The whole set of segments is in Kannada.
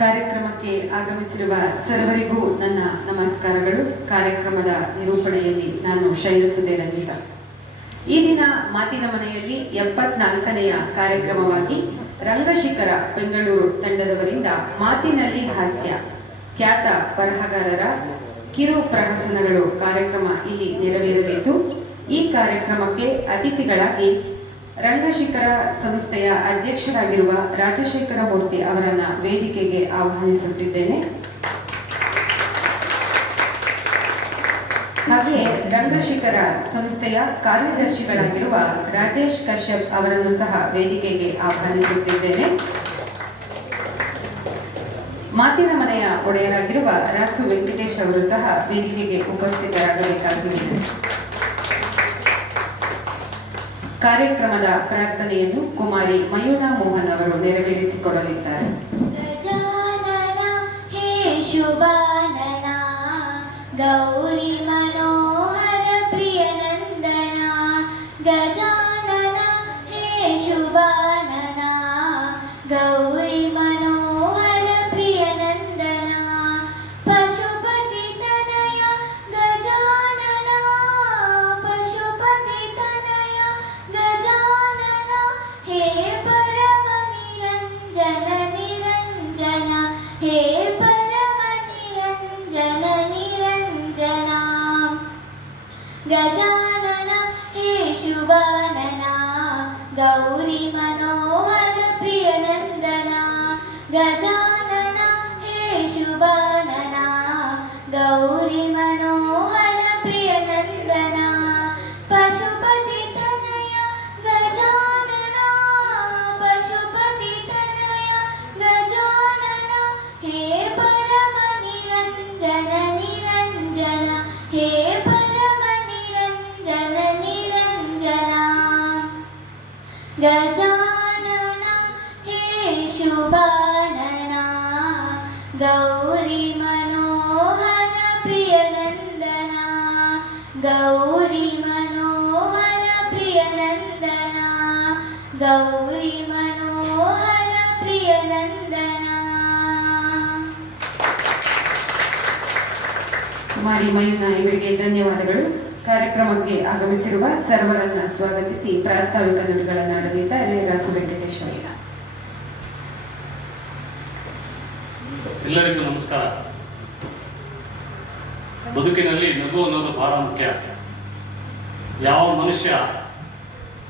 ಕಾರ್ಯಕ್ರಮಕ್ಕೆ ಆಗಮಿಸಿರುವ ಸರ್ವರಿಗೂ ನನ್ನ ನಮಸ್ಕಾರಗಳು. ಕಾರ್ಯಕ್ರಮದ ನಿರೂಪಣೆಯಲ್ಲಿ ನಾನು ಶೈಲಸುಧೆ ರಂಜಿತ. ಈ ದಿನ ಮಾತಿನ ಮನೆಯಲ್ಲಿ 74ನೆಯ ಕಾರ್ಯಕ್ರಮವಾಗಿ ರಂಗಶಿಖರ ಬೆಂಗಳೂರು ತಂಡದವರಿಂದ ಮಾತಿನಲ್ಲಿ ಹಾಸ್ಯ ಖ್ಯಾತ ಬರಹಗಾರರ ಕಿರು ಪ್ರಹಸನಗಳು ಕಾರ್ಯಕ್ರಮ ಇಲ್ಲಿ ನೆರವೇರಲಿದ್ದು, ಈ ಕಾರ್ಯಕ್ರಮಕ್ಕೆ ಅತಿಥಿಗಳಾಗಿ ರಂಗಶಿಖರ ಸಂಸ್ಥೆಯ ಅಧ್ಯಕ್ಷರಾಗಿರುವ ರಾಜಶೇಖರ ಮೂರ್ತಿ ಅವರನ್ನ ವೇದಿಕೆಗೆ ಆಹ್ವಾನಿಸುತ್ತಿದ್ದೇನೆ. ಹಾಗೆಯೇ ರಂಗಶಿಖರ ಸಂಸ್ಥೆಯ ಕಾರ್ಯದರ್ಶಿಗಳಾಗಿರುವ ರಾಜೇಶ್ ಕಶ್ಯಪ್ ಅವರನ್ನು ಸಹ ವೇದಿಕೆಗೆ ಆಹ್ವಾನಿಸುತ್ತಿದ್ದೇನೆ. ಮಾತಿನ ಮನೆಯ ಒಡೆಯರಾಗಿರುವ ರಾಸು ವೆಂಕಟೇಶ್ ಅವರು ಸಹ ವೇದಿಕೆಗೆ ಉಪಸ್ಥಿತರಾಗಬೇಕಾಗಿದೆ. ಕಾರ್ಯಕ್ರಮದ ಪ್ರಾರ್ಥನೆಯನ್ನು ಕುಮಾರಿ ಮಯೂನಾ ಮೋಹನ್ ಅವರು ನೆರವೇರಿಸಿಕೊಡಲಿದ್ದಾರೆ. ಗಜಾನನ ಹೇ ಶುಭಾನನ ಗೌರಿ ಮನೋಹರ ಪ್ರಿಯನಂದನ, ಗಜಾನನ ಹೇ ಶುಭಾನನ ಗೌರಿ ಮನೋಹರ ಪ್ರಿಯನಂದನ, ಪಶುಪತಿ ತನಯ ಗಜಾನನ, ಪಶುಪತಿ ತನಯ ಗಜಾನನ, ಹೇ ಪರಮ ನಿರಂಜನ ನಿರಂಜನ, ಹೇ ಪರಮ ನಿರಂಜನ ನಿರಂಜನ, ಗಜಾನನ ಹೇ ಶುಭಾನನ ಗೌರಿ ಮನೋಹರ ಪ್ರಿಯನಂದನ, ಗಜಾನನ ಹೇ ಶುಭಾನನ ಗೌರಿ ಮನೋಹರ ಪ್ರಿಯನಂದನ, ಪಶುಪತಿ ತನಯ ಗಜಾನನ, ಪಶುಪತಿ ತನಯ ಗಜಾನನ, ಹೇ ಪರಮ ನಿರಂಜನ ನಿರಂಜನ, ಹೇ ಪರಮ ನಿರಂಜನ ನಿರಂಜನ, ಗಜಾನನ ಹೇ ಶುಭಾನನ ಗೌರಿ ಮನೋಹರ ಪ್ರಿಯನಂದನ, ಗೌರಿ ಮನೋಹರ ಪ್ರಿಯನಂದನ, ಗೌರಿ ಮನೋಹರ ಪ್ರಿಯನಂದನ. ಕುಮಾರಿ ಮಯೂನಾ ಇವರಿಗೆ ಧನ್ಯವಾದಗಳು. ಕಾರ್ಯಕ್ರಮಕ್ಕೆ ಆಗಮಿಸಿರುವ ಸರ್ವರನ್ನ ಸ್ವಾಗತಿಸಿ ಪ್ರಾಸ್ತಾವಿಕ ನುಡಿಗಳನ್ನಾಡಲಿದ್ದಾರೆ ರಾಸು ವೆಂಕಟೇಶ್ ಅವರ. ಎಲ್ಲರಿಗೂ ನಮಸ್ಕಾರ. ಬದುಕಿನಲ್ಲಿ ನಗು ಅನ್ನೋದು ಬಹಳ ಮುಖ್ಯ. ಯಾವ ಮನುಷ್ಯ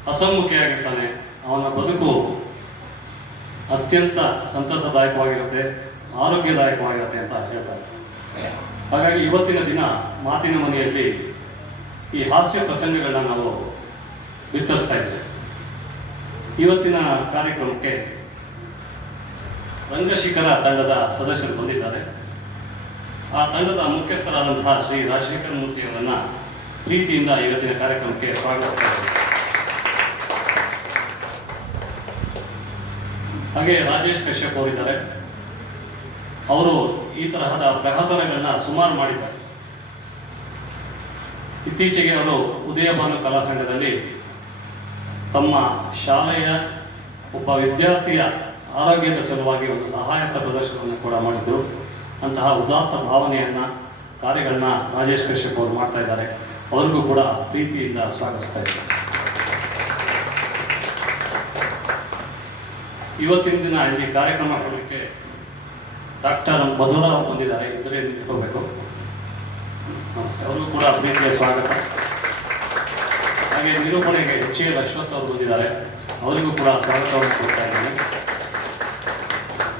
ಹಸನ್ಮುಖಿಯಾಗಿರ್ತಾನೆ ಅವನ ಬದುಕು ಅತ್ಯಂತ ಸಂತಸದಾಯಕವಾಗಿರುತ್ತೆ, ಆರೋಗ್ಯದಾಯಕವಾಗಿರುತ್ತೆ ಅಂತ ಹೇಳ್ತಾರೆ. ಹಾಗಾಗಿ ಇವತ್ತಿನ ದಿನ ಮಾತಿನ ಮನೆಯಲ್ಲಿ ಈ ಹಾಸ್ಯ ಪ್ರಸಂಗಗಳನ್ನ ನಾವು ಬಿತ್ತರಿಸ್ತಾ ಇದ್ದೇವೆ. ಇವತ್ತಿನ ಕಾರ್ಯಕ್ರಮಕ್ಕೆ ರಂಗಶಿಖರ ತಂಡದ ಸದಸ್ಯರು ಬಂದಿದ್ದಾರೆ. ಆ ತಂಡದ ಮುಖ್ಯಸ್ಥರಾದಂತಹ ಶ್ರೀ ರಾಜಶೇಖರ ಮೂರ್ತಿ ಅವರನ್ನ ಪ್ರೀತಿಯಿಂದ ಇವತ್ತಿನ ಕಾರ್ಯಕ್ರಮಕ್ಕೆ ಸ್ವಾಗತಿಸ್ತಾ ಇದ್ದಾರೆ. ಹಾಗೆ ರಾಜೇಶ್ ಕಶ್ಯಪ್ ಅವರಿದ್ದಾರೆ. ಅವರು ಈ ತರಹದ ಪ್ರಹಸನಗಳನ್ನ ಸುಮಾರು ಮಾಡಿದ್ದಾರೆ. ಇತ್ತೀಚೆಗೆ ಅವರು ಉದಯಭಾನು ಕಲಾ ಸಂಘದಲ್ಲಿ ತಮ್ಮ ಶಾಲೆಯ ಒಬ್ಬ ವಿದ್ಯಾರ್ಥಿಯ ಆರೋಗ್ಯದ ಸಲುವಾಗಿ ಒಂದು ಸಹಾಯಕ ಪ್ರದರ್ಶನವನ್ನು ಕೂಡ ಮಾಡಿದ್ರು. ಅಂತಹ ಉದಾತ್ತ ಭಾವನೆಯನ್ನ ಕಾರ್ಯಗಳನ್ನ ರಾಜೇಶ್ ಕಶ್ಯಪ್ ಅವರು ಮಾಡ್ತಾ ಇದ್ದಾರೆ. ಅವ್ರಿಗೂ ಕೂಡ ಪ್ರೀತಿಯಿಂದ ಸ್ವಾಗತಿಸ್ತಾ ಇದ್ದಾರೆ. ಇವತ್ತಿನ ದಿನ ಇಲ್ಲಿ ಕಾರ್ಯಕ್ರಮ ಕೊಡಲಿಕ್ಕೆ ಡಾಕ್ಟರ್ ಮಧುರಾವ್ ಬಂದಿದ್ದಾರೆ. ಇದ್ರೆ ನಿಂತ್ಕೋಬೇಕು. ಅವ್ರಿಗೂ ಕೂಡ ಪ್ರೀತಿಯ ಸ್ವಾಗತ. ಹಾಗೆ ನಿರೂಪಣೆಗೆ HL ಅಶ್ವಥ್ ಅವರು ಬಂದಿದ್ದಾರೆ. ಅವರಿಗೂ ಕೂಡ ಸ್ವಾಗತವನ್ನು ಕೊಡ್ತಾ ಇದ್ದೇನೆ.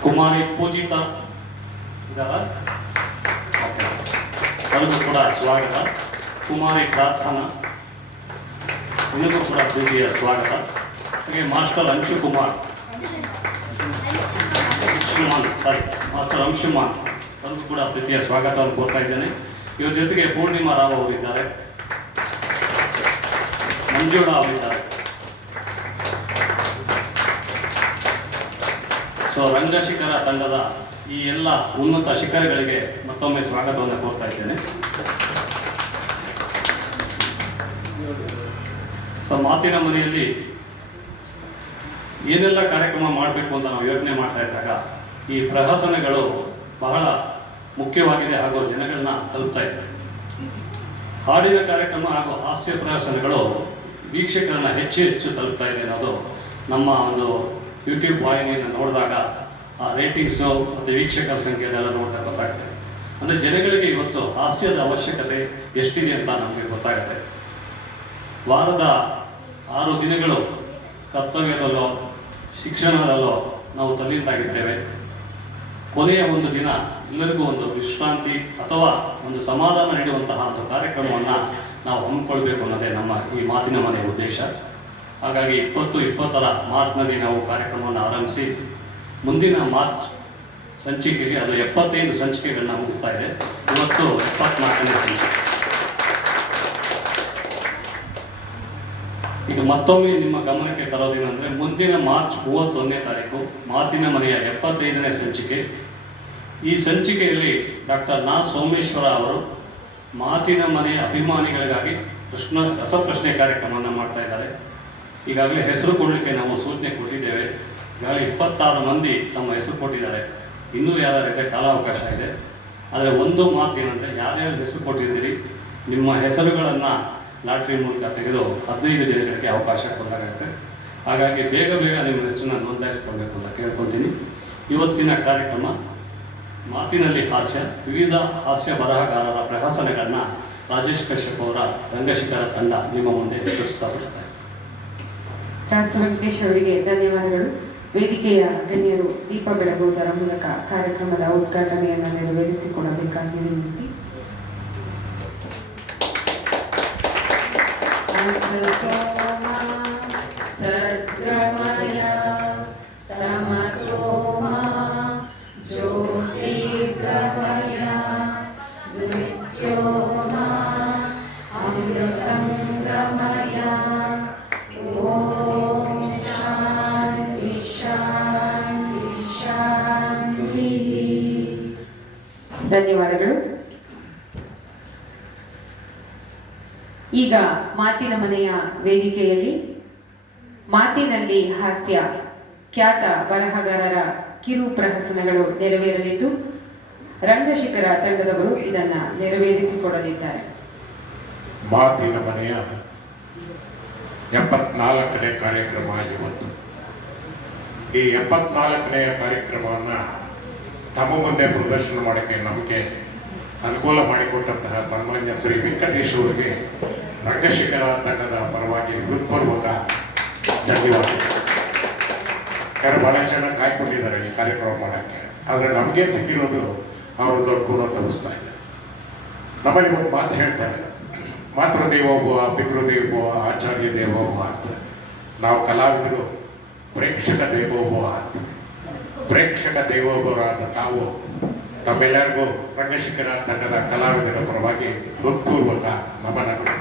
ಕುಮಾರಿ ಪೂಜಿತಾ ಇದ್ದಾರ, ಅವರಿಗೂ ಕೂಡ ಸ್ವಾಗತ. ಕುಮಾರಿ ಪ್ರಾರ್ಥನಾ, ನಿಮಗೂ ಕೂಡ ಪ್ರೀತಿಯ ಸ್ವಾಗತ. ಹಾಗೆ ಮಾಸ್ಟರ್ ಅಂಶುಮಾನ್ ಮಾಸ್ಟರ್ ಅಂಶುಮಾನ್ ಅವ್ರಿಗೂ ಕೂಡ ಪ್ರೀತಿಯ ಸ್ವಾಗತವನ್ನು ಕೋರ್ತಾ ಇದ್ದೇನೆ. ಇವ್ರ ಜೊತೆಗೆ ಪೂರ್ಣಿಮಾ ರಾವ್ ಅವರಿದ್ದಾರೆ, ಮಂಜುಳಾ ಅವರಿದ್ದಾರೆ. ಸೊ ರಂಗಶಿಖರ ತಂಡದ ಈ ಎಲ್ಲ ಉನ್ನತ ಶಿಖರಗಳಿಗೆ ಮತ್ತೊಮ್ಮೆ ಸ್ವಾಗತವನ್ನು ಕೋರ್ತಾ ಇದ್ದೇನೆ. ಸೊ ಮಾತಿನ ಮನೆಯಲ್ಲಿ ಏನೆಲ್ಲ ಕಾರ್ಯಕ್ರಮ ಮಾಡಬೇಕು ಅಂತ ನಾವು ಯೋಚನೆ ಮಾಡ್ತಾ ಇದ್ದಾಗ ಈ ಪ್ರಹಸನಗಳು ಬಹಳ ಮುಖ್ಯವಾಗಿದೆ ಹಾಗೂ ಜನಗಳನ್ನ ತಲುಪ್ತಾ ಇದೆ. ಹಾಡಿನ ಕಾರ್ಯಕ್ರಮ ಹಾಗೂ ಹಾಸ್ಯ ಪ್ರಹಸನಗಳು ವೀಕ್ಷಕರನ್ನ ಹೆಚ್ಚು ತಲುಪ್ತಾ ಇದೆ ಅನ್ನೋದು ನಮ್ಮ ಒಂದು ಯೂಟ್ಯೂಬ್ ವಾಹಿನಿಯನ್ನು ನೋಡಿದಾಗ ಆ ರೇಟಿಂಗ್ಸು ಮತ್ತು ವೀಕ್ಷಕರ ಸಂಖ್ಯೆ ಅದೆಲ್ಲ ನೋಡಿದಾಗ ಗೊತ್ತಾಗ್ತದೆ. ಅಂದರೆ ಜನಗಳಿಗೆ ಇವತ್ತು ಹಾಸ್ಯದ ಅವಶ್ಯಕತೆ ಎಷ್ಟಿದೆ ಅಂತ ನಮಗೆ ಗೊತ್ತಾಗುತ್ತೆ. ವಾರದ 6 ದಿನಗಳು ಕರ್ತವ್ಯದಲ್ಲೋ ಶಿಕ್ಷಣದಲ್ಲೋ ನಾವು ತಲ್ಲೀನರಾಗಿದ್ದೇವೆ. ಕೊನೆಯ ಒಂದು ದಿನ ಎಲ್ಲರಿಗೂ ಒಂದು ವಿಶ್ರಾಂತಿ ಅಥವಾ ಒಂದು ಸಮಾಧಾನ ನೀಡುವಂತಹ ಒಂದು ಕಾರ್ಯಕ್ರಮವನ್ನು ನಾವು ಹಮ್ಮಿಕೊಳ್ಬೇಕು ಅನ್ನೋದೇ ನಮ್ಮ ಈ ಮಾತಿನ ಮನೆಯ ಉದ್ದೇಶ. ಹಾಗಾಗಿ 20-20 ಮಾರ್ಚ್ನಲ್ಲಿ ನಾವು ಕಾರ್ಯಕ್ರಮವನ್ನು ಆರಂಭಿಸಿ ಮುಂದಿನ ಮಾರ್ಚ್ ಸಂಚಿಕೆಗೆ ಅದು 75 ಸಂಚಿಕೆಗಳನ್ನ ಮುಗಿಸ್ತಾ ಇದೆ. ಇವತ್ತು 74ನೇ ಸಂಚಿಕೆ. ಈಗ ಮತ್ತೊಮ್ಮೆ ನಿಮ್ಮ ಗಮನಕ್ಕೆ ತರೋದೇನೆಂದರೆ ಮುಂದಿನ ಮಾರ್ಚ್ 31ನೇ ತಾರೀಕು ಮಾತಿನ ಮನೆಯ 75ನೇ ಸಂಚಿಕೆ. ಈ ಸಂಚಿಕೆಯಲ್ಲಿ ಡಾಕ್ಟರ್ ನಾ ಸೋಮೇಶ್ವರ ಅವರು ಮಾತಿನ ಮನೆಯ ಅಭಿಮಾನಿಗಳಿಗಾಗಿ ರಸಪ್ರಶ್ನೆ ಕಾರ್ಯಕ್ರಮವನ್ನು ಮಾಡ್ತಾ ಇದ್ದಾರೆ. ಈಗಾಗಲೇ ಹೆಸರು ಕೊಡಲಿಕ್ಕೆ ನಾವು ಸೂಚನೆ ಕೊಟ್ಟಿದ್ದೇವೆ. ಈಗಾಗಲೇ 26 ಮಂದಿ ತಮ್ಮ ಹೆಸರು ಕೊಟ್ಟಿದ್ದಾರೆ. ಇನ್ನೂ ಯಾರ್ಯಾರಿಗೆ ಕಾಲಾವಕಾಶ ಇದೆ. ಆದರೆ ಒಂದು ಮಾತು ಏನಂದರೆ, ಯಾರ್ಯಾರು ಹೆಸರು ಕೊಟ್ಟಿದ್ದೀರಿ ನಿಮ್ಮ ಹೆಸರುಗಳನ್ನು ಲಾಟ್ರಿ ಮೂಲಕ ತೆಗೆದು 15 ಜನಗಳಿಗೆ ಅವಕಾಶ ಕೊಡಲಾಗುತ್ತೆ. ಹಾಗಾಗಿ ಬೇಗ ನಿಮ್ಮ ಹೆಸರನ್ನು ನೋಂದಾಯಿಸಿಕೊಳ್ಬೇಕು ಅಂತ ಕೇಳ್ಕೊತೀನಿ. ಇವತ್ತಿನ ಕಾರ್ಯಕ್ರಮ ಮಾತಿನಲ್ಲಿ ಹಾಸ್ಯ, ವಿವಿಧ ಹಾಸ್ಯ ಬರಹಗಾರರ ಪ್ರಹಸನಗಳನ್ನು ರಾಜೇಶ್ ಕಶ್ಯಪ್ ಅವರ ರಂಗಶಿಖರ ತಂಡ ನಿಮ್ಮ ಮುಂದೆ ಪ್ರಸ್ತುತಪಡಿಸ್ತಾರೆ. ರಾಸು ವೆಂಕಟೇಶ್ ಅವರಿಗೆ ಧನ್ಯವಾದಗಳು. ವೇದಿಕೆಯ ಗಣ್ಯರು ದೀಪ ಬೆಳಗುವುದರ ಮೂಲಕ ಕಾರ್ಯಕ್ರಮದ ಉದ್ಘಾಟನೆಯನ್ನು ನೆರವೇರಿಸಿಕೊಡಬೇಕಾಗಿ ವಿನಂತಿ. ಸದ್ಗಮಯ ತಮಸೋಮ ಜ್ಯೋತಿರ್ಗಮಯ ಮೃತ್ಯೋಮ ಅಮೃತಂ ಗಮಯ. ಓಂ ಶಾಂತಿ ಶಾಂತಿ ಶಾಂತಿ. ಧನ್ಯವಾದಗಳು. ಈಗ ಮಾತಿನ ಮನೆಯ ವೇದಿಕೆಯಲ್ಲಿ ಮಾತಿನಲ್ಲಿ ಹಾಸ್ಯ ಖ್ಯಾತ ಬರಹಗಾರರ ಕಿರು ಪ್ರಹಸನಗಳು ನೆರವೇರಲಿದ್ದು ರಂಗಶಿಖರ ತಂಡದವರು ಇದನ್ನ ನೆರವೇರಿಸಿಕೊಡಲಿದ್ದಾರೆ. ಮಾತಿನ ಮನೆಯ 74ನೇ ಕಾರ್ಯಕ್ರಮ ಇವತ್ತು. ಈ 74ನೇ ಕಾರ್ಯಕ್ರಮವನ್ನು ತಮ್ಮ ಮುಂದೆ ಪ್ರದರ್ಶನ ಮಾಡೋಕ್ಕೆ ನಮಗೆ ಅನುಕೂಲ ಮಾಡಿಕೊಟ್ಟಂತಹ ಸನ್ಮಾನ್ಯ ಶ್ರೀ ವೆಂಕಟೇಶ್ ಅವರಿಗೆ ರಂಗಶಿಖರ ತಂಡದ ಪರವಾಗಿ ಹೃತ್ಪೂರ್ವಕ ಧನ್ಯವಾದಗಳು. ಯಾರು ಭಾಳ ಚೆನ್ನಾಗಿ ಕಾಯ್ಕೊಂಡಿದ್ದಾರೆ ಈ ಕಾರ್ಯಕ್ರಮ ಮಾಡೋಕ್ಕೆ. ಆದರೆ ನಮಗೆ ಸಿಕ್ಕಿರೋದು ಅವರು ದೊಡ್ಡ ಗುಣ ತೋರಿಸ್ತಾ ಇದೆ. ನಮ್ಮಲ್ಲಿ ಒಂದು ಮಾತು ಹೇಳ್ತಾರೆ, ಮಾತೃದೇವೋಭವ, ಪಿತೃದೇವೋಭವ, ಆಚಾರ್ಯ ದೇವೋಭವ ಅಂತ. ನಾವು ಕಲಾವಿದರು ಪ್ರೇಕ್ಷಕ ದೇವೋಭವ ಅಂತ. ಪ್ರೇಕ್ಷಕ ದೇವೋಭವರಾದ ನಾವು ತಮ್ಮೆಲ್ಲರಿಗೂ ರಂಗಶಿಖರ ತಂಡದ ಕಲಾವಿದರ ಪರವಾಗಿ ಹೃತ್ಪೂರ್ವಕ ನಮನಗಳು.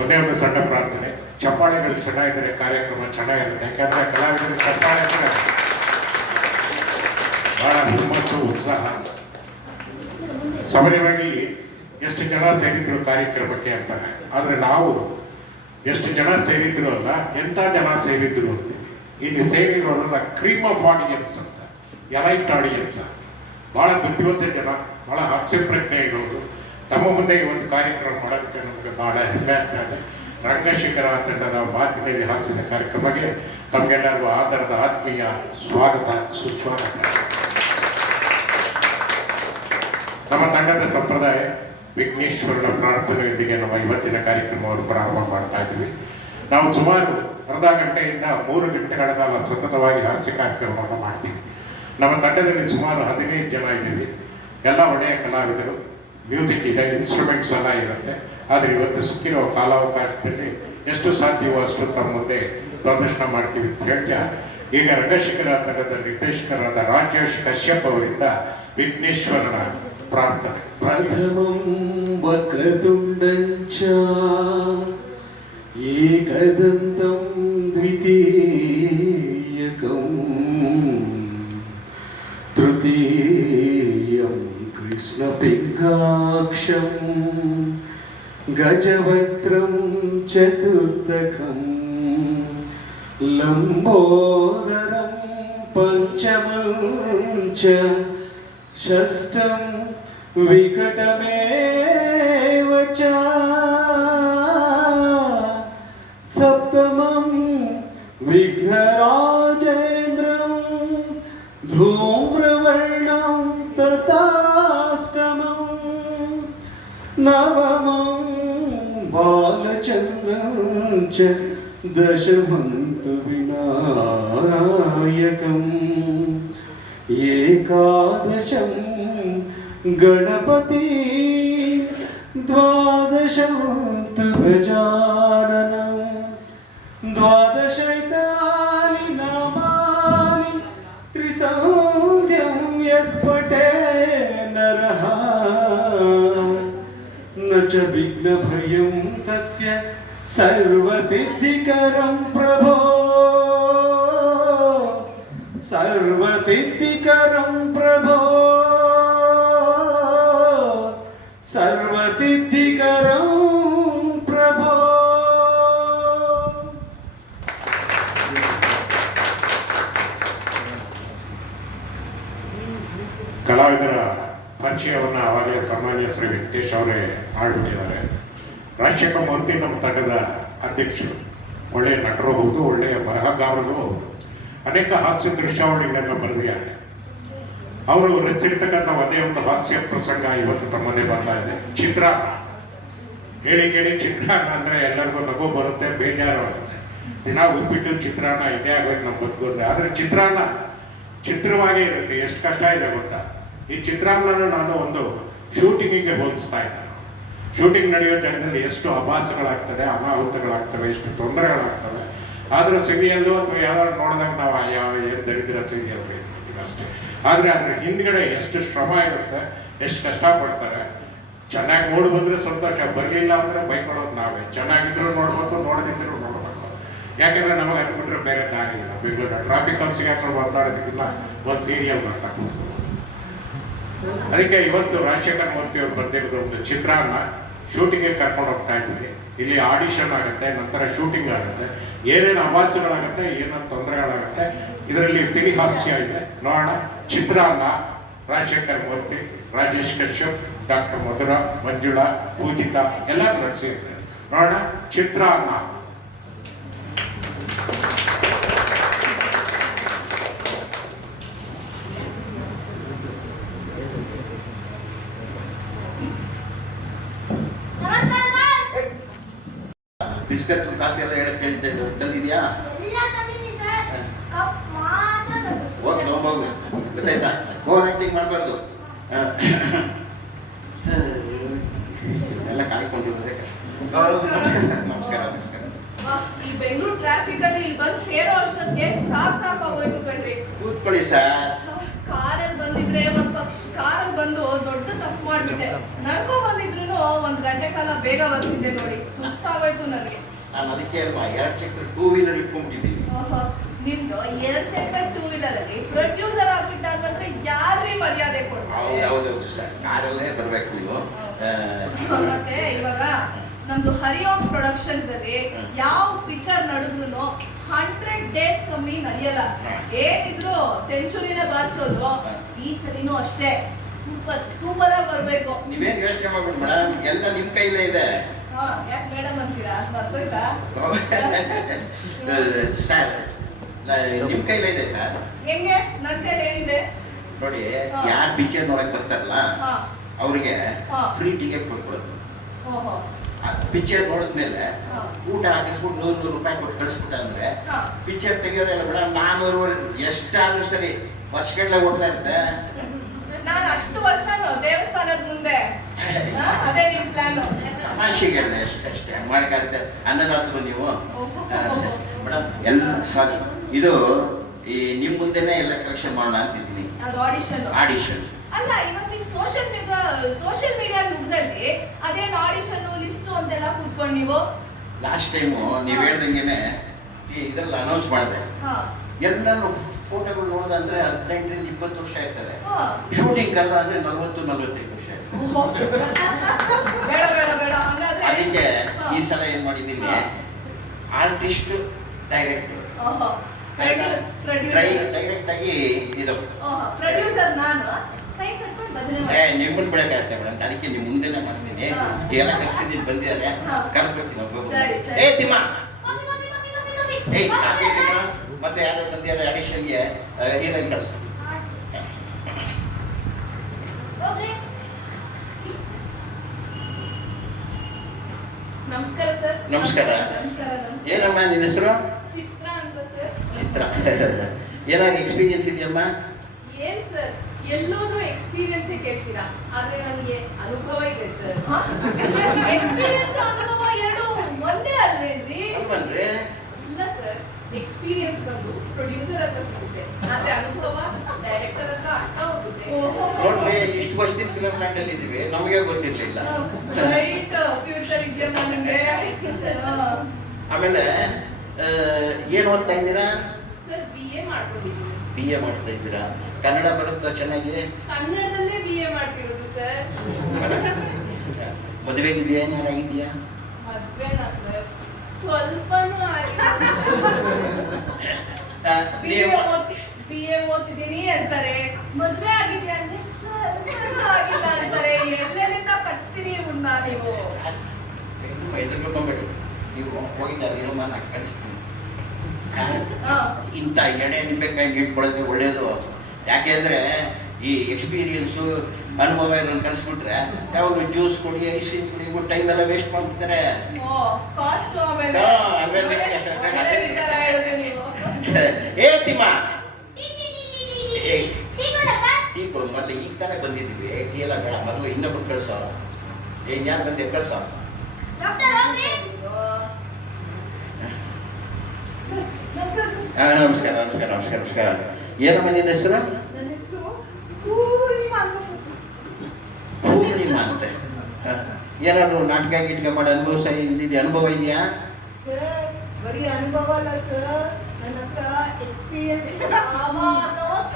ಒಂದೇ ಒಂದು ಸಣ್ಣ ಪ್ರಾರ್ಥನೆ, ಚಪ್ಪಾಳೆಗಳು ಚೆನ್ನಾಗಿದ್ದರೆ ಕಾರ್ಯಕ್ರಮ ಚೆನ್ನಾಗಿರುತ್ತೆ. ಯಾಕೆಂದರೆ ಕಲಾವಿದರ ಚಪ್ಪಾಳೆ ಬಹಳ ಹುಮ್ಮಸ್ಸು, ಉತ್ಸಾಹ. ಸಾಮಾನ್ಯವಾಗಿ ಎಷ್ಟು ಜನ ಸೇರಿದ್ರು ಕಾರ್ಯಕ್ರಮಕ್ಕೆ ಅಂತಾರೆ, ಆದರೆ ನಾವು ಎಷ್ಟು ಜನ ಸೇರಿದ್ರು ಅಲ್ಲ, ಎಂಥ ಜನ ಸೇರಿದ್ರು ಅಂತೀವಿ. ಇಲ್ಲಿ ಸೇರಿರೋರೆಲ್ಲ ಕ್ರೀಮ್ ಆಫ್ ಆಡಿಯನ್ಸ್ ಅಂತ, ಎಲೈಟ್ ಆಡಿಯನ್ಸ್, ಭಾಳ ಬುದ್ಧಿವಂತ ಜನ, ಭಾಳ ಹಾಸ್ಯ ಪ್ರಜ್ಞೆ ಇರೋರು. ತಮ್ಮ ಮುಂದೆ ಈ ಒಂದು ಕಾರ್ಯಕ್ರಮ ಮಾಡೋದಕ್ಕೆ ನಮಗೆ ಭಾಳ ಹೆಮ್ಮೆ ಆಗ್ತಾ ಇದೆ. ರಂಗಶಿಖರ ತಂಡದ ಮಾತಿನಲ್ಲಿ ಹಾಸ್ಯದ ಕಾರ್ಯಕ್ರಮಕ್ಕೆ ತಮಗೆಲ್ಲರಿಗೂ ಆಧಾರದ ಆತ್ಮೀಯ ಸ್ವಾಗತ, ಸುಸ್ವಾಗತ. ನಮ್ಮ ತಂಡದ ಸಂಪ್ರದಾಯ ವಿಘ್ನೇಶ್ವರನ ಪ್ರಾರ್ಥನೆಯೊಂದಿಗೆ ನಮ್ಮ ಇವತ್ತಿನ ಕಾರ್ಯಕ್ರಮವನ್ನು ಪ್ರಾರಂಭ ಮಾಡ್ತಾ ಇದ್ದೀವಿ. ನಾವು ಸುಮಾರು ಅರ್ಧ ಗಂಟೆಯಿಂದ 3 ಗಂಟೆಗಳ ಕಾಲ ಸತತವಾಗಿ ಹಾಸ್ಯ ಕಾರ್ಯಕ್ರಮವನ್ನು ಮಾಡ್ತೀವಿ. ನಮ್ಮ ತಂಡದಲ್ಲಿ ಸುಮಾರು 15 ಜನ ಇದ್ದೀವಿ. ಎಲ್ಲ ಒಳ್ಳೆಯ ಕಲಾವಿದರು, ಮ್ಯೂಸಿಕ್ ಇದೆ, ಇನ್ಸ್ಟ್ರೂಮೆಂಟ್ಸ್ ಎಲ್ಲ ಇರುತ್ತೆ. ಆದರೆ ಇವತ್ತು ಸಿಕ್ಕಿರೋ ಕಾಲಾವಕಾಶದಲ್ಲಿ ಎಷ್ಟು ಸಾಧ್ಯವೋ ಅಷ್ಟು ತಮ್ಮ ಮುಂದೆ ಪ್ರದರ್ಶನ ಮಾಡ್ತೀವಿ ಅಂತ ಹೇಳ್ತಾ, ಈಗ ರಂಗಶಿಖರ ತಂಡದ ನಿರ್ದೇಶಕರಾದ ರಾಜೇಶ್ ಕಶ್ಯಪ್ ಅವರಿಂದ ವಿಘ್ನೇಶ್ವರನ ಪ್ರಾರ್ಥನೆ. ಪ್ರಥಮಂ ವಕ್ರತುಂಡಂಚ ಏಕದಂತಂ ದ್ವಿತೀಯಕಂ ತೃತೀಯಂ ಕೃಷ್ಣಪಿಂಗಾಕ್ಷಂ ಗಜವಕ್ತ್ರಂ ಚತುರ್ಥಕಂ ಲಂಬೋದರಂ पञ्चमं च षष्ठं विकटमेव च सप्तमं विघ्नराजेन्द्रं धूम्रवर्णं तथाष्टमं नवमं बालचन्द्रं च दशमं तु विनायकम् एकादशं गणपति द्वादशं तु गजाननं द्वादशैतानि नामानि त्रिसन्ध्यं यत्पठे नरः न च विघ्नभयं तस्य सर्वसिद्धिकरं प्रभो सर्वसिद्धिकरं प्रभो सर्वसिद्धिकरं प्रभो ಕಲಾವಿದರ ಪರಿಚಯವನ್ನು ಆವಾಗಲೇ ಸನ್ಮಾನ್ಯ ಶ್ರೀ ವೆಂಕಟೇಶ್ ಅವರೇ ಮಾಡಿಬಿಟ್ಟಿದ್ದಾರೆ. ರಾಜಶೇಖರ ಮೂರ್ತಿ ನಮ್ಮ ತಂಡದ ಅಧ್ಯಕ್ಷರು, ಒಳ್ಳೆಯ ನಟರು ಹೌದು, ಒಳ್ಳೆಯ ಬರಹಗಾರರು ಹೌದು, ಅನೇಕ ಹಾಸ್ಯ ದೃಶ್ಯಾವಳಿಗಳನ್ನು ಬರೆದಿದ್ದಾರೆ. ಅವರು ರಚಿರ್ತಕ್ಕಂಥ ಒಂದೇ ಒಂದು ಹಾಸ್ಯ ಪ್ರಸಂಗ ಇವತ್ತು ತಮ್ಮದೇ ಬರ್ತಾ ಇದೆ. ಚಿತ್ರಾನ್ನ ಹೇಳಿ ಕೇಳಿ ಚಿತ್ರಾನ್ನ ಅಂದರೆ ಎಲ್ಲರಿಗೂ ನಗು ಬರುತ್ತೆ, ಬೇಜಾರು ಆಗುತ್ತೆ. ದಿನ ಉಪ್ಪಿಟ್ಟು ಚಿತ್ರಾನ್ನ ಇದೇ ಆಗೋದು ನಮ್ಮ ಬದುಕೋದ್ರೆ. ಆದರೆ ಚಿತ್ರಾನ್ನ ಚಿತ್ರವಾಗೇ ಇರುತ್ತೆ. ಎಷ್ಟು ಕಷ್ಟ ಇದೆ ಗೊತ್ತಾ? ಈ ಚಿತ್ರಾನ್ನ ನಾನು ಒಂದು ಶೂಟಿಂಗಿಗೆ ಹೋಲಿಸ್ತಾ ಇದ್ದೆ. ಶೂಟಿಂಗ್ ನಡೆಯೋ ಜಾಗದಲ್ಲಿ ಎಷ್ಟು ಅಭಾಸಗಳಾಗ್ತದೆ, ಅನಾಹುತಗಳಾಗ್ತವೆ, ಎಷ್ಟು ತೊಂದರೆಗಳಾಗ್ತವೆ. ಆದರೆ ಸೀರಿಯಲ್ಲು ಅಥವಾ ಯಾರು ನೋಡಿದಾಗ ನಾವು ಯಾವ ಏನು ದರಿದ್ರ ಸೀರಿಯಲ್ ಅಷ್ಟೇ. ಆದರೆ ಅದ್ರ ಹಿಂದ್ಗಡೆ ಎಷ್ಟು ಶ್ರಮ ಇರುತ್ತೆ, ಎಷ್ಟು ಕಷ್ಟಪಡ್ತಾರೆ. ಚೆನ್ನಾಗಿ ನೋಡಿ ಬಂದರೆ ಸಂತೋಷ, ಬರಲಿಲ್ಲ ಅಂದರೆ ಬೈಕೊಳ್ಳೋದು ನಾವೇ. ಚೆನ್ನಾಗಿದ್ರು ನೋಡ್ಬೇಕು, ನೋಡದಿದ್ರು ನೋಡ್ಬೇಕು. ಯಾಕೆಂದರೆ ನಮಗೆ ಅಂದ್ಬಿಟ್ರೆ ಬೇರೆ ದಾರಿ ಇಲ್ಲ. ಬೆಂಗಳೂರು ಟ್ರಾಫಿಕಲ್ಲಿ ಸಿಗಾಕೊಂಡು ಮಾತಾಡೋದಕ್ಕಿಂತ ಒಂದು ಸೀರಿಯಲ್ ಮಾಡ್ತಾ ಕೂತ್ಕೊಂಡು. ಅದಕ್ಕೆ ಇವತ್ತು ರಾಜಶೇಖರ ಮೂರ್ತಿ ಅವರು ಬರ್ತಿರೋದು ಒಂದು ಚಿತ್ರಾನ್ನ ಶೂಟಿಂಗಿಗೆ ಕರ್ಕೊಂಡು ಹೋಗ್ತಾ ಇದ್ವಿ. ಇಲ್ಲಿ ಆಡಿಷನ್ ಆಗುತ್ತೆ, ನಂತರ ಶೂಟಿಂಗ್ ಆಗುತ್ತೆ. ಏನೇನು ಅಭಾಸಗಳಾಗುತ್ತೆ, ಏನೇನು ತೊಂದರೆಗಳಾಗುತ್ತೆ, ಇದರಲ್ಲಿ ತಿಳಿ ಹಾಸ್ಯ ಇದೆ. ನೋಡೋಣ. ಚಿತ್ರಾನ್ನ, ರಾಜಶೇಖರ ಮೂರ್ತಿ, ರಾಜೇಶ್ ಕಶ್ಯಪ್, ಡಾಕ್ಟರ್ ಮಧುರಾ, ಮಂಜುಳಾ, ಪೂಜಿತಾ ಎಲ್ಲ ನಡೆಸಿರ್ತಾರೆ. ನೋಡೋಣ ಚಿತ್ರಾನ್ನ. ಬಿಸ್ಕತ್ ಕಾಫಿ ಎಲ್ಲ ಹೇಳಕ್ ಹೇಳ್ತೇವೆ, ತಂದಿದ್ಯಾ? ಹೋಗಿ ತಗೊಂಬೋಗು, ಗೊತ್ತಾಯ್ತಾ? ಓವರ್ ಆಕ್ಟಿಂಗ್ ಮಾಡಬಾರ್ದು. ಎಲ್ಲ ಕಾಯ್ಕೊಂಡಿರೋದೇ ಕಷ್ಟ. ನಮಸ್ಕಾರ ನಮಸ್ಕಾರ. ಈ ಬೆಂಗಳೂರು ಟ್ರಾಫಿಕ್ ಅಲ್ಲಿ ಇಲ್ಲಿ ಬಂದು ಸೇರೋ ಅಷ್ಟೊತ್ತಿಗೆ ಸಾಕಾಗೋಯ್ತು ಕಣ್ರಿ. ಕೂತ್ಕೊಳ್ಳಿ ಸರ್. ಕಾರಲ್ಲಿ ಬಂದಿದ್ರೆ ಒಂದ್ ಪಕ್ಷ ಕಾರಲ್ಲಿ ಬಂದು ದೊಡ್ಡ ತಪ್ಪು ಮಾಡ್ಬಿಟ್ಟೆ. ನಡ್ಕೊ ಬಂದಿದ್ರು 1 ಗಂಟೆ ಕಾಲ ಬೇಗ ಬರ್ತಿದ್ದೆ ನೋಡಿ. ಸುಸ್ತಾಗೋಯ್ತು ನನಗೆ. ನಾನು ಅದಕ್ಕೆ ಅಲ್ವಾ 2 ಚಕ್ರ 2 ವೀಲರ್ ಇಟ್ಕೊಂಡ್ಬಿಟ್ಟಿದ್ದೀನಿ. ನಿಮ್ದು 2 ಚಕ್ರ 2 ವೀಲರ್ ಅಲ್ಲಿ ಪ್ರೊಡ್ಯೂಸರ್ ಆಗ್ಬಿಟ್ಟಾದ್ರೆ ಯಾರ್ರಿ ಮರ್ಯಾದೆ ಕೊಡ್ತಾರೆ? ಹೌದೌದು ಸರ್, ಕಾರಲ್ಲೇ ಬರ್ಬೇಕು ನೀವು. ಮತ್ತೆ ಇವಾಗ ನಮ್ದು ಹರಿಯೋಮ್ ಪ್ರೊಡಕ್ಷನ್ಸ್ ಅಲ್ಲಿ ಯಾವ ಪಿಕ್ಚರ್ ನಡೆದ್ರು 100 ಡೇಸ್ ಕಮ್ಮಿ ನಡೆಯಲ್ಲ. ಏನಿದ್ರು ಸೆಂಚುರಿನೇ ಬಾರಿಸೋದು. ಈ ಸರಿನೂ ಅಷ್ಟೇ ಸೂಪರ್ ಆಗಿ ಬರ್ಬೇಕು. ನೀವೇನು ಯೋಚನೆ ಮಾಡ್ಬಿಡಿ ಮೇಡಮ್, ಎಲ್ಲ ನಿಮ್ ಕೈಲೇ ಇದೆ. ಯಾಕೆ ಮೇಡಮ್ ಅಂತೀರಾ? ಬರ್ಬೇಕಾ ಸರ್? ನಿಮ್ ಕೈಲೇ ಇದೆ ಸರ್. ಹೆಂಗೆ? ನನ್ ಕೈಲಿ ಏನಿದೆ ನೋಡಿ, ಯಾರು ಪಿಕ್ಚರ್ ನೋಡಕ್ ಬರ್ತಾರಲ್ಲ ಅವ್ರಿಗೆ ಫ್ರೀ ಟಿಕೆಟ್ ಕೊಟ್ಬಿಡೋದು. ಪಿಕ್ಚರ್ ನೋಡಿದ್ಮೇಲೆ ಊಟ ಹಾಕಿಸ್ಬಿಟ್ಟು 100 ರೂಪಾಯಿ ಕೊಟ್ಟು ಕಳಿಸ್ಬಿಟ್ಟ ಅಂದ್ರೆ ಪಿಕ್ಚರ್ ತೆಗಿಯೋದಲ್ಲ ಮೇಡಮ್. 400 ಎಷ್ಟಾದ್ರೂ ಸರಿ ವರ್ಷಗಟ್ಟಲೆ ಓಡ್ತಾ ಇರುತ್ತೆ. ನಾನು ಅಷ್ಟು ವರ್ಷ ದೇವಸ್ಥಾನದ ಮುಂದೆ ಅದೇ ನಿಮ್ ಪ್ಲಾನ್. ತಮಾಷೆಗೆ ಅಷ್ಟೇ ಮಾಡಕ್ಕಾಗುತ್ತೆ. ಅನ್ನದಾತರು ನೀವು ಮೇಡಮ್. ಎಲ್ಲ ಸಾರಿ, ಇದು ಈ ನಿಮ್ ಮುಂದೆನೆ ಎಲ್ಲ ಸೆಲೆಕ್ಷನ್ ಮಾಡೋಣ ಅಂತಿದ್ದೀನಿ. ಅದು ಆಡಿಷನ್ ಅಲ್ಲ. ಇವತ್ತಿಗೆ ಸೋಷಿಯಲ್ ಮೀಡಿಯಾ ಯುಗದಲ್ಲಿ ಅದೇನು ಆಡಿಷನ್ ಲಿಸ್ಟ್ ಅಂತೆಲ್ಲ ಕೂತ್ಕೊಂಡು ನೀವು ಲಾಸ್ಟ್ ಟೈಮು ನೀವು ಹೇಳ್ದಂಗೆನೆ ಇದ್ರಲ್ಲಿ ಅನೌನ್ಸ್ ಮಾಡಿದೆ. ಎಲ್ಲರೂ ಫೋಟೋಗಳು ನೋಡಿದ್ರೆ 15ರಿಂದ 20 ವರ್ಷ ಇರ್ತಾರೆ. ಶೂಟಿಂಗ್ ಕರೆದ ಅಂದ್ರೆ 40-45 ವರ್ಷ ಬೇಡ ಬೇಡ ಬೇಡ ಹಾಗಾದ್ರೆ ಅದಕ್ಕೆ ಈ ಸಲ ಏನ್ ಮಾಡಿದ್ದೀನಿ, ಆರ್ಟಿಸ್ಟ್ ಡೈರೆಕ್ಟರ್ ಡೈರೆಕ್ಟ್ ಆಗಿ ಇದು ಪ್ರೊಡ್ಯೂಸರ್ ನಾನು ಕೈ ಕಟ್ಕೊಂಡು ಭಜನೆ ಮಾಡಿ ನಿಮ್ಮನ್ನು ಬಿಡಕ್ಕಾಗತ್ತೆ ಮೇಡಮ್, ಅದಕ್ಕೆ ನಿಮ್ಮ ಮುಂದೆನೇ ಮಾಡ್ತೀನಿ. ಎಲ್ಲ ಕಲಿಸಿದ್ದೀನಿ ಬಂದಿದ್ದಾರೆ, ಕರ್ಕೊಡ್ತೀನಿ ಒಬ್ಬೊಬ್ಬರು. ಏ ತಿಮ್ಮ, ಏಯ್ ಕಾಫಿ ತಿಮ್ಮ, ಮತ್ತೆ ಯಾರು ಬಂದಿದ್ದಾರೆ ಅಡಿಷನ್ಗೆ ಹೀರೋಯಿನ್ ಕಳಿಸ್. ನಮಸ್ಕಾರ ಸರ್. ನಮಸ್ಕಾರ. ನಮಸ್ಕಾರ. ಏನಮ್ಮ ನಿನ್ನ ಹೆಸರು? ಚಿತ್ರ ಅಂತ ಸರ್. ಚಿತ್ರ. ಏನಾದ್ರು ಎಕ್ಸ್ಪೀರಿಯನ್ಸ್ ಇದೆಯಮ್ಮ? ಏನ್ ಸರ್ ಎಲ್ಲೋದ್ರೂ ಎಕ್ಸ್ಪೀರಿಯನ್ಸ್ ಕೇಳ್ತೀರಾ, ಆದ್ರೆ ನನಗೆ ಅನುಭವ ಇದೆ ಸರ್. ಎಕ್ಸ್ಪೀರಿಯನ್ಸ್ ಅನುಭವ ಎರಡು ಒಂದೇ ಅಲ್ವೇನ್ರಿ? ಅಲ್ವನ್ರಿ? ಇಲ್ಲ ಸರ್, ಎಕ್ಸ್ಪೀರಿಯನ್ಸ್ ಬಂದು ಪ್ರೊಡ್ಯೂಸರ್ ಹತ್ರ ಸಿಗುತ್ತೆ, ಆದ್ರೆ ಅನುಭವ ಡೈರೆಕ್ಟರ್ ಹತ್ರ ಅರ್ಥ ಹೋಗುತ್ತೆ. ನೋಡ್ರಿ, ಇಷ್ಟು ವರ್ಷದಿಂದ ಫಿಲಮ್ ಲ್ಯಾಂಡ್ ಅಲ್ಲಿ ಇದೀವಿ, ನಮಗೆ ಗೊತ್ತಿರ್ಲಿಲ್ಲ. ರೈಟ್, ಫ್ಯೂಚರ್ ಇದೆಯಲ್ಲ ನಿಮ್ಗೆ. ಆಮೇಲೆ ಏನು ಓದ್ತಾ ಇದ್ದೀರಾ? ಸರ್ BA ಮಾಡ್ಕೊಂಡಿದ್ದೀನಿ. BA ಮಾಡ್ತಾ ಇದ್ದೀರಾ? ಕನ್ನಡ ಬರುತ್ತಾ ಚೆನ್ನಾಗಿ? ಕನ್ನಡದಲ್ಲೇ BA ಮಾಡ್ತಿರೋದು ಸರ್. ಮದುವೆಗಿದೆಯಾ, ಏನಾಗಿದೆಯಾ? ಮದ್ವೆನಾ ಸರ್? ಸ್ವಲ್ಪನೂ ಆಗಿಲ್ಲ. BA ಓದ್ತಿದ್ದೀನಿ ಅಂತಾರೆ, ಮದ್ವೆ ಆಗಿದೆ ಅಂದ್ರೆ ಸ್ವಲ್ಪನೂ ಆಗಿಲ್ಲ ಅಂತಾರೆ. ಎಲ್ಲೆಲ್ಲಿಂದ ಕಟ್ತೀರಿ ಇವ್ನ ನೀವು? ಎದುರ್ಬೇಡಿ, ನೀವು ಹೋಗಿದ್ದಾರೆ ಇರಮ್ಮ, ನಾನು ಕಳಿಸ್ತೀನಿ. ಇಂಥ ಎಣೆ ನಿಂಬೆಕಾಯಿ ಇಟ್ಕೊಳ್ಳೋದು ಒಳ್ಳೇದು. ಯಾಕೆಂದ್ರೆ ಈ ಎಕ್ಸ್ಪೀರಿಯನ್ಸು ಅನುಭವ ಇದನ್ನು ಕಳಿಸ್ಬಿಟ್ರೆ ಯಾವಾಗ ಜ್ಯೂಸ್ ಕುಡಿ, ಐಸ್ ಕ್ರೀಮ್ ಕುಡಿ, ಟೈಮ್ ಎಲ್ಲ ವೇಸ್ಟ್ ಮಾಡ್ಬಿಡ್ತಾರೆ. ಏ ತಿಮ್ಮ, ಟೀ ಕೊಡು. ಮೊದಲು ಈಗ ತಾನೇ ಬಂದಿದ್ದೀವಿ, ಟೀ ಎಲ್ಲ ಬೇಡ, ಮೊದಲು ಇನ್ನೊಬ್ರು ಕಳಿಸೋ. ಏನ್ ಯಾರು ಬಂದೆ ಕಳಿಸೋ. ನಮಸ್ಕಾರ ನಮಸ್ಕಾರ ನಮಸ್ಕಾರ ನಮಸ್ಕಾರ. ಏನಮ್ಮ ನಿನ್ನ ಹೆಸರು? ನನ್ನ ಹೆಸರು ಪೂರ್ಣಿಮಾ ಅಂತ ಸರ್. ಪೂರ್ಣಿಮಾ ಅಂತೆ. ಏನಾದ್ರು ನಾಟಕ ಗಿಟ್ಕ ಮಾಡಿ ಅನುಭವ ಸರಿ ಇದ್ದಿದ್ದೆ, ಅನುಭವ ಇದೆಯಾ? ಸರ್ ಬರೀ ಅನುಭವ ಅಲ್ಲ ಸರ್, ನನ್ನ ಹತ್ರ ಎಕ್ಸ್ಪೀರಿಯನ್ಸ್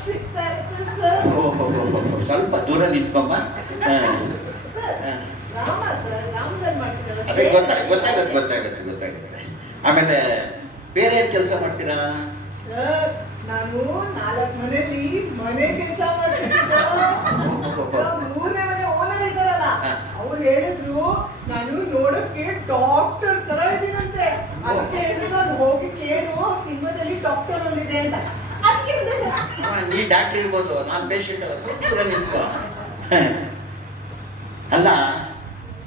ಸಿಗ್ತಾ ಇರುತ್ತೆ ಸರ್. ಸ್ವಲ್ಪ ದೂರ ನಿಂತ್ಕೊಂಬ. ಸರ್ ರಾಮ ಸರ್, ರಾಮದಲ್ಲಿ ಮಾಡ್ತಿದ್ದಲ್ಲ ಅದೇ ಗೊತ್ತಾಗುತ್ತೆ ಗೊತ್ತಾಗುತ್ತೆ ಗೊತ್ತಾಗುತ್ತೆ. ಆಮೇಲೆ ಬೇರೆ ಏನು ಕೆಲಸ ಮಾಡ್ತೀರಾ? ಸರ್ ನಾನು 4 ಮನೇಲಿ ಮನೆ ಕೆಲಸ ಮಾಡ್ತೀನಿ ಸರ್. 3ನೇ ಮನೆ ಓನರ್ ಇದ್ದಾರಲ್ಲ, ಅವ್ರು ಹೇಳಿದ್ರು ನಾನು ನೋಡಕ್ಕೆ ಡಾಕ್ಟರ್ ತರ ಇದೀನಂತೆ. ಅದಕ್ಕೆ ಹೇಳಿದ್ರು ಅದು ಹೋಗಿ ಕೇಳು, ಸಿನಿಮಾದಲ್ಲಿ ಡಾಕ್ಟರ್ ಇದೆ ಅಂತ. ಅದಕ್ಕೆ ಬಂದೆ ಸರ್. ನೀ ಡಾಕ್ಟರ್ ಇರ್ಬೋದು, ನಾನು ಪೇಷಂಟ್ ಅಲ್ಲ, ಸ್ವಲ್ಪ ದೂರ ನಿಂತ್ಕೋ. ಅಲ್ಲ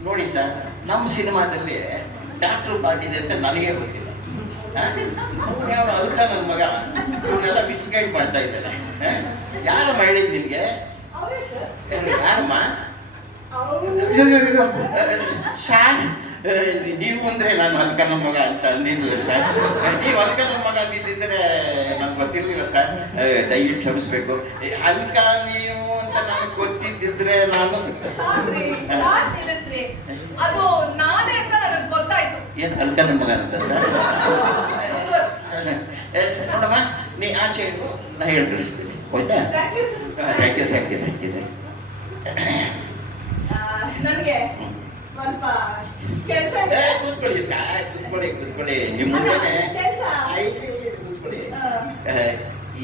ನೋಡಿ ಸರ್, ನಮ್ಮ ಸಿನಿಮಾದಲ್ಲಿ ಡಾಕ್ಟರ್ ಪಾರ್ಟಿ ಇದೆ ಅಂತ ನನಗೆ ಗೊತ್ತಿಲ್ಲ. ಯಾವ ಅಲ್ಕ ನನ್ನ ಮಗ ಇವನ್ನೆಲ್ಲ ಮಿಸ್ಗೈಡ್ ಮಾಡ್ತಾ ಇದ್ದಾನೆ. ಯಾರಮ್ಮ ಹೇಳಿದ್ ನಿನ್ಗೆ? ಅವರೇ ಸರ್. ಯಾರಮ್ಮ? ಸಾರ್, ನೀವು ಅಂದ್ರೆ ನಾನು ಅಲ್ಕನ ಮಗ ಅಂತ ಅಂದಿದ್ದಿಲ್ಲ ಸರ್. ನೀವು ಅಲ್ಕನ ಮಗ ಅಂದಿದ್ದಿದ್ರೆ ನನ್ಗೆ ಗೊತ್ತಿರ್ಲಿಲ್ಲ ಸರ್, ದಯವಿಟ್ಟು ಕ್ಷಮಿಸ್ಬೇಕು. ಅಲ್ಕ ನೀವು ಅಂತ ನನಗೆ ಗೊತ್ತಿದ್ದಿದ್ರೆ ನಾನು ಅದು ನಾನೇ ಅಂತ ನನಗೆ ಗೊತ್ತಾಯ್ತು. ಏನು ಅಲ್ಕನ ಮಗ ಅಂತ ಸರ್? ನೋಡಮ್ಮ, ನೀ ಆಚೆ ಇಟ್ಟು ನಾ ಹೇಳಿ ಕಳಿಸ್ತೀನಿ. ಹೋಯ್ತಾ? Thank you sir. Thank you thank you thank you. ನನಗೆ ಸ್ವಲ್ಪ ಕೆಲಸ ಇದೆ. ಕೂತ್ಕೊಳ್ಳಿ ಸರ್, ಕೂತ್ಕೊಳ್ಳಿ ಕೂತ್ಕೊಳ್ಳಿ. ನಿಮ್ಮ ಮುಂದೆನೆ ಕೆಲಸ ಕೂತ್ಕೊಳ್ಳಿ.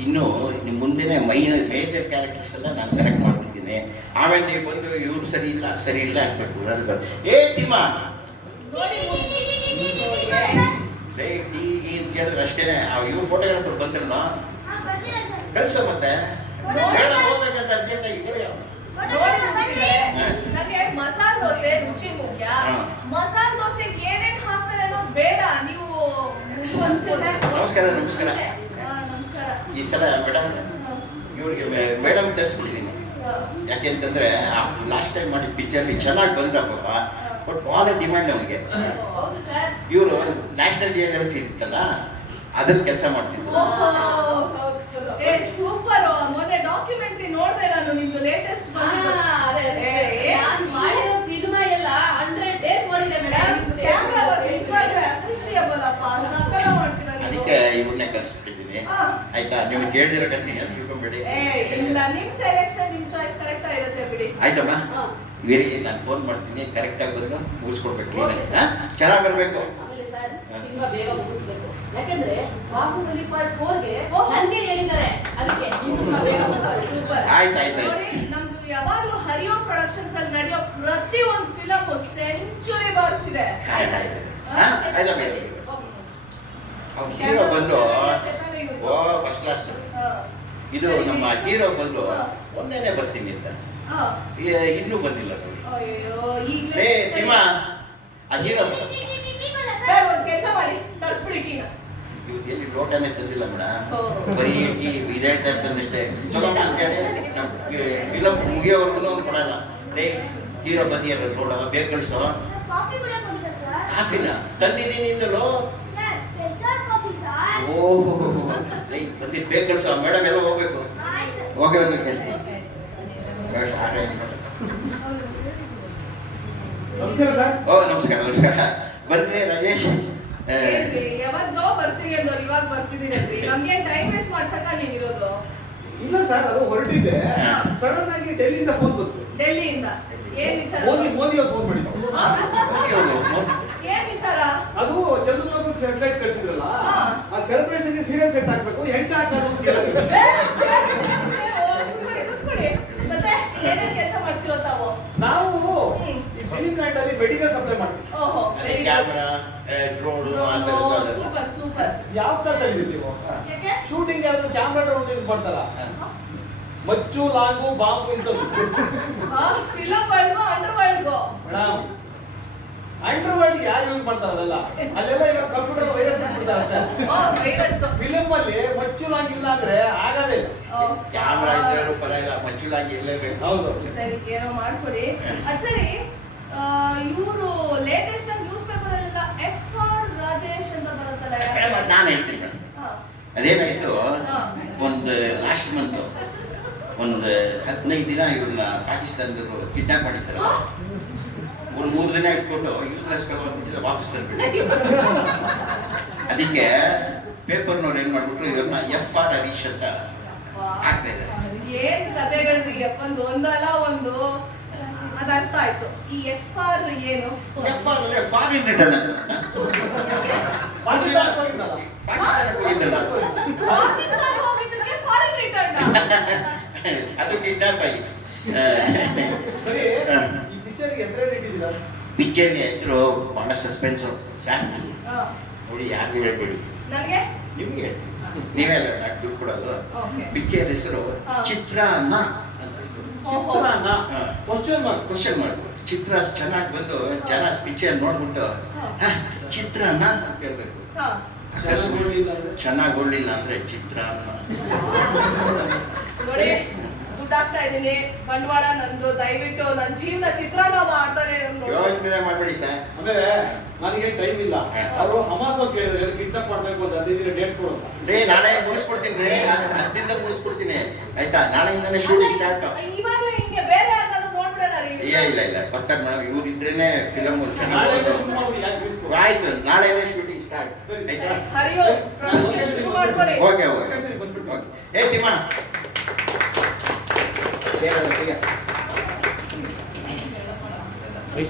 ಇನ್ನು ನಿಮ್ಮ ಮುಂದೆನೆ ಮೇಜರ್ ಕ್ಯಾರೆಕ್ಟರ್ಸ್ ಎಲ್ಲ ನಾನು ಸೆಲೆಕ್ಟ್ ಮಾಡ್ತಿದ್ದೀನಿ. ಆಮೇಲೆ ನೀವು ಬಂದು ಇವ್ರು ಸರಿ ಇಲ್ಲ ಅನ್ಬೇಕು. ಅದು ಏ ತಿಮ್ಮ, ಏನು ಕೇಳಿದ್ರೆ ಅಷ್ಟೇನೆ. ಇವ್ರು ಫೋಟೋಗ್ರಾಫರ್ ಬಂದ್ರಲ್ಲ, ಕಳ್ಸೋ ಮತ್ತೆ. ಬೇಡ ಹೋಗ್ಬೇಕಂತ ಅರ್ಜೆಂಟಾಗಿ ನನಗೆ ಮಸಾಲೆ ದೋಸೆ ರುಚಿ ಮುಖ್ಯ. ಮಸಾಲೆ ದೋಸೆಗೆ ಏನೇನ್ ಹಾಕ್ತಾರೆ ಅನ್ನೋದು ಬೇಡ, ನೀವು ನಮಸ್ಕಾರ ನಮಸ್ಕಾರ. ನಮಸ್ಕಾರ. ಈ ಸಲ ಮೇಡಮ್ ಇವ್ರಿಗೆ ಮೇಡಮ್ ತರಿಸ್ಬಿಟ್ಟಿದ್ದೀನಿ. ಯಾಕೆಂತಂದ್ರೆ ಲಾಸ್ಟ್ ಟೈಮ್ ಮಾಡಿದ ಪಿಕ್ಚರ್ಲಿ ಚೆನ್ನಾಗಿ ಬಂದಪ್ಪ, ಬಟ್ ಭಾಳ ಡಿಮ್ಯಾಂಡ್ ಅವನಿಗೆ. ಹೌದು ಸರ್. ಇವರು ನ್ಯಾಷನಲ್ ಜಿಯೋಗ್ರಫಿ ಇರ್ತಲ್ಲ, ಅದ್ರಲ್ಲಿ ಕೆಲಸ ಮಾಡ್ತಿದ್ರು. ಸೂಪರ್. ಮೊನ್ನೆ ಡಾಕ್ಯುಮೆಂಟ್ರಿ ನೋಡ್ದೆ ನಾನು, ನಿಮ್ದು ಲೇಟೆಸ್ಟ್ ಮಾಡಿರೋ ಸಿನಿಮಾ ಎಲ್ಲ 100 days ಓಡಿದೆ ಮೇಡಮ್. ಅಪ್ರಿಷಿಯಬಲ್ ಅಪ್ಪ, ಸಕಲ ಮಾಡ್ತೀರಾ ನೀವು. ಅದಕ್ಕೆ ಇವ್ರನ್ನೇ ಕರ್ಸ್ಬಿಟ್ಟಿದ್ದೀನಿ. ಆಯ್ತಾ? ನೀವು ಕೇಳಿದಿರೋ ಕರ್ಸಿ ಅಂತ ತಿಳ್ಕೊಂಬೇಡಿ. ಇಲ್ಲ, ನಿಮ್ ಸೆಲೆಕ್ಷನ್ ನಿಮ್ ಚಾಯ್ಸ್ ಕರೆಕ್ಟ್ ಆಗಿರುತ್ತೆ ಬಿಡಿ. ಆಯ್ತಮ್ಮ, ಬೇರೆ ನಾನು ಫೋನ್ ಮಾಡ್ತೀನಿ, ಕರೆಕ್ಟಾಗಿ ಬಂದು ಮುಗಿಸ್ಕೊಡ್ಬೇಕು. ಚೆನ್ನಾಗಿ ಬರಬೇಕು. ಆಮೇಲೆ ಸರ್ ಸಿನಿಮಾ ಬೇಗ ಮುಗಿಸ್ಬೇಕು. ಯಾಕಂದ್ರೆ ಬಾಹುಬಲಿ ಪಾರ್ಟ್ 4ಗೆ ನನಗೆ ಹೇಳಿದ್ದಾರೆ, ಅದಕ್ಕೆ ಈ ಸಿನಿಮಾ ಬೇಗ ಬಂತು. ಸೂಪರ್. ಆಯ್ತು. ನೋಡಿ ನಮ್ದು ಯಾವಾಗ್ಲೂ ಹರಿಯೋ ಪ್ರೊಡಕ್ಷನ್ಸ್ ಅಲ್ಲಿ ನಡೆಯೋ ಪ್ರತಿ ಒಂದು ಫಿಲಮ್ ಸೆಂಚುರಿ ಬಾರಿಸಿದೆ. ಹೀರೋ ಬಂದು ಫಸ್ಟ್ ಕ್ಲಾಸ್. ಇದು ನಮ್ಮ ಹೀರೋ ಬಂದು ಒಂದೇನೆ ಬರ್ತೀನಿ ಅಂತ ಇನ್ನೂ ಬಂದಿಲ್ಲ ನೋಡಿ. ಏ ತಿಮ್ಮ, ಆ ಹೀರೋ ಸರ್ ಒಂದ್ ಕೆಲಸ ಮಾಡಿ ತರಿಸ್ಬಿಡಿ ಟೀನ. ಎಲ್ಲಿ ಲೋಟನೇ ತಂದಿಲ್ಲ ಮೇಡಮ್, ಬರೀ ಟೀ ಇದು ಹೇಳ್ತಾ ಇರ್ತಾನಷ್ಟೇ. ತಗೊಂಡ ಅಂತೇಳಿ ಫಿಲಮ್ ಮುಗಿಯೋವರೆಗೂ ಕೊಡಲ್ಲ. ರೇ ಹೀರೋ ಬಂದಿಯಾರ ನೋಡವ, ಬೇಗ ಕಳಿಸೋ. ಕಾಫಿನ ತಂದಿದ್ದೀನಿ ಇಂದಲೋ. ಓಹೋ ಬಂದಿದ್ದು ಬೇಗ ಕಳಿಸೋ. ಮೇಡಮ್ ಎಲ್ಲ ಹೋಗ್ಬೇಕು. ಹೋಗಿ ನಮಸ್ಕಾರ ಸರ್. ಓ ನಮಸ್ಕಾರ. ಬನ್ನಿ ರಾಜೇಶ್. ಯಾವತ್ತೋ ಬರ್ತೀರಿ ಅಂದವ್ರು ಇವಾಗ ಬರ್ತಿದ್ದೀರಲ್ರಿ, ನಮ್ಗೆ ಟೈಮ್ ವೇಸ್ಟ್ ಮಾಡ್ಸಕ್ಕ ನೀವಿರೋದು. ಇಲ್ಲ ಸರ್, ಅದು ಹೊರಟಿದ್ದೆ, ಸಡನ್ ಆಗಿ ಡೆಲ್ಲಿಯಿಂದ ಫೋನ್ ಬಂತು. ಡೆಲ್ಲಿಯಿಂದ ಏನ್ ವಿಚಾರ? ಮೋದಿ ಅವ್ರು ಫೋನ್ ಮಾಡಿದ್ರು. ಏನ್ ವಿಚಾರ? ಅದು ಚಂದ್ರಬಾಬು ಸೆಟಲೈಟ್ ಕಳ್ಸಿದ್ರಲ್ಲ, ಆ ಸೆಲೆಬ್ರೇಷನ್ ಗೆ ಸೀರಿಯಲ್ ಸೆಟ್ ಹಾಕ್ಬೇಕು, ಹೆಂಗ್ ಹಾಕೋದು ಅಂತ ಕೇಳಿದ್ರು. ಕುತ್ಕೊಡಿ. ಮತ್ತೆ ಏನೇನ್ ಕೆಲಸ ಮಾಡ್ತಿರೋ ತಾವು? ನಾವು ಈ ಫಿಲಿಂ ನೈಟ್ ಅಲ್ಲಿ ಮೆಡಿಕಲ್ ಸಪ್ಲೈ ಮಾಡ್ತೀವಿ. ಓಹೋ, ಕ್ಯಾಮೆರಾ, ಡ್ರೋನ್, ಸೂಪರ್ ಸೂಪರ್. ಯಾವ ತರ ತಂದಿದ್ದೀವಿ ನೀವು? ಯಾಕೆ? ಶೂಟಿಂಗ್ ಯಾವ್ದು ಕ್ಯಾಮ್ರಾ ಡ್ರೋನ್ ಬರ್ತಾರ, ಮಚ್ಚು ಲಾಂಗು ಬಾಂಬು ಇಂಥದ್ದು. ಫಿಲಂ ವರ್ಲ್ಡ್ಗೋ ಅಂಡರ್ ವರ್ಲ್ಡ್ಗೋ? ಮೇಡಮ್, ಅಂಡರ್ ವರ್ಲ್ಡ್ ಯಾರು ಯೂಸ್ ಮಾಡ್ತಾರಲ್ಲ, ಅಲ್ಲೆಲ್ಲ ಇವಾಗ ಕಂಪ್ಯೂಟರ್ ವೈರಸ್ ಬಿಟ್ಬಿಡ್ತಾರೆ ಅಷ್ಟೇ. ವೈರಸ್ ಫಿಲಂ ಅಲ್ಲಿ ಮಚ್ಚು ಲಾಂಗ್ ಇಲ್ಲ ಅಂದ್ರೆ ಆಗದೇ ಇಲ್ಲ. ಕ್ಯಾಮ್ರಾ ಇದ್ರೂ ಪರವಾಗಿಲ್ಲ, ಮಚ್ಚುಲಾಗಿ ಇರಲೇಬೇಕು. ಹೌದು. ಸರಿ, ಏನೋ ಮಾಡ್ಕೊಡಿ. ಅದ್ ಸರಿ, ಇವರು ಲೇಟೆಸ್ಟ್ ಆಗಿ ನ್ಯೂಸ್ ಪೇಪರ್ ಅಲ್ಲೆಲ್ಲ FR ರಾಜೇಶ್ ಅಂತ ಬರುತ್ತಲ್ಲ, ನಾನು ಹೇಳ್ತೀನಿ ಮೇಡಮ್. ಅದೇನಾಯ್ತು, ಒಂದು ಲಾಸ್ಟ್ ಮಂತ್ ಒಂದು 15 ದಿನ ಇವ್ರನ್ನ ಪಾಕಿಸ್ತಾನದವರು ಕಿಡ್ನಾಪ್ ಮಾಡಿರ್ತಾರೆ. ಒಂದು 3 ದಿನ ಇಟ್ಕೊಂಡು ಯೂಸ್ಲೆಸ್ ಕಲ್ಬಿಟ್ಟಿದ್ದ ವಾಪಸ್ ತಂದ್ಬಿಟ್ಟು. ಅದಕ್ಕೆ ಪೇಪರ್ನವ್ರು ಏನ್ ಮಾಡ್ಬಿಟ್ರು, ಇವ್ರನ್ನ FR ಹರೀಶ್ ಅಂತ ಆಗ್ತಾ ಇದ್ದಾರೆ. ಏನ್ ಕಥೆಗಳ್ರಿ ಅಪ್ಪಂದು, ಒಂದಲ್ಲ ಒಂದು ಅದ್ ಅರ್ಥ ಆಯ್ತು. ಈ FR ಏನು? FR ಅಂದ್ರೆ ಫಾರಿನ್ ರಿಟರ್ನ್ ಅಂತ. ಪಾಕಿಸ್ತಾನಕ್ಕೆ ಹೋಗಿದ್ನಲ್ಲ. ಪಾಕಿಸ್ತಾನಕ್ಕೆ ಹೋಗಿದ್ದಲ್ಲ, ಪಾಕಿಸ್ತಾನ ಹೋಗಿದ್ದಕ್ಕೆ ಫಾರಿನ್ ರಿಟರ್ನ್. ಅದು ಕಿಡ್ನಾಪ್ ಆಗಿ. ಸರಿ, ಈ ಪಿಕ್ಚರ್ ಹೆಸರು ಇಟ್ಟಿದ್ದೀರಾ? ಪಿಕ್ಚರ್ಗೆ ಹೆಸರು ಬಹಳ ಸಸ್ಪೆನ್ಸ್ ಸಾಕು ನೋಡಿ, ಯಾರಿಗೂ ಹೇಳ್ಬೇಡಿ. ನನಗೆ ನಿಮ್ಗೆ ನೀವೆಲ್ಲ నాకు ದುಡ್ಡು ಕೊಡೋದು. ಓಕೆ. ಪಿಕ್ಚರ್ ಹೆಸರು ಚಿತ್ರಾನ್ನ ಅಂತ. ಚಿತ್ರಾನ್ನ ಕ್ವಶ್ಚನ್ ಮಾರ್ಕ್. ಕ್ವಶನ್ ಮಾಡ್ಬೋದು. ಚಿತ್ರ ಚೆನ್ನಾಗಿ ಬಂದು ಜನ ಪಿಕ್ಚರ್ ನೋಡ್ಬಿಟ್ಟು ಚಿತ್ರಾನ್ನ ಅಂತ ಕೇಳ್ಬೇಕು. ಚೆನ್ನಾಗಿ ಓಡಲಿಲ್ಲ ಅಂದ್ರೆ ಚಿತ್ರಾನ್ನ. ನೋಡಿ, ದುಡ್ಡು ಹಾಕ್ತಾ ಇದೀನಿ, ಬಂಡವಾಳ ನಂದು, ದಯವಿಟ್ಟು ನನ್ನ ಜೀವನ ಚಿತ್ರಾನ್ನ ಮಾಡ್ತಾರೆ. ಯೋಚನೆ ಮಾಡ್ಬೇಡಿ ಸರ್. ಆಮೇಲೆ ನನಗೆ ಟೈಮ್ ಇಲ್ಲ. ಅವರು ಹಮಾಸ್ ಅವ್ರು ಕೇಳಿದ್ರೆ ಕಿಡ್ನಾಪ್ ಮಾಡ್ಬೇಕು ಅಂತ 15 ದಿನ ಡೇಟ್ ಕೊಡೋದು. ನಾಳೆ ಮುಗಿಸ್ಕೊಡ್ತೀನಿ ರೀ, 10 ದಿನದಲ್ಲಿ ಮುಗಿಸ್ಕೊಡ್ತೀನಿ ಆಯ್ತಾ. ನಾಳೆಯಿಂದಾನೆ ಶೂಟಿಂಗ್ ಸ್ಟಾರ್ಟ್. ಇವಾಗಲೇ ಹಿಂಗೆ ಬೇರೆ ಯಾರನ್ನಾದ್ರೂ ನೋಡ್ಬಿಡೋಣ ರೀ. ಇಲ್ಲ ಬರ್ತಾರೆ ಮೇಡಮ್, ಇವ್ರು ಇದ್ರೇನೆ ಫಿಲಮ್ ನಾಳೆ ಚೆನ್ನಾಗಿ. ಶುರು ಮಾಡ್ಬಿಡಿ, ಯಾಕೆ risk? ಆಯ್ತು, ನಾಳೆನೇ ಶೂಟಿಂಗ್ ಸ್ಟಾರ್ಟ್ ಆಯ್ತಾ. ಹರಿಯೋ ಪ್ರೊಡಕ್ಷನ್ ಶುರು ಮಾಡ್ಕೊಳ್ಳಿ. ಓಕೆ. ಬಂದ್ಬಿಟ್ಟು ಏ ತಿಮ್ಮ,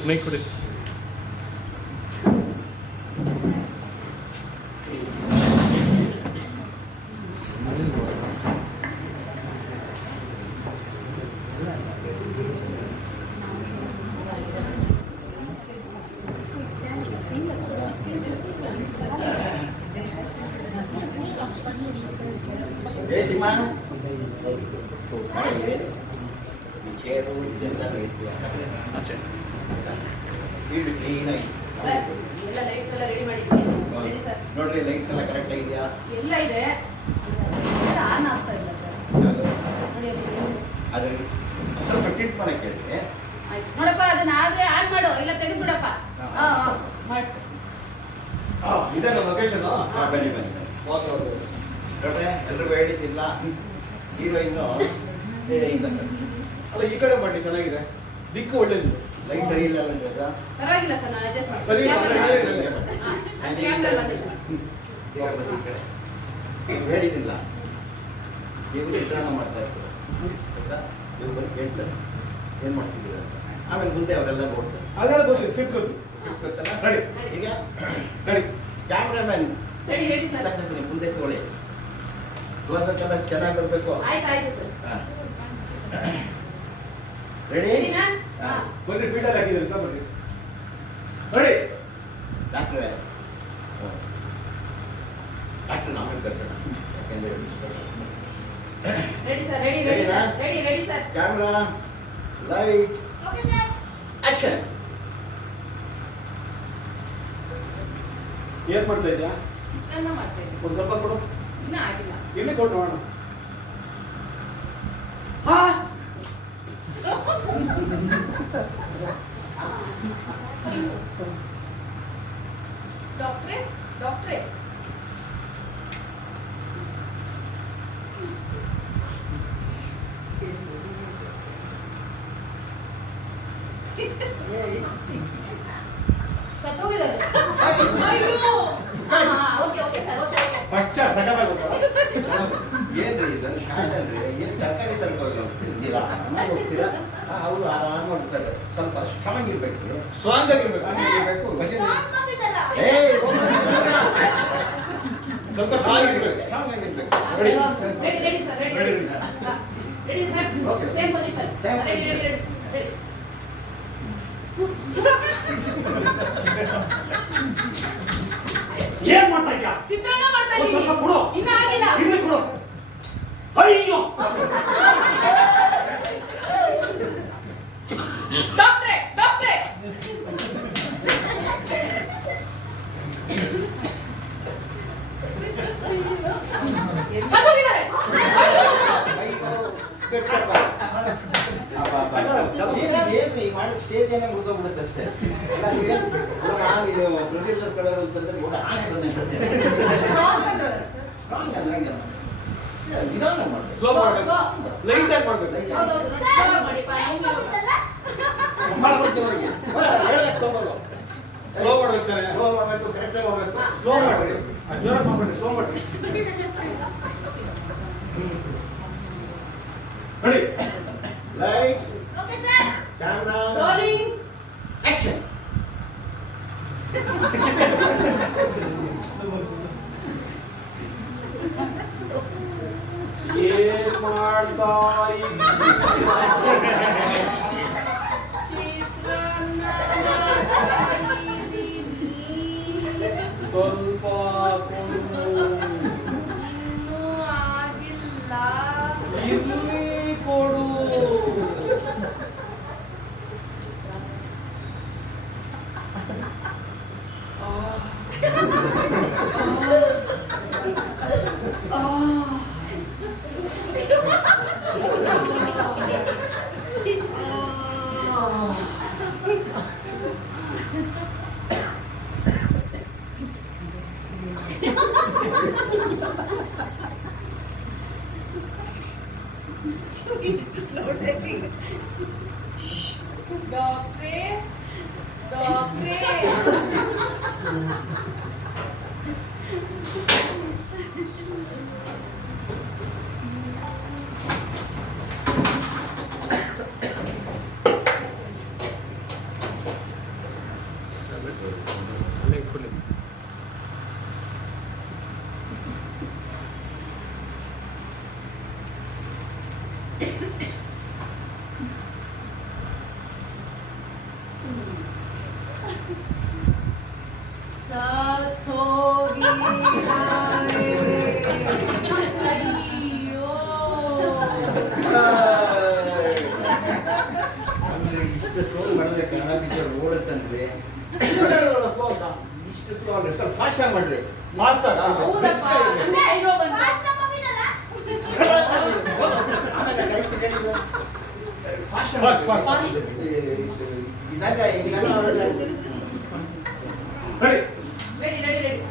ಮೈಕ್ ಕೊಡಿ. ಏ ತಿಮ್ಮ, ಚೇರು ಇದೆಲ್ಲ ಫೀಲ್ಡ್ ಕ್ಲೀನ್ ಆಗಿ ಸರ್, ಎಲ್ಲ ಲೈಟ್ಸ್ ಎಲ್ಲ ರೆಡಿ ಮಾಡಿದ್ದೀನಿ. Ready sir. ನೋಡ್ರಿ, ಲೈಟ್ಸ್ ಎಲ್ಲ ಕರೆಕ್ಟ್ ಆಗಿದೆಯಾ? ಎಲ್ಲ ಇದೆ, ಆನ್ ಆಗ್ತಾ ಇಲ್ಲ ಸರ್. ನೋಡಿ ಅದು ಸ್ವಲ್ಪ ಟಿಲ್ಟ್ ಮಾಡಕ್ಕೆ ಹೇಳ್ತೆ. ಆಯ್ತು ನೋಡಪ್ಪ, ಅದನ್ನ ಆದ್ರೆ ಆನ್ ಮಾಡು, ಇಲ್ಲ ತೆಗೆದ್ಬಿಡಪ್ಪ. ಮಾಡಿ. ಇದೆ ನಮ್ಮ ಲೊಕೇಶನ್. ಬನ್ನಿ. ಓಕೆ. ನೋಡ್ರೆ, ಎಲ್ರಿಗೂ ಹೇಳಿದ್ದಿಲ್ಲ, ಹೀರೋಯಿನ್ನು ಇಲ್ಲ. ಅಲ್ಲ, ಈ ಕಡೆ ಮಾಡಿ, ಚೆನ್ನಾಗಿದೆ, ದಿಕ್ಕು ಒಳ್ಳೇದು. ಲೈಟ್ ಸರಿ ಇಲ್ಲ ಅಂತ ಪರವಾಗಿಲ್ಲ ಸರ್, ನಾನು ಅಡ್ಜಸ್ಟ್ ಮಾಡ್ತೀನಿ. ಸರಿ, ಹೇಳಿದಿಲ್ಲ, ಇವರು ಚಿತ್ರಾನ್ನ ಮಾಡ್ತಾ ಇರ್ತಾರೆ ಆಯ್ತಾ. ಇವ್ರು ಬರೀ ಕೇಳ್ತಾರೆ ಏನ್ ಮಾಡ್ತಿದ್ದೀರ ಅಂತ. ಆಮೇಲೆ ಮುಂದೆ ಅವರೆಲ್ಲ ನೋಡ್ತಾರೆ. ಅದೆಲ್ಲ ಗೊತ್ತು, ಸ್ಕ್ರಿಪ್ಟ್ ಗೊತ್ತು. ಗೊತ್ತಲ್ಲ. ನಡಿ ಈಗ ನಡಿ. Cameraman ready ready sir. ತಕ್ಕಂತೀನಿ, ಮುಂದೆ ತಗೊಳ್ಳಿ. ಕ್ಲೋಸಪ್ ಎಲ್ಲ ಚೆನ್ನಾಗಿ ಬರಬೇಕು. ಆಯ್ತು ಸರ್. ರೆಡಿ? ರೆಡಿನಾ? ಹಾ. ಬನ್ನಿ ಫೀಲ್ಡರ್ ಹಾಕಿದ್ರೆ ಅಂತ ಬನ್ನಿ. ರೆಡಿ? ಡಾಕ್ಟ್ರೇ, ಡಾಕ್ಟರ್ ನಾಮಲ್ಲಿ ಕಳ್ಸೋಣ. ಯಾಕೆಂದ್ರೆ ರೆಡಿ ಸರ್, ರೆಡಿ ರೆಡಿ ರೆಡಿನಾ? Sir. Ready ready sir. Camera, light, okay sir. Action. ಏನ್ ಮಾಡ್ತಾ ಇದ್ಯಾ? ಚಿತ್ರಾನ್ನ ಮಾಡ್ತಾ ಇದ್ದೀನಿ. ಒಂದು ಸ್ವಲ್ಪ ಕೊಡು. ಇನ್ನೂ ಆಗಿಲ್ಲ. ಎಲ್ಲಿ ಕೊಡು ನೋಡೋಣ. ಹಾ ಡಾಕ್ಟ್ರೇ ಡಾಕ್ಟ್ರೇ ಸತ್ತೋಗಿದ್ದಾರೆ. ಅಯ್ಯೋ okay okay sir okay okay. First ಸಕತ್ತಾಗುತ್ತೆ. ಏನ್ರಿ ಇದನ್ನು ಶಾರ್ಟ್ ಅಲ್ರಿ, ಏನು ತರಕಾರಿ ತರಕಾರಿ ಹೋಗ್ತೀರಾ? ಹೋಗ್ತೀರಾ? ಅವರು ಆರಾಮಾಗಿ ಹೋಗ್ತಾರೆ. ಸ್ವಲ್ಪ ಸ್ಟ್ರಾಂಗ್ ಇರ್ಬೇಕು. ಸ್ಟ್ರಾಂಗ್ ಆಗಿರ್ಬೇಕು. ಇರಬೇಕು. ಸ್ಟ್ರಾಂಗ್ ಕಾಫಿ ತರ. ಸ್ವಲ್ಪ ಸ್ಟ್ರಾಂಗ್ ಆಗಿರ್ಬೇಕು. ಸ್ಟ್ರಾಂಗ್ ಆಗಿರ್ಬೇಕು. Ready ready sir ready ready ready sir. Okay. Same position. Same ready ready position. Ready ready. ಏನ್ ಮಾಡ್ತಾ ಇದ್ಯಾ? ಚಿತ್ರಾನ್ನ ಮಾಡ್ತಾ ಒಂದು ಇದ್ದೀನಿ. ಸ್ವಲ್ಪ ಕೊಡು. ಇನ್ನೂ ಆಗಿಲ್ಲ. ಇಲ್ಲಿ ಕೊಡು. ಅಯ್ಯೋ ಡಾಕ್ಟ್ರೇ ಡಾಕ್ಟ್ರೇ ಸತ್ತೋಗಿದ್ದಾರೆ. ಏನ್ರಿ ಮಾಡಿ ಸ್ಟೇಜ್ ಏನೇ ಮುಗಿದೋಗ್ಬಿಡುತ್ತೆ ಅಷ್ಟೇ. ನಾನು ಇದು ಪ್ರೊಡ್ಯೂಸರ್ ಕಡೆ ಅಂತಂದ್ರೆ ಇವಾಗ ಆನೆ ಬಂದಂಗೆ ಹೇಳ್ತೇನೆ. ಸ್ಟ್ರಾಂಗ್ ಅಂದ್ರಲ್ಲ ಸರ್. ಸ್ಟ್ರಾಂಗ್ ಅಂದ್ರೆ ಹಂಗೆ ನಿಧಾನ ಮಾಡಿ. ಸ್ಲೋ ಮಾಡ್ಬೇಕು. ಲೈಟ್ ಆಗಿ ಮಾಡ್ಬೇಕು. ಹೌದೌದು ನೋಡಿ ಸ್ಲೋ ಮಾಡಿ ಪಾ ಸ್ಟ್ರಾಂಗ್ ಕಾಫಿ ತರ. ಮಾಡ್ಕೊಡ್ತೀನಿ ಅವ್ರಿಗೆ. ಹೇಳಕ್ಕೆ ತಗೋದು. ಸ್ಲೋ ಮಾಡ್ಬೇಕು ತಾನೆ. ಸ್ಲೋ ಮಾಡಬೇಕು, ಕರೆಕ್ಟಾಗಿ ಹೋಗ್ಬೇಕು. ಸ್ಲೋ ಮಾಡ್ರಿ. ಜೋರಾಗಿ ಮಾಡ್ಬೇಡಿ, ಸ್ಲೋ ಮಾಡ್ರಿ. Ready? Lights, okay sir. Camera, rolling. Action. ಏನ್ ಮಾಡ್ತಾ ಚಿತ್ರಾನ್ನ ಮಾಡ್ತಾ ಇದ್ದೀನಿ. ಸ್ವಲ್ಪ ಕೊಡು. ಇನ್ನೂ ಆಗಿಲ್ಲ. ಇಲ್ಲಿ ಕೊಡು. ಡಾಕ್ಟ್ರೇ ಡಾಕ್ಟ್ರೇ ಸತ್ತೋಗಿದ್ದಾರೆ. ಅಯ್ಯೋ ಅಂದ್ರೆ ಇಷ್ಟು ಸ್ಲೋ ಮಾಡಿದ್ರೆ ಕನ್ನಡ ಪಿಕ್ಚರ್ ಓಡುತ್ತಂದ್ರೆ ಸ್ಲೋ ಅಂತ. ಇಷ್ಟು ಸ್ಲೋ ಅಂದ್ರೆ ಸ್ವಲ್ಪ ಫಾಸ್ಟ್ ಆಗಿ ಮಾಡ್ರಿ. ಮಾಸ್ಟರ್ ಹೌದಪ್ಪ ನಂಗೆ ಕೈನೋ ಬಂತು. ಫಾಸ್ಟ್ ಕಾಫಿ ತರ. ಆಮೇಲೆ ಕರೆಕ್ಟ್ ಹೇಳಿಲ್ಲ. Fast Fast, fast. ಇದಾಗ ಈಗ ready? Ready ready ready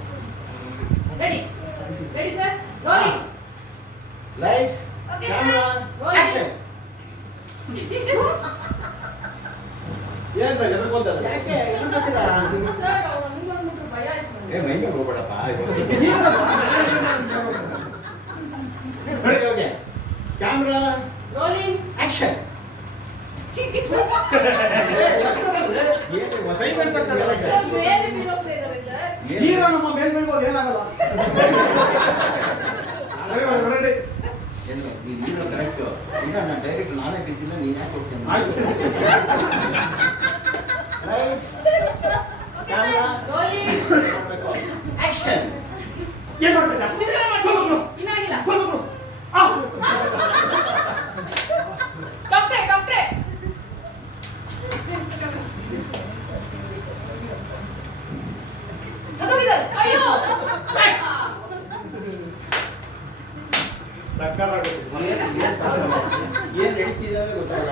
ready ready sir. Rolling. Lights, okay camera, Rolling. Action. ಏನಂತ ಎದ್ರಕೊಂತಲ್ಲ? ಯಾಕೆ ಎಲ್ಕೊತೀರಾ? ಸರ್ ಅವ್ರು ಹಂಗೆ ಅಂದ್ಬಿಟ್ರು ಭಯ ಆಯ್ತು ನನಗೆ. ಏ ಮೈಗೆ ಹೋಗ್ಬೇಡಪ್ಪ. Ready? Okay, camera, rolling. Action. ಏನು ಹೊಸ ಇವೆಂಟ್ಸ್ ಆಗ್ತದಲ್ಲ ಸರ್ ಬೇರೆ ಬಿದ್ದೋಗ್ತಾ ಇದಾವೆ ಸರ್. ನೀರು ನಮ್ಮ ಮೇಲ್ ಬೀಳ್ಬೋದು, ಏನಾಗಲ್ಲ. ಹೊರಗಡೆ ಏನು ನೀನು ಕರೆಕ್ಟು. ಇಲ್ಲ ನಾನು ಡೈರೆಕ್ಟ್ ನಾನೇ ಬಿದ್ದಿಲ್ಲ, ನೀನು ಯಾಕೆ ಹೋಗ್ತೇನೆ. ಆಕ್ಷನ್. ಏನ್ ಮಾಡ್ತಿದ್ದ? ಚಿತ್ರಣ ಮಾಡ್ತೀನಿ. ಇನ್ನಾಗಿಲ್ಲ. ಡಾಕ್ಟ್ರೇ ಡಾಕ್ಟ್ರೇ ಸತ್ತೋಗಿದ್ದಾರೆ. ಅಯ್ಯೋ ಏನ್ ನಡೀತಿದೆ ಅಂದ್ರೆ ಗೊತ್ತಾಗಲ್ಲ.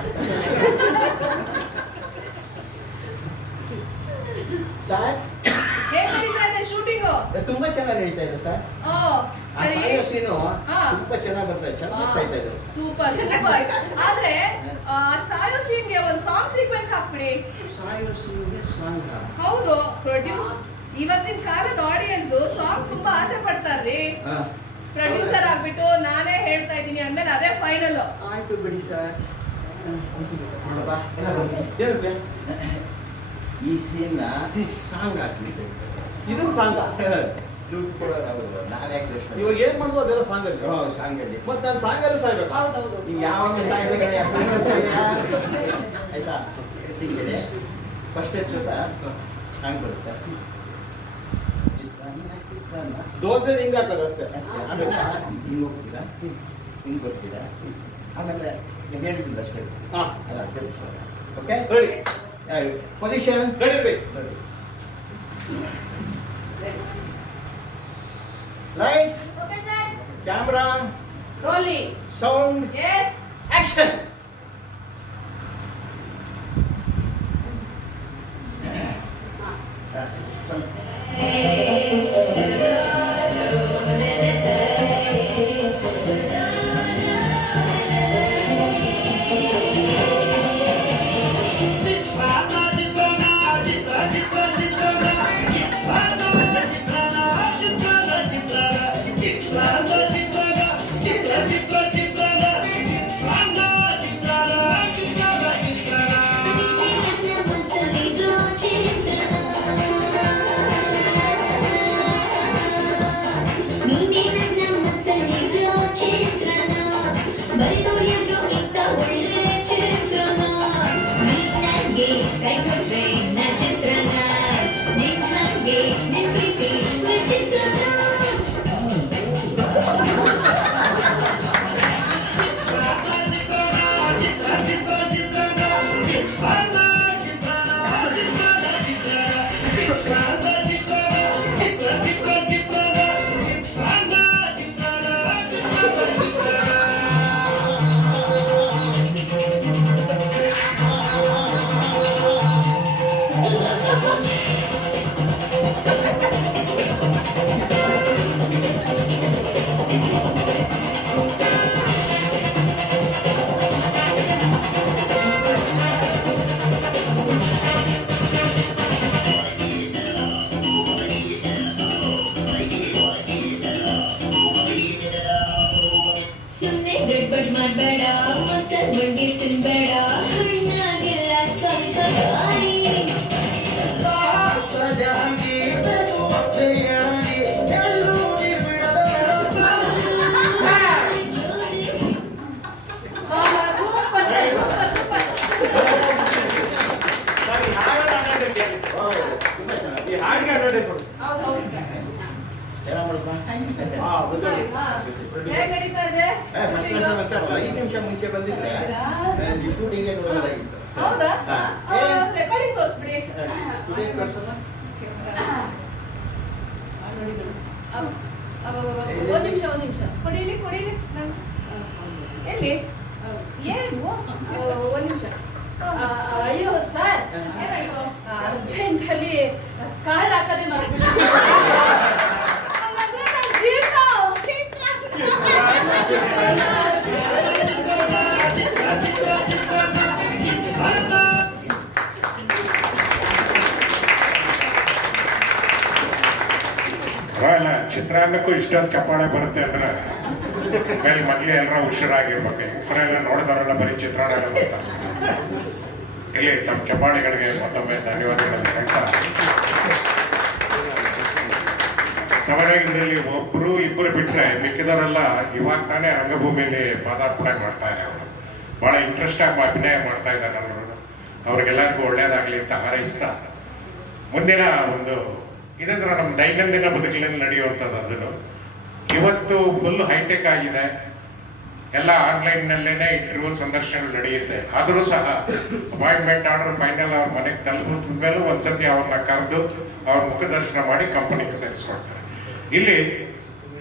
ಸರ್ ಹೇಗ್ ನಡೀತಾ ಇದೆ ಶೂಟಿಂಗು? ತುಂಬಾ ಚೆನ್ನಾಗಿ ನಡೀತಾ ಇದೆ ಸರ್. ಓ ಆ ಸರಿ. ಸಾಯೋ ಸೀನು ಹಾ. ತುಂಬಾ ಚೆನ್ನಾಗಿ ಬರ್ತಾ ಇದೆ, ಚೆನ್ನಾಗಿ ಸಾಯ್ತಾ ಇದೆ. Super super. ಆದ್ರೆ ಆ ಸಾಯೋ ಸೀನ್ಗೆ ಒಂದು ಸಾಂಗ್ ಸೀಕ್ವೆನ್ಸ್ ಹಾಕ್ಬಿಡಿ. ಸಾಯೋ ಸೀನ್ಗೆ ಸಾಂಗ್. ಹೌದು, ಪ್ರೊಡ್ಯೂಸ್ ಇವತ್ತಿನ ಕಾಲದ ಆಡಿಯನ್ಸ್ ಸಾಂಗ್ ತುಂಬಾ ಆಸೆ ಪಡ್ತಾರ್ರಿ. ಪ್ರೊಡ್ಯೂಸರ್ ಆಗ್ಬಿಟ್ಟು ನಾನೇ ಹೇಳ್ತಾ ಇದ್ದೀನಿ ಅಂದ್ಮೇಲೆ ಅದೇ ಫೈನಲ್. ಆಯ್ತು ಬಿಡಿ ಸರ್. ನೋಡಪ್ಪ ಎಲ್ಲ ಬನ್ನಿ. ಈ ಸೀನ್ ಸಾಂಗ್ ಹಾಕ್ಲಿಕ್ಕೆ ಇದೊಂದು ಸಾಂಗ. ದುಡ್ಡು ಕೊಡೋರು ಅವರು, ನಾನು ಯಾಕೆ ಪ್ರಶ್ನೆ. ಇವಾಗ ಏನ್ ಮಾಡೋದು ಅದೆಲ್ಲ ಸಾಂಗ್ ಅಲ್ಲಿ. ಸಾಂಗ್ ಅಲ್ಲಿ ಮತ್ತೆ ನಾನು ಸಾಂಗ್ ಅಲ್ಲಿ ಸಾಯ್ಬೇಕು. ಹೌದೌದು. ನೀವು ಯಾವಾಗ ಸಾಯ್ಬೇಕು ಸಾಂಗ್ ಅಲ್ಲಿ ಆಯ್ತಾ. ಎತ್ತಿಗೆ ಫಸ್ಟ್ ಎತ್ತದ ಸಾಂಗ್ ಬರುತ್ತೆ. ದೋಸೆ ಹಿಂಗ್ ಹಾಕೋದು ಅಷ್ಟೇ. ಆಮೇಲೆ ಹಿಂಗೆ ಹೋಗ್ತೀರಾ, ಹಿಂಗೆ ಬರ್ತೀರಾ, ಆಮೇಲೆ ನೀವು ಹೇಳ್ತಿದ್ದ ಅಷ್ಟೇ. ಹಾ ಅಲ್ಲ sir. Okay ready. Position ready ಇರ್ಬೇಕು. Lights, okay sir. Camera, rolling. Sound, yes action. ಸುಮ್ಮನೆ ಗಡ್ಬಡ್ ಮಾಡಬೇಡ, ಒಂದ್ಸಲ ಬಂಡಿ ತಿನ್ಬೇಡ, ಹಣ್ಣಾಗಿಲ್ಲ ಸ್ವಲ್ಪ ಗಾಳಿ. Super sir, super super. Sir ಈ ಹಾಗೆಲ್ಲ ಅಡ್ವರ್ಟೈಸ್ ತುಂಬಾ ಚೆನ್ನಾಗಿ. ಈ ಹಾಗೆ ಅಡ್ವರ್ಟೈಸ್ ಮಾಡಿ. ಹೌದು ಹೌದು ಸರ್. ಚೆನ್ನಾಗಿ ಮಾಡುತ್ತಾ? ಹಾ ಗೊತ್ತಾಯ್ತು. ಹೇಗ್ ನಡೀತಾ ಇದೆ ಫಸ್ಟ್ 5 ನಿಮಿಷ ಮುಂಚೆ ಬಂದಿದ್ರೆ ಶೂಟಿಂಗ್ ಏನು ಬರೋದಾಗಿತ್ತು. ಹೌದಾ? ಹಾ. ರೆಕಾರ್ಡಿಂಗ್ ತೋರಿಸ್ಬಿಡಿ. ಶೂಟಿಂಗ್ ತೋರ್ಸೋಣ. ಒಂದ್ ನಿಮಿಷ ಒಂದ್ ನಿಮಿಷ. ಕೊಡೀಲಿ ಕೊಡೀಲಿ ಎಲ್ಲಿ ಏನು ಒಂದ್ ನಿಮಿಷ. ಅಯ್ಯೋ ಸರ್, ಏನಾಯ್ತು? ಅರ್ಜೆಂಟ್ ಅಲ್ಲಿ ಕಾರ್ಡ್ ಹಾಕದೆ ಮರ್ಬಿಟ್ಟು. ಹಾಗಾದ್ರೆ ನನ್ ಜೀವನ ಅಲ್ಲ, ಚಿತ್ರಾನ್ನಕ್ಕೂ ಇಷ್ಟೊಂದು ಚಪ್ಪಾಳೆ ಬರುತ್ತೆ ಅಂದ್ರೆ ಮೇಲೆ ಮೊದಲೇ ಎಲ್ಲರೂ ಹುಷಾರಾಗಿರ್ಬೇಕು. ಹೆಸರೆಲ್ಲ ನೋಡಿದವರೆಲ್ಲ ಬರೀ ಚಿತ್ರಾನ್ನ ಬರ್ತಾರೆ. ಇಲ್ಲಿ ತಮ್ಮ ಚಪ್ಪಾಳೆಗಳಿಗೆ ಮತ್ತೊಮ್ಮೆ ಧನ್ಯವಾದಗಳನ್ನು ಹೇಳ್ತಾ ಸಾಮಾನ್ಯವಾಗಿ ಇದರಲ್ಲಿ ಒಬ್ಬರು ಇಬ್ಬರು ಬಿಟ್ಟರೆ ಮಿಕ್ಕಿದವರೆಲ್ಲ ಇವಾಗ ತಾನೇ ರಂಗಭೂಮಿಯಲ್ಲಿ ಪಾದಾರ್ಪಣೆ ಮಾಡ್ತಾ ಇದ್ದಾರೆ. ಅವರು ಭಾಳ ಇಂಟ್ರೆಸ್ಟಾಗಿ ಅಭಿನಯ ಮಾಡ್ತಾ ಇದ್ದಾರೆ. ಅವರು ಅವ್ರಿಗೆಲ್ಲರಿಗೂ ಒಳ್ಳೆಯದಾಗಲಿ ಅಂತ ಹಾರೈಸ್ತಾ ಮುಂದಿನ ಒಂದು ಇದಂದ್ರೆ ನಮ್ಮ ದೈನಂದಿನ ಬದುಕಿನಲ್ಲಿ ನಡೆಯುವಂಥದ್ದು. ಅದನ್ನು ಇವತ್ತು ಫುಲ್ ಹೈಟೆಕ್ ಆಗಿದೆ, ಎಲ್ಲ ಆನ್ಲೈನ್ನಲ್ಲೇ ಇಂಟರ್ವ್ಯೂ ಸಂದರ್ಶನಗಳು ನಡೆಯುತ್ತೆ. ಆದರೂ ಸಹ ಅಪಾಯಿಂಟ್ಮೆಂಟ್ ಆರ್ಡರ್ ಫೈನಲ್ ಅವ್ರ ಮನೆಗೆ ತಲುಪಿದ ಮೇಲೂ ಒಂದ್ಸತಿ ಅವ್ರನ್ನ ಕರೆದು ಅವ್ರ ಮುಖದರ್ಶನ ಮಾಡಿ ಕಂಪನಿಗೆ ಸೇರಿಸ್ಕೊಡ್ತಾರೆ. ಇಲ್ಲಿ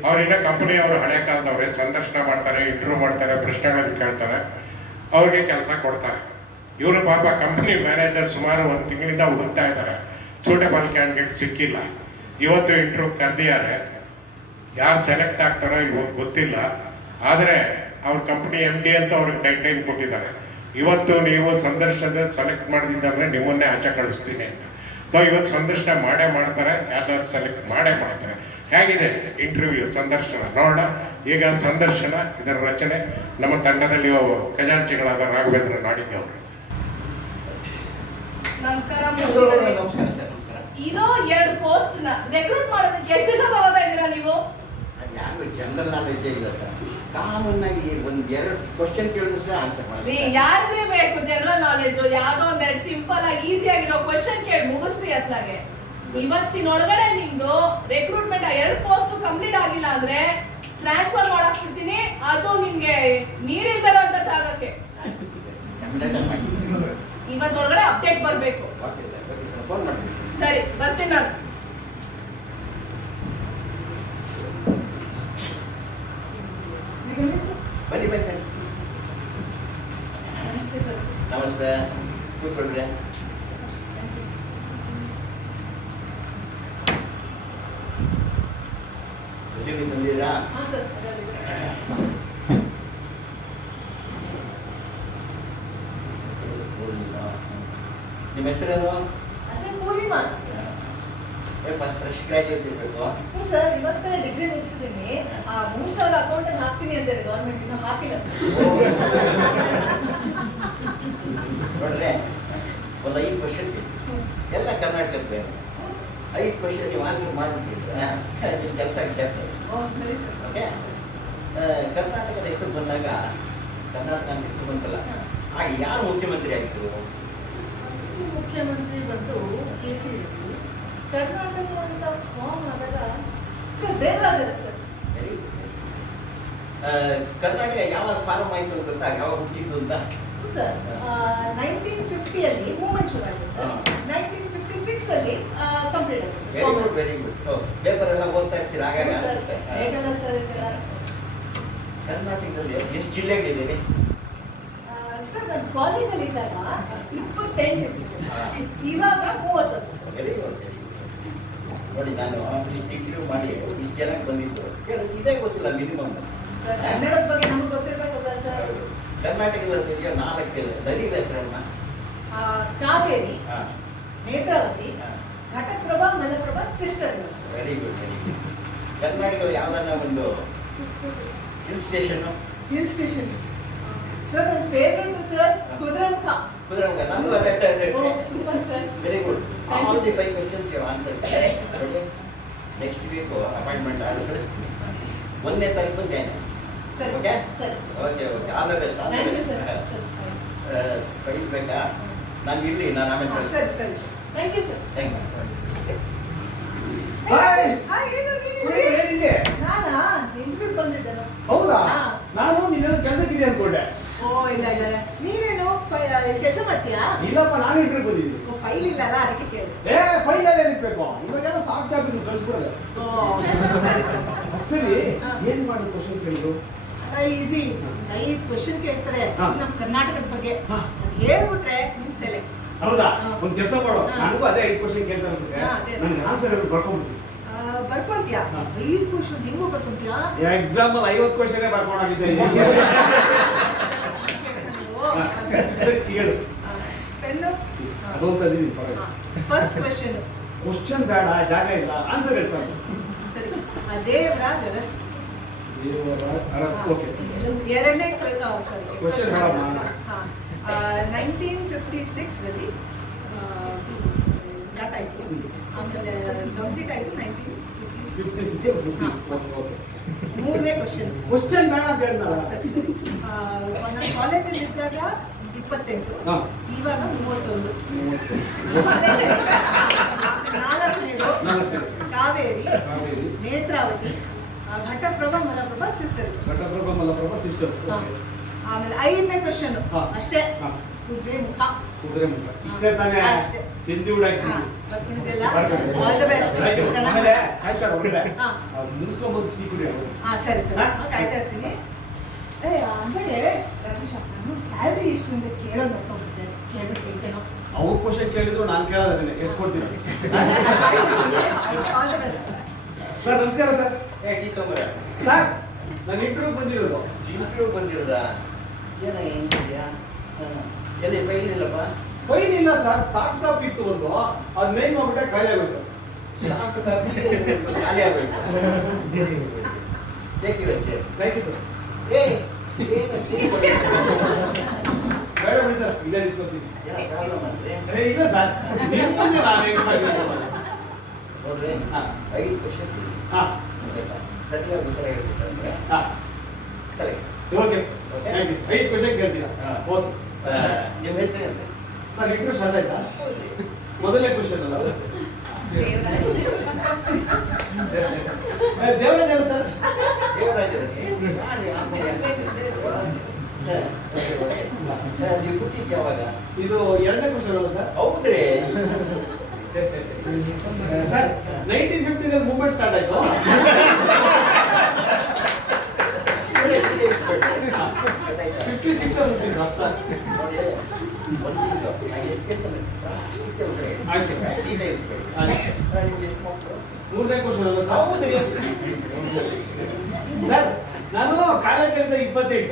ಅವರಿನ್ನ ಕಂಪನಿಯವರು ಹಳೆ ಕಾಲದವ್ರೆ ಸಂದರ್ಶನ ಮಾಡ್ತಾರೆ, ಇಂಟರ್ವ್ಯೂ ಮಾಡ್ತಾರೆ, ಪ್ರಶ್ನೆಗಳನ್ನು ಕೇಳ್ತಾರೆ, ಅವ್ರಿಗೆ ಕೆಲಸ ಕೊಡ್ತಾರೆ. ಇವರು ಪಾಪ ಕಂಪನಿ ಮ್ಯಾನೇಜರ್ ಸುಮಾರು 1 ತಿಂಗಳಿಂದ ಹುಡುಕ್ತಾ ಇದ್ದಾರೆ, ಸೂಟೇಬಲ್ ಕ್ಯಾಂಡಿಡೇಟ್ ಸಿಕ್ಕಿಲ್ಲ. ಇವತ್ತು ಇಂಟರ್ವ್ಯೂ ಕರೆದಿದ್ದಾರೆ, ಯಾರು ಸೆಲೆಕ್ಟ್ ಆಗ್ತಾರೋ ಇವಾಗ ಗೊತ್ತಿಲ್ಲ. ಆದರೆ ಅವ್ರ ಕಂಪ್ನಿ MD ಅಂತ ಅವ್ರಿಗೆ ಗೈಡ್ಲೈನ್ ಕೊಟ್ಟಿದ್ದಾರೆ, ಇವತ್ತು ನೀವು ಸಂದರ್ಶನದಲ್ಲಿ ಸೆಲೆಕ್ಟ್ ಮಾಡಿದ್ರೆ ನಿಮ್ಮನ್ನೇ ಆಚೆ ಕಳಿಸ್ತೀನಿ ಅಂತ. ಸೊ ಇವತ್ತು ಸಂದರ್ಶನ ಮಾಡೇ ಮಾಡ್ತಾರೆ, ಯಾರು ಸೆಲೆಕ್ಟ್ ಮಾಡೇ ಮಾಡ್ತಾರೆ. ಹೇಗಿದೆ ಇಂಟರ್ವ್ಯೂ ಸಂದರ್ಶನ ನೋಡೋಣ. ಈಗ ಸಂದರ್ಶನ ಇದರ ರಚನೆ ನಮ್ಮ ತಂಡದಲ್ಲಿ ಖಜಾಂಚಿಗಳಾದ ರಾಘವೇಂದ್ರ ನಾಡಿಗೆ ಅವರು. ನಮಸ್ಕಾರ ನಮಸ್ಕಾರ ಸರ್. ನಮಸ್ಕಾರ. ಇರೋ 2 ಪೋಸ್ಟ್ ನ ರೆಕ್ರೂಟ್ ಮಾಡೋದಕ್ಕೆ ಎಷ್ಟು ದಿವಸ ತಗೋತಾ ಇದ್ದೀರಾ ನೀವು? ಯಾರು ಜನರಲ್ ನಾಲೆಜ್ ಇಲ್ಲ ಸರ್. ಕಾಮನ್ನಾಗಿ 1-2 ಕ್ವಶನ್ ಕೇಳಿದ್ರು ಸಹ ಆನ್ಸರ್ ಮಾಡಿ. ಯಾರಿಗೆ ಬೇಕು ಜನರಲ್ ನಾಲೆಜ್? ಯಾವ್ದೋ ಒಂದೆರಡು ಸಿಂಪಲ್ ಆಗಿ ಈಸಿ ಆಗಿರೋ ಕ್ವಶನ್ ಕೇಳಿ ಮುಗಿಸ್ರಿ ಅತ್ಲಾಗೆ. ಇವತ್ತಿನೊಳಗಡೆ ನಿಮ್ದು ರೆಕ್ರೂಟ್ಮೆಂಟ್ 2 ಪೋಸ್ಟ್ ಕಂಪ್ಲೀಟ್ ಆಗಿಲ್ಲ ಅಂದ್ರೆ ಟ್ರಾನ್ಸ್ಫರ್ ಮಾಡಕ್ ಬಿಡ್ತೀನಿ. ಅದು ನಿಮ್ಗೆ ನೀರಿಲ್ದಿರೋ ಅಂತ ಜಾಗಕ್ಕೆ. ಇವತ್ತೊಳಗಡೆ ಅಪ್ಡೇಟ್ ಬರ್ಬೇಕು. Okay sir, okay sir, phone ಮಾಡ್ತೀನಿ. ಸರಿ, ಬರ್ತೀನಿ ನಾನು. ಬನ್ನಿ ಬನ್ನಿ ಬನ್ನಿ. ನಮಸ್ತೆ ಸರ್. ನಮಸ್ತೆ, ಕೂತ್ಕೊಳ್ರಿ. ರೆಸ್ಯೂಮ್ ತಂದಿದ್ದೀರಾ? ಹಾ ಸರ್. ನಿಮ್ಮ ಹೆಸರೇನು? Sir Poornima. First fresh graduate ಇರಬೇಕು. ಹ್ಞೂ ಸರ್, ಇವತ್ತೇ ಡಿಗ್ರಿ ಮುಗಿಸಿದ್ದೀನಿ. 3,000 ಅಕೌಂಟಲ್ಲಿ ಹಾಕ್ತೀನಿ ಅಂತಾರೆ ಗೌರ್ಮೆಂಟ್, ಇನ್ನೂ ಹಾಕಿಲ್ಲ ಸರ್. ನೋಡ್ರೆ, ಒಂದು 5 ಕ್ವಶನ್ ಎಲ್ಲ ಕರ್ನಾಟಕದ ಬೇಕು. 5 ಕ್ವಶನ್ ನೀವು ಆನ್ಸರ್ ಮಾಡಿಬಿಟ್ಟಿದ್ರೆ ನಿಮ್ಮ ಕೆಲಸ ಡೆಫ್. ಸರಿ ಸರ್. ಓಕೆ. ಕರ್ನಾಟಕದ ಹೆಸರು ಬಂದಾಗ ಕರ್ನಾಟಕ ಅಂತ ಹೆಸರು ಬಂತಲ್ಲ, ಆಗ ಯಾರು ಮುಖ್ಯಮಂತ್ರಿ ಆಗಿದ್ರು? ಫಸ್ಟ್ ಮುಖ್ಯಮಂತ್ರಿ ಬಂದು KC ರೆಡ್ಡಿ. ಕರ್ನಾಟಕ ಅಂತ ಫಾರ್ಮ್ ಆದಾಗ sir Devaraja sir. Very good. Karnataka ಯಾವಾಗ ಫಾರ್ಮ್ ಆಯಿತು ಅಂತ ಗೊತ್ತಾ? ಯಾವಾಗ ಹುಟ್ಟಿದ್ದು ಅಂತ? ಸರ್ 1950 ಮೂವ್ಮೆಂಟ್ ಶುರು ಆಯಿತು ಸರ್. 1956 ಕಂಪ್ಲೀಟ್ ಆಯಿತು sir. Very good, very good. Paper ಎಲ್ಲ ಓದ್ತಾ ಇರ್ತೀರ ಆಗಾಗ ಅನ್ಸುತ್ತೆ. ಹೇಗಲ್ಲ ಸರ್. ಕರ್ನಾಟಕದಲ್ಲಿ ಎಷ್ಟು ಜಿಲ್ಲೆಗಳಿದ್ದೀರಿ? ಸರ್ ನಾನು ಕಾಲೇಜಲ್ಲಿ ಇದ್ದಾಗ 28 ಸರ್, ಇವಾಗ 30 sir. Very good, very good. ನೋಡಿ, ನಾನು ಇಷ್ಟು ಇಂಟರ್ವ್ಯೂ ಮಾಡಿ ಇಷ್ಟು ಜನಕ್ಕೆ ಬಂದಿದ್ದು ಕೇಳೋದು ಇದೇ ಗೊತ್ತಿಲ್ಲ ಮಿನಿಮಮ್. ಸರ್ ಕನ್ನಡದ ಬಗ್ಗೆ ನಮಗೆ ಗೊತ್ತಿರಬೇಕಲ್ಲ ಸರ್. ಕರ್ನಾಟಕದಲ್ಲಿ 4 ನದಿಗಳ ಹೆಸರನ್ನ? ಕಾವೇರಿ, ಹಾಂ, Netravati, Ghataprabha, Malaprabha, sister rivers. Very good, very good. ಕರ್ನಾಟಕದಲ್ಲಿ ಯಾವ್ದನ್ನ ಒಂದು hill station? Hill station sir ನನ್ನ ಫೇವ್ರೆಟ್ ಸರ್ ಕುದುರೆಮುಖ. ಕುದುರೆಮುಖ. ನಮಗೂ ಅದೇ favourite. Super sir. Very good. All the 5 questions you answer. Next week appointment order ಕಳಿಸ್ತೀನಿ. 1ನೇ ತಾರೀಕು ಬಂದು ಸರಿ ಓಕೆ? ಸರಿ okay, okay. All the best, all the thank you best. Sir. File ಬೇಕಾ? ನಾನು ಇರಲಿ, ನಾನು ಆಮೇಲೆ ಕಳಿಸ್ತೀನಿ. ಸರಿ ಸರಿ sir. Thank you sir. Thank you. ಏನು ನೀನಿಲ್ಲಿ? ಏನಿದೆ? ನಾನಾ ಇಂಟರ್ವ್ಯೂ ಬಂದಿದ್ದೇನೆ. ಹೌದಾ? ಹಾ. ನಾನು ನಿನ್ನೆಲ್ಲ ಕೆಲಸಕ್ಕಿದೆ ಅನ್ಕೊಂಡೆ. ಓ ಇಲ್ಲ ಇಲ್ಲ ಇಲ್ಲ. ನೀನೇನು ಕೆಲಸ ಮಾಡ್ತೀಯಾ? ಇಲ್ಲಪ್ಪ, ನಾನು ಇಂಟರ್ವ್ಯೂ ಬಂದಿದ್ದೀನಿ. ಫೈಲ್ ಇಲ್ಲಲ್ಲ, ಅದಕ್ಕೆ ಕೇಳಿದೆ. ಫೈಲ್ ಅಲ್ಲೇ ಇರ್ಬೇಕು. ಇವಾಗೆಲ್ಲ ಸಾಫ್ಟ್ ಕಾಪಿ ಕಳಿಸ್ಬಿಡೋದು. ಓ ಸರಿ ಸರಿ. ಸರಿ, ಹಾ. ಏನ್ ಮಾಡೋದು ಕ್ವಶನ್ ಕೇಳಿದ್ರು? ಈಸಿ 5 ಕ್ವಶನ್ ಕೇಳ್ತಾರೆ ಹಾ. ನಮ್ಮ ಕರ್ನಾಟಕದ ಬಗ್ಗೆ. ಹಾ. ಅದು ಹೇಳ್ಬಿಟ್ರೆ ನೀನ್ ಸೆಲೆಕ್ಟ್. ಹೌದಾ? ಹಾ. ಒಂದ್ ಕೆಲಸ ಮಾಡು, ಹಾ. ನನಗೂ ಅದೇ 5 ಕ್ವಶನ್ ಕೇಳ್ತಾರೆ ಅನ್ಸುತ್ತೆ. ಹಾ, ಅದೇ. ನನಗೆ ಆನ್ಸರ್ ಬರ್ಕೊಂಡ್ಬಿಡ್ತೀನಿ. ಬರ್ಕೊಂತೀಯಾ? ಹಾ. 5 ಕ್ವಶನ್ ಹೆಂಗೋ ಬರ್ಕೊಂತೀಯಾ? Example 50 question ಬರ್ಕೊಂಡಾಗಿದ್ದೆ. ಹೇಳು. ಪೆನ್ನು ಅದೊಂದು ತಂದಿದ್ದೀನಿ, ಪರವಾಗಿಲ್ಲ. First question. ಕ್ವಶನ್ ಬೇಡ, ಜಾಗ ಇಲ್ಲ, ಆನ್ಸರ್ ಹೇಳಿ ಸಾಕು. ಸರಿ. ದೇವರಾಜ್ ಅರಸ್. ಅರಸ್, ಓಕೆ. ಎರಡನೇ Question ಬೇಡಮ್ಮ. 1956 ರಲ್ಲಿ ಸ್ಟಾರ್ಟ್ ಆಯಿತು. ಆಮೇಲೆ ಕಂಪ್ಲೀಟ್ ಆಯಿತು 1956 ಮೂರನೇ ಕ್ವಶನ್. ಕ್ವಶನ್ ಬೇಡ ಅಂತ ಹೇಳಿದ್ನಲ್ಲ. ಸರಿ ಸರಿ. ನಾನು ಕಾಲೇಜಲ್ಲಿ ಇದ್ದಾಗ 28, ಇವಾಗ 31. ನಾಲ್ಕನೇದು ಕಾವೇರಿ, ನೇತ್ರಾವತಿ, ಘಟಪ್ರಭಾ, ಮಲಪ್ರಭಾ ಸಿಸ್ಟರ್ಸ್. ಘಟಪ್ರಭಾ ಮಲಪ್ರಭಾ ಸಿಸ್ಟರ್ಸ್. ಆಮೇಲೆ 5ನೇ ಕ್ವಶನ್ ಅಷ್ಟೇ, ಕುದುರೆ ಮುಖ. ಕುದುರೆ ಮುಖ ಇಷ್ಟೇ ತಾನೇ? ಅಷ್ಟೇ. ಚಿಂದಿ ಉಡಾಯಿಸಿ ಆಲ್ ದ ಬೆಸ್ಟ್. ಆಮೇಲೆ ಕಾಯ್ತಾರೆ ಹೊರಗಡೆ ಮುಗಿಸ್ಕೊಂಬೋದು ಟೀ ಕುಡಿಯೋದು. ಸರಿ ಸರಿ, ಕಾಯ್ತಾ ಇರ್ತೀನಿ. ಆಮೇಲೆ ರಾಜೇಶ್, ನಾನು ಸ್ಯಾಲ್ರಿ ಎಷ್ಟು ಅಂತ ಕೇಳೋದು ಮರ್ತೋಗ್ಬಿಟ್ಟೆ, ಕೇಳ್ಬಿಟ್ಟು ಹೇಳ್ತೇನೋ. ಅವ್ರ ಕ್ವಶನ್ ಕೇಳಿದ್ರು ನಾನು ಕೇಳೋದನ್ನೇ ಎಷ್ಟು ಕೊಡ್ತೀನಿ. All the best. ಸರ್ ನಮಸ್ಕಾರ ಸರ್. ಟೀ ತೊಂದರೆ ಸರ್ ನಾನು ಇಂಟರ್ವ್ಯೂ ಬಂದಿರೋದು. ಇಂಟರ್ವ್ಯೂ ಬಂದಿರೋದ? ಏನ ಏನಿದೆಯಾ? ಎಲ್ಲಿ ಫೈಲ್ ಇಲ್ಲಪ್ಪ? ಫೈಲ್ ಇಲ್ಲ ಸರ್, ಸಾಫ್ಟ್ ಕಾಪಿ ಇತ್ತು ಒಂದು, ಅದು ಮೇಲ್ ಮಾಡ್ಬಿಟ್ಟೆ ಖಾಲಿ ಆಗೋಯ್ತು ಸರ್. ಸಾಫ್ಟ್ ಕಾಪಿ ಖಾಲಿ ಆಗೋಯ್ತು. ಹೇಗಿರುತ್ತೆ? Thank you sir. ಬೇಡ ಬಿಡಿ ಸರ್, ಇಲ್ಲೇ ನಿಂತ್ಕೊತೀನಿ. ಏನೋ ಪ್ರಾಬ್ಲಮ್ ಅಂದ್ರೆ ಇಲ್ಲ ಸರ್, ನಿಮ್ಮ ಮುಂದೆ ನಾವೇನು ನೋಡ್ರಿ, 5 ಕ್ವಶನ್ ಸರಿಯಾಗಿ ಉತ್ತರ ಹೇಳ್ಬೇಕಂದ್ರೆ select. Okay sir, thank you sir. 5 question ಕೇಳ್ತೀರಾ? ಓಕೆ. ನಿಮ್ಮ ಹೆಸರು ಅಂತ ಸರ್ ಇಂಟರ್ವ್ಯೂ ಸ್ಟಾರ್ಟ್ ಆಯ್ತಾ? ಮೊದಲನೇ ಕ್ವಶನ್ ಅಲ್ಲ ಸರ್? ದೇವರಾಜ ಸರ್. ದೇವರಾಜ ನೀವು ಹುಟ್ಟಿದ್ದು ಯಾವಾಗ? ಇದು 2ನೇ ಕ್ವಶನ್ ಅಲ್ಲ ಸರ್? ಹೌದ್ರಿ. ಸರ್ 1950 ಮೂವ್ಮೆಂಟ್ ಸ್ಟಾರ್ಟ್ ಆಯ್ತು. 56 ಹುಟ್ಟಿದ್ದು ಸರ್. ಮೂರನೇ ಕ್ವಶನ್ ಅಲ್ಲ ಸರ್? ಹೌದ್ರಿ. ಸರ್ ನಾನು ಕಾಲೇಜಲ್ಲಿದ್ದ 28.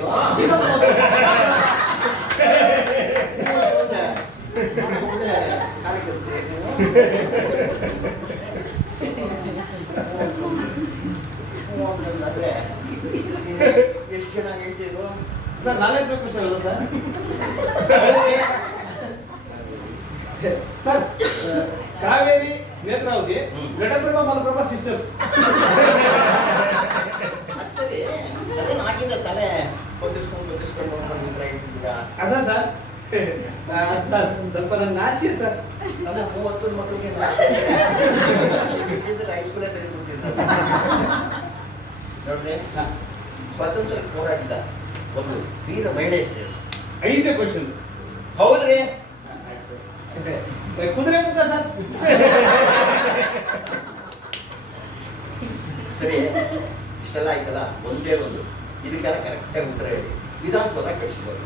ಅಂದ್ರೆ ಎಷ್ಟು ಜನ ಹೇಳ್ತಿದ್ರು ಸರ್? 4ನೇ ಕ್ವಶನ್ ಅಲ್ಲ sir? Sir Kaveri, Netravati, Ghataprabha, Malaprabha sisters. ಸರಿ, ಅದೇನು ಆಗಿಂದ ತಲೆ ಬಗ್ಗಿಸ್ಕೊಂಡು ಬಂದಿದ್ರ ಇಟ್ಟಿದ್ದೀರಾ? ಅದ ಸರ್? ಸರ್ ಸ್ವಲ್ಪ ನನ್ನ ನಾಚಿಕೆ ಸರ್. ನಮ್ಮ 30 ಮಕ್ಕಳಿಗೆ ಹೈಸ್ಕೂಲೇ ತೆಗೆದುಬಿಟ್ಟಿದ್ದಾರೆ. ನೋಡ್ರಿ, ಸ್ವಾತಂತ್ರ್ಯ ಹೋರಾಟದ ಒಂದು ವೀರ ಮಹಿಳೆ ಹೆಸರು. 5ನೇ ಕ್ವಶನ್. ಹೌದ್ರಿ. ಕುದುರೆ ಮುಖ ಸರ್. ಸರಿ, ಇಷ್ಟೆಲ್ಲ ಆಯ್ತಲ್ಲ, ಒಂದೇ ಒಂದು ಇದಕ್ಕೆಲ್ಲ ಕರೆಕ್ಟಾಗಿ ಉತ್ತರ ಹೇಳಿ. ವಿಧಾನಸೌಧ ಕಟ್ಟಿಸ್ಬೋದು.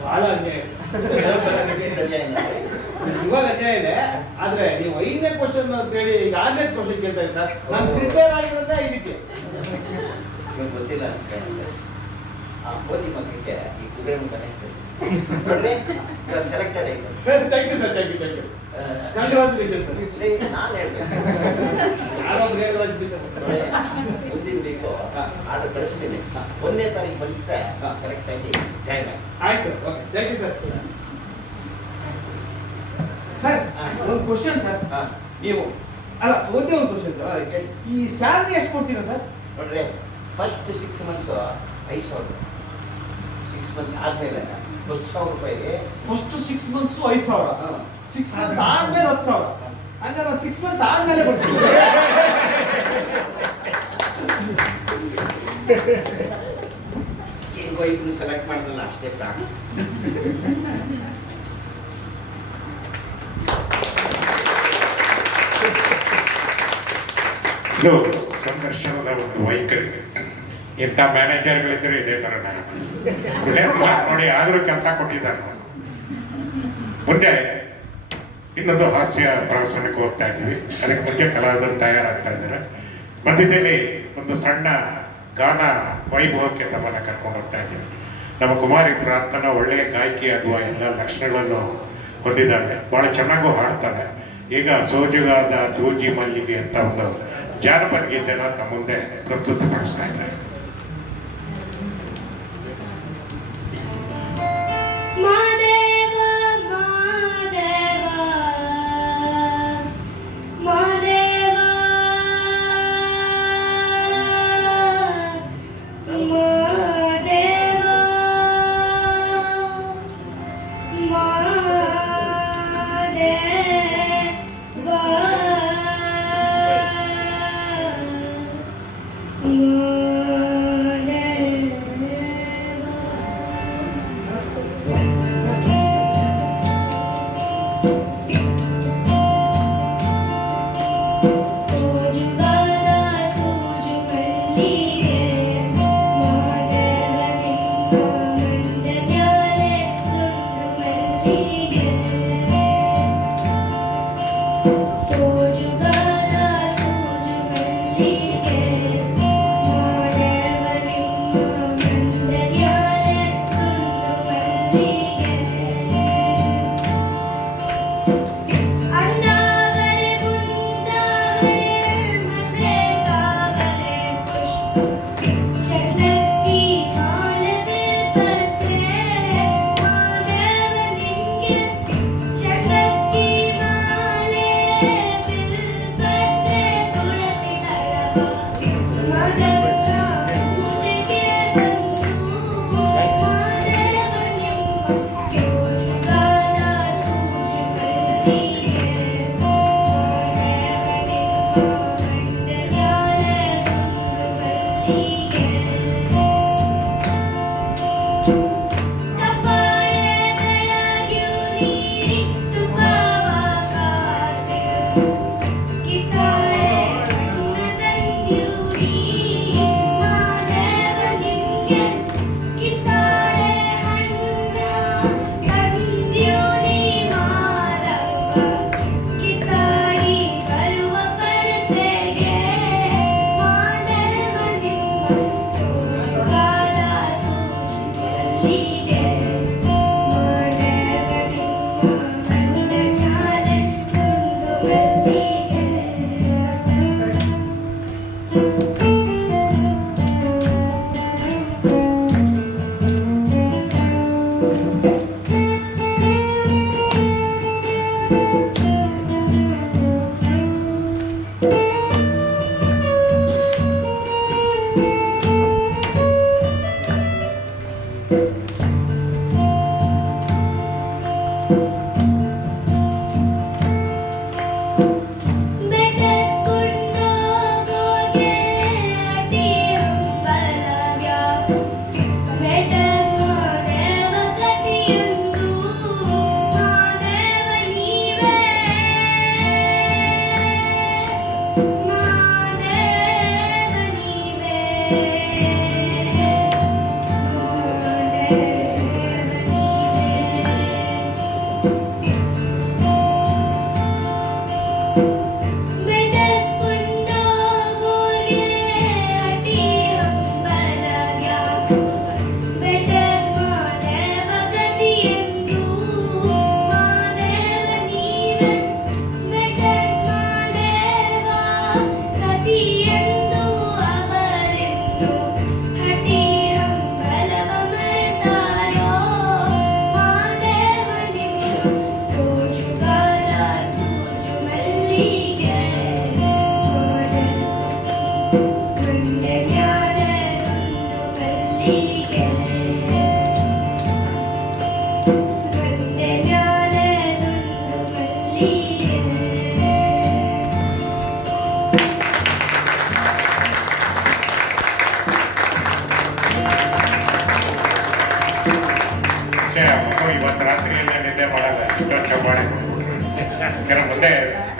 ಬಹಳ ಅನ್ಯಾಯ ಸರ್. ವಿಧಾನಸೌಧ ಕಟ್ಟಿಸಿದ ಇವಾಗ ಅನ್ಯಾಯ ಇದೆ, ಆದ್ರೆ ನೀವು 5ನೇ ಕ್ವಶನ್ ಅಂತ ಹೇಳಿ 6ನೇ ಕ್ವಶನ್ ಕೇಳ್ತಾರೆ ಸರ್. ನಾನು ಪ್ರಿಪೇರ್ ಆಗಿರೋದೇ 5ಕ್ಕೆ. ಇವಾಗ ಗೊತ್ತಿಲ್ಲ ಅಂತ ಕೇಳಿದ್ರೆ ಆ ಓದಿ ಮಕ್ಕಳಿಗೆ ಈ ಕುದುರೆ ಮುಖನೇ ಸರಿ. ನೋಡ್ರಿ, ಇವಾಗ ಸೆಲೆಕ್ಟೆಡ್ ಆಯ್ತು. Thank you sir, thank you, thank you. Congratulation sir. ನಾನು ಹೇಳ್ಬೇಕು, ಯಾರೊಬ್ರು ಹೇಳಿದ್ರು ಸರ್. ಮುಂದಿನ ವೀಕು ಆರ್ಡರ್ ಕಳಿಸ್ತೀನಿ. 1ನೇ ತಾರೀಕು ಬಂದಿದ್ದೆ ಕರೆಕ್ಟಾಗಿ ಜಾಯ್ನ್ ಆಗಿ. ಆಯ್ತು sir, okay, thank you sir. Sir ಒಂದು ಕ್ವಶನ್ ಸರ್. ನೀವು ಅಲ್ಲ, ಒಂದೇ ಒಂದು ಕ್ವಶನ್ ಸರ್. ಈ ಸ್ಯಾಲ್ರಿ ಎಷ್ಟು ಕೊಡ್ತೀರಾ ಸರ್? ನೋಡ್ರಿ, ಫಸ್ಟ್ 6 ಮಂತ್ಸ್ 5,000. 6 ಮಂತ್ಸ್ ಆದ್ಮೇಲೆ 10,000 ರೂಪಾಯಿಗೆ. First 6 months 5,000. 6 ಮಂತ್ಸ್ ಆದ್ಮೇಲೆ 10,000. ಹಂಗಾರೆ ನಾನು 6 ಮಂತ್ಸ್ ಆದ್ಮೇಲೆ ಕೊಡ್ತೀನಿ. ಹೆಂಗೋ ಇಬ್ರು ಸೆಲೆಕ್ಟ್ ಮಾಡಿದ್ರಲ್ಲ, ಅಷ್ಟೇ ಸಾಕು. ಇದು ಸಂದರ್ಶನದ ಒಂದು ವೈಖರಿ. ಇಂಥ ಮ್ಯಾನೇಜರ್ಗಳಿದ್ರೆ ಇದೇ ಥರ ನೋಡಿ, ಆದರೂ ಕೆಲಸ ಕೊಟ್ಟಿದ್ದಾರೆ. ಮುಂದೆ ಇನ್ನೊಂದು ಹಾಸ್ಯ ಪ್ರದರ್ಶನಕ್ಕೆ ಹೋಗ್ತಾ ಇದ್ದೀವಿ. ಅದಕ್ಕೆ ಮುಂಚೆ ಕಲಾವಿದರು ತಯಾರಾಗ್ತಾ ಇದ್ದಾರೆ. ಮಧ್ಯದಲ್ಲಿ ಒಂದು ಸಣ್ಣ ಗಾನ ವೈಭವಕ್ಕೆ ತಮ್ಮನ್ನು ಕರ್ಕೊಂಡು ಹೋಗ್ತಾ ಇದ್ದೀವಿ. ನಮ್ಮ ಕುಮಾರಿ ಪ್ರಾರ್ಥನಾ ಒಳ್ಳೆಯ ಗಾಯಕಿ ಆಗುವ ಎಲ್ಲ ಲಕ್ಷಣಗಳನ್ನು ಹೊಂದಿದ್ದಾಳೆ. ಭಾಳ ಚೆನ್ನಾಗೂ ಹಾಡ್ತಾಳೆ. ಈಗ ಸೋಜುಗಾದ ಜೂಜಿ ಮಲ್ಲಿಗೆ ಅಂತ ಒಂದು ಜಾನಪದ ಗೀತೆನ ತಮ್ಮ ಮುಂದೆ ಪ್ರಸ್ತುತಪಡಿಸ್ತಾ ಇದ್ದಾರೆ.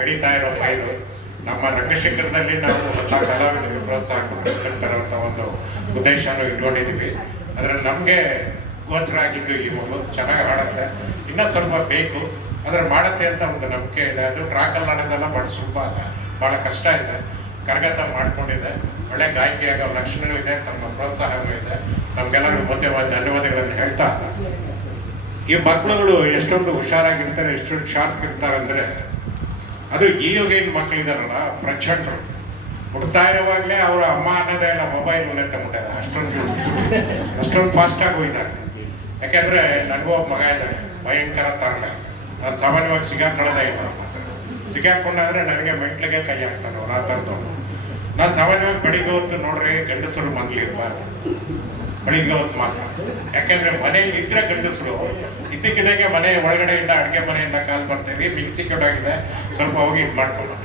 ಬೆಳೀತಾ ಇರೋ ಪೈರು. ನಮ್ಮ ರಂಗಶೇಖರದಲ್ಲಿ ನಾವು ಎಲ್ಲ ಕಲಾವಿದರಿಗೆ ಪ್ರೋತ್ಸಾಹ ಕೊಡ್ತಕ್ಕಂಥ ಒಂದು ಉದ್ದೇಶನೂ ಇಟ್ಕೊಂಡಿದ್ದೀವಿ. ಅದರಲ್ಲಿ ನಮಗೆ ಗೋಚರ ಆಗಿದ್ದು ಈ ಮಗು ಚೆನ್ನಾಗಿ ಹಾಡುತ್ತೆ, ಇನ್ನೂ ಸ್ವಲ್ಪ ಬೇಕು, ಆದರೆ ಮಾಡುತ್ತೆ ಅಂತ ಒಂದು ನಂಬಿಕೆ ಇದೆ. ಅದು ಟ್ರ್ಯಾಕಲ್ಲಿ ಆಡೋದೆಲ್ಲ ಭಾಳ ಕಷ್ಟ ಇದೆ. ಕರಗತ ಮಾಡ್ಕೊಂಡಿದೆ, ಒಳ್ಳೆ ಗಾಯಕಿಯಾಗೋ ಲಕ್ಷಣವೂ ಇದೆ, ತಮ್ಮ ಪ್ರೋತ್ಸಾಹವೂ ಇದೆ. ನಮಗೆಲ್ಲರಿಗೂ ಧನ್ಯವಾದಗಳನ್ನು ಹೇಳ್ತಾ, ಈ ಮಕ್ಕಳುಗಳು ಎಷ್ಟೊಂದು ಹುಷಾರಾಗಿರ್ತಾರೆ, ಎಷ್ಟೊಂದು ಶಾರ್ಪ್ ಇರ್ತಾರೆ ಅಂದರೆ ಅದು ಈಗಿನ ಮಕ್ಕಳಿದಾರಲ್ಲ ಪ್ರಚಂಡರು. ಹುಡ್ತಾ ಇರುವಾಗಲೇ ಅವರ ಅಮ್ಮ ಅನ್ನೋದೇ ಇಲ್ಲ, ಮೊಬೈಲ್ ಮುಂದೆ ತಗೊಂಡಿದ್ದಾರೆ. ಅಷ್ಟೊಂದು ಫಾಸ್ಟಾಗಿ ಹೋಗಿದ್ದಾರೆ. ಯಾಕೆಂದರೆ ನನಗೂ ಒಬ್ಬ ಮಗ ಇದ್ದಾನೆ, ಭಯಂಕರ ತರಲೆ. ನಾನು ಸಾಮಾನ್ಯವಾಗಿ ಸಿಗಾಕೊಳ್ಳೋದೇ ಇಲ್ಲ. ಸಿಗಾಕೊಂಡಾದ್ರೆ ನನಗೆ ಮೆಂಟ್ಲಿಗೆ ಕೈ ಹಾಕ್ತಾನೆ ಅವ್ರು, ಆ ಥರದವ್ರು. ನಾನು ಸಾಮಾನ್ಯವಾಗಿ ಬೆಳಿಗ್ಗೆ ಹೊತ್ತು ನೋಡ್ರಿ ಗಂಡಸರು ಮನೇಲಿರ್ಬಾರ್ದು, ಬೆಳಿಗ್ಗೆ ಹೊತ್ತು ಮಾತ್ರ. ಯಾಕೆಂದರೆ ಮನೆಯಲ್ಲಿ ಇದ್ರೆ ಗಂಡಸರು ಇದ್ದಕ್ಕಿದ್ದಾಗೆ ಮನೆ ಒಳಗಡೆಯಿಂದ ಅಡುಗೆ ಮನೆಯಿಂದ ಕಾಲು ಬರ್ತೀವಿ, ಮಿಕ್ಸಿ ಕೆಡಾಗಿದೆ, ಸ್ವಲ್ಪ ಹೋಗಿ ಇದು ಮಾಡ್ಕೊಂಡು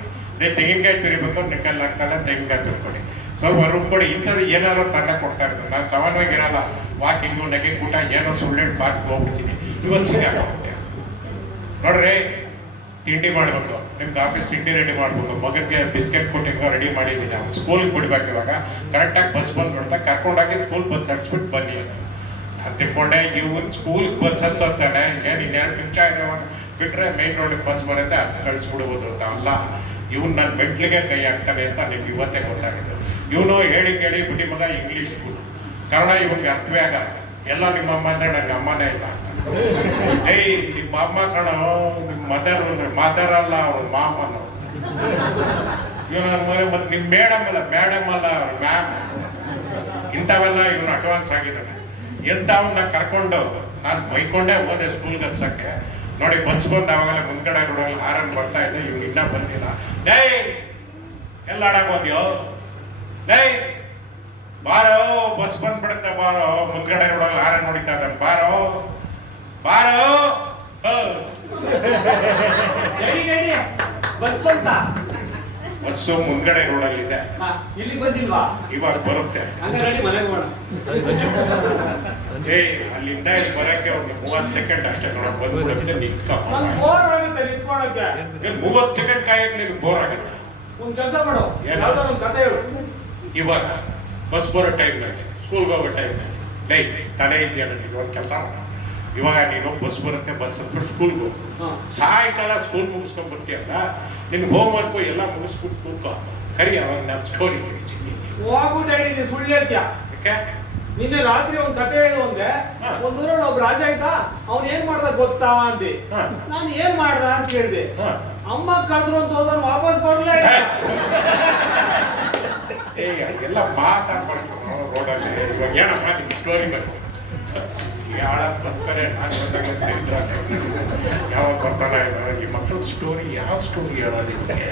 ತೆಂಗಿನಕಾಯಿ ತುರಿಬೇಕು, ನಿಕ್ಕಲ್ಲಿ ಹಾಕ್ತಾನೆ ತೆಂಗಿನಕಾಯಿ ತುರ್ಕೊಡಿ, ಸ್ವಲ್ಪ ರುಬ್ಕೊಡಿ, ಇಂಥದ್ದು ಏನಾದ್ರು ತಂಡ ಕೊಡ್ತಾ ಇರ್ತಾರೆ. ನಾನು ಸಾಮಾನ್ಯವಾಗಿ ಇರಲ್ಲ, ವಾಕಿಂಗು ನೆಗೆ ಕೂಟ ಏನೋ ಸುಳ್ಳೆಡ್ ಪಾರ್ಕ್ ಹೋಗ್ಬಿಡ್ತೀನಿ. ಇವತ್ತು ಸಿಗಾಕೊಂಡೆ ನೋಡ್ರಿ, ತಿಂಡಿ ಮಾಡಬೇಕು, ನಿಮ್ಗೆ ಆಫೀಸ್ ತಿಂಡಿ ರೆಡಿ ಮಾಡ್ಬೇಕು, ಮಗನಿಗೆ ಬಿಸ್ಕೆಟ್ ಕೊಟ್ಟಿಗೆ ರೆಡಿ ಮಾಡಿದ್ದೀನಿ. ಅವ್ನು ಸ್ಕೂಲಿಗೆ ಬಿಡ್ಬೇಕು. ಇವಾಗ ಕರೆಕ್ಟಾಗಿ ಬಸ್ ಬಂದ್ಬಿಡ್ತಾ, ಕರ್ಕೊಂಡೋಗಿ ಸ್ಕೂಲ್ ಬಸ್ ಹಚ್ಬಿಟ್ಟು ಬನ್ನಿ ಅಂತ ತಿಳ್ಕೊಂಡೆ. ಇವನು ಸ್ಕೂಲ್ಗೆ ಬಸ್ ಹಚ್ಚೋತಾನೆ, ಏನು ಇನ್ನೆರಡು ನಿಮಿಷ ಇರುವಾಗ ಬಿಟ್ಟರೆ ಮೈನ್ ರೋಡಿಗೆ ಬಸ್ ಬರುತ್ತೆ, ಹಚ್ಚಿ ಕಳಿಸ್ಬಿಡ್ಬೋದು ಅಂತ. ಅಲ್ಲ, ಇವನು ನನ್ನ ಮೆಂಟ್ಲಿಗೆ ಕೈ ಹಾಕ್ತಾನೆ ಅಂತ ನಿಮ್ಗೆ ಇವತ್ತೇ ಗೊತ್ತಾಗಿದ್ದು. ಇವನು ಹೇಳಿ ಕೇಳಿ ಬಿಡಿ ಮಗ ಇಂಗ್ಲೀಷ್ ಸ್ಕೂಲ್, ಕನ್ನಡ ಇವನಿಗೆ ಅರ್ಥವೇ ಆಗಲ್ಲ. ಎಲ್ಲ ನಿಮ್ಮ ಅಮ್ಮ ಅಂದರೆ ನನಗೆ ಅಮ್ಮನೇ ಇಲ್ಲ. ಏಯ್ ನಿಮ್ಮ ಅಮ್ಮ ಕಣೋ, ನಿಮ್ಮ ಮದರ್ ಅಲ್ಲ, ಅವ್ರ ಮಾಮನು. ಇವನ ಮತ್ತೆ ನಿಮ್ಮ ಮೇಡಮ್ ಅಲ್ಲ ಅವ್ರ ಮ್ಯಾಮ್. ಇಂಥವೆಲ್ಲ ಇವನು ಅಡ್ವಾನ್ಸ್ ಆಗಿದ್ದಾನೆ. ಎಂಥವನ್ನ ಕರ್ಕೊಂಡು ನಾನು ಬೈಕೊಂಡೇ ಹೋದೆ ಸ್ಕೂಲ್ಗೆ ಹಚ್ಚಕ್ಕೆ. ನೋಡಿ ಬಸ್ ಬಂದು ಅವಾಗೆಲ್ಲ ಮುಂದ್ಗಡೆ ರೋಡಲ್ಲಿ ಹಾರನ್ ಬರ್ತಾ ಇದ್ದೆ, ಇವ್ನು ಇನ್ನೂ ಬಂದಿಲ್ಲ. ಡೇ ಎಲ್ಲ ಆಡಕ್ ಹೋದ್ಯೋ, ಡೇ ಬಾರೋ ಬಸ್ ಬಂದ್ಬಿಡುತ್ತೆ, ಬಾರೋ ಮುಂದ್ಗಡೆ ರೋಡಲ್ಲಿ ಹಾರನ್ ನೋಡಿತಾ ಇದ್ದಾನೆ, ಬಾರೋ ಬಾರೋ. ಬಸ್ ಬಂತ? ಬಸ್ಸು ಮುಂದ್ಗಡೆ ರೋಡಲ್ಲಿ ಇದೆ, ಇಲ್ಲಿ ಬಂದಿಲ್ವಾ? ಇವಾಗ ಬರುತ್ತೆ. ಹಂಗಾರೆ ಮನೆಗೆ ಹೋಗೋಣ. ಅಲ್ಲಿಂದ ಇಲ್ಲಿ ಬರೋಕ್ಕೆ ಒಂದು 30 ಸೆಕೆಂಡ್ ಅಷ್ಟೇ ನೋಡೋದು, ಬಂದ್ಬಿಡುತ್ತೆ. ನಂಗೆ ಬೋರ್ ಆಗುತ್ತೆ ನಿಂತ್ಕೊಳಕ್ಕೆ. 30 ಸೆಕೆಂಡ್ ಕಾಯಕ್ಕೆ ನಿಮ್ಗೆ ಬೋರ್ ಆಗುತ್ತೆ. ಒಂದು ಕೆಲಸ ಮಾಡು, ಯಾವ್ದಾದ್ರು ಒಂದು ಕತೆ ಹೇಳು. ಇವಾಗ ಬಸ್ ಬರೋ ಟೈಮ್ನಲ್ಲಿ, ಸ್ಕೂಲ್ಗೆ ಹೋಗೋ ಟೈಮ್ನಲ್ಲಿ, ಲೈ ತಲೆ ಇದೆಯಲ್ಲ, ನೀನು ಒಂದು ಕೆಲಸ ಮಾಡು. ಇವಾಗ ನೀನು ಬಸ್ ಬರುತ್ತೆ, ಬಸ್ ಹತ್ಬಿಟ್ಟು ಸ್ಕೂಲ್ಗೆ ಹೋಗು. ಸಾಯಂಕಾಲ ಸ್ಕೂಲ್ ಮುಗಿಸ್ಕೊಂಡು ಬರ್ತೀಯಲ್ಲ, ನಿನ್ನ ಹೋಮ್ ವರ್ಕು ಎಲ್ಲ ಮುಗಿಸ್ಬಿಟ್ಟು ಕೂತ್ಕೋ. ಕರಿ, ಅವಾಗ ನಾನು ಸ್ಟೋರಿ ಹೇಳ್ತೀನಿ. ಹೋಗು ಡ್ಯಾಡಿ, ನೀನು ಸುಳ್ಳು ಹೇಳ್ತೀಯ. ಯಾಕೆ? ನಿನ್ನೆ ರಾತ್ರಿ ಒಂದು ಕತೆ ಹೇಳು ಅಂದೆ. ಒಂದ್ ಊರಲ್ಲಿ ಒಬ್ಬ ರಾಜ ಆಯ್ತಾ, ಅವ್ನು ಏನ್ ಮಾಡ್ದ ಗೊತ್ತಾ ಅಂದೆ. ನಾನು ಏನ್ ಮಾಡ್ದ ಅಂತ ಕೇಳಿದೆ. ಅಮ್ಮ ಕರೆದ್ರು ಅಂತ ಹೋದವ್ನು ವಾಪಸ್ ಬರ್ಲೇ ಇಲ್ಲ. ಎಲ್ಲ ಮಾತಾಡ್ಬಾರ್ದು ರೋಡಲ್ಲಿ. ಇವಾಗ ಏನಪ್ಪ ನಿಮ್ಗೆ ಸ್ಟೋರಿ ಬೇಕು? ಯಾಳ ಬರ್ತಾರೆ, ನಾನು ಬಂದಾಗ ಯಾವಾಗ ಬರ್ತಾನೆ ಈ ಮಕ್ಕಳ ಸ್ಟೋರಿ. ಯಾವ ಸ್ಟೋರಿ ಹೇಳೋದು ನಿಮಗೆ?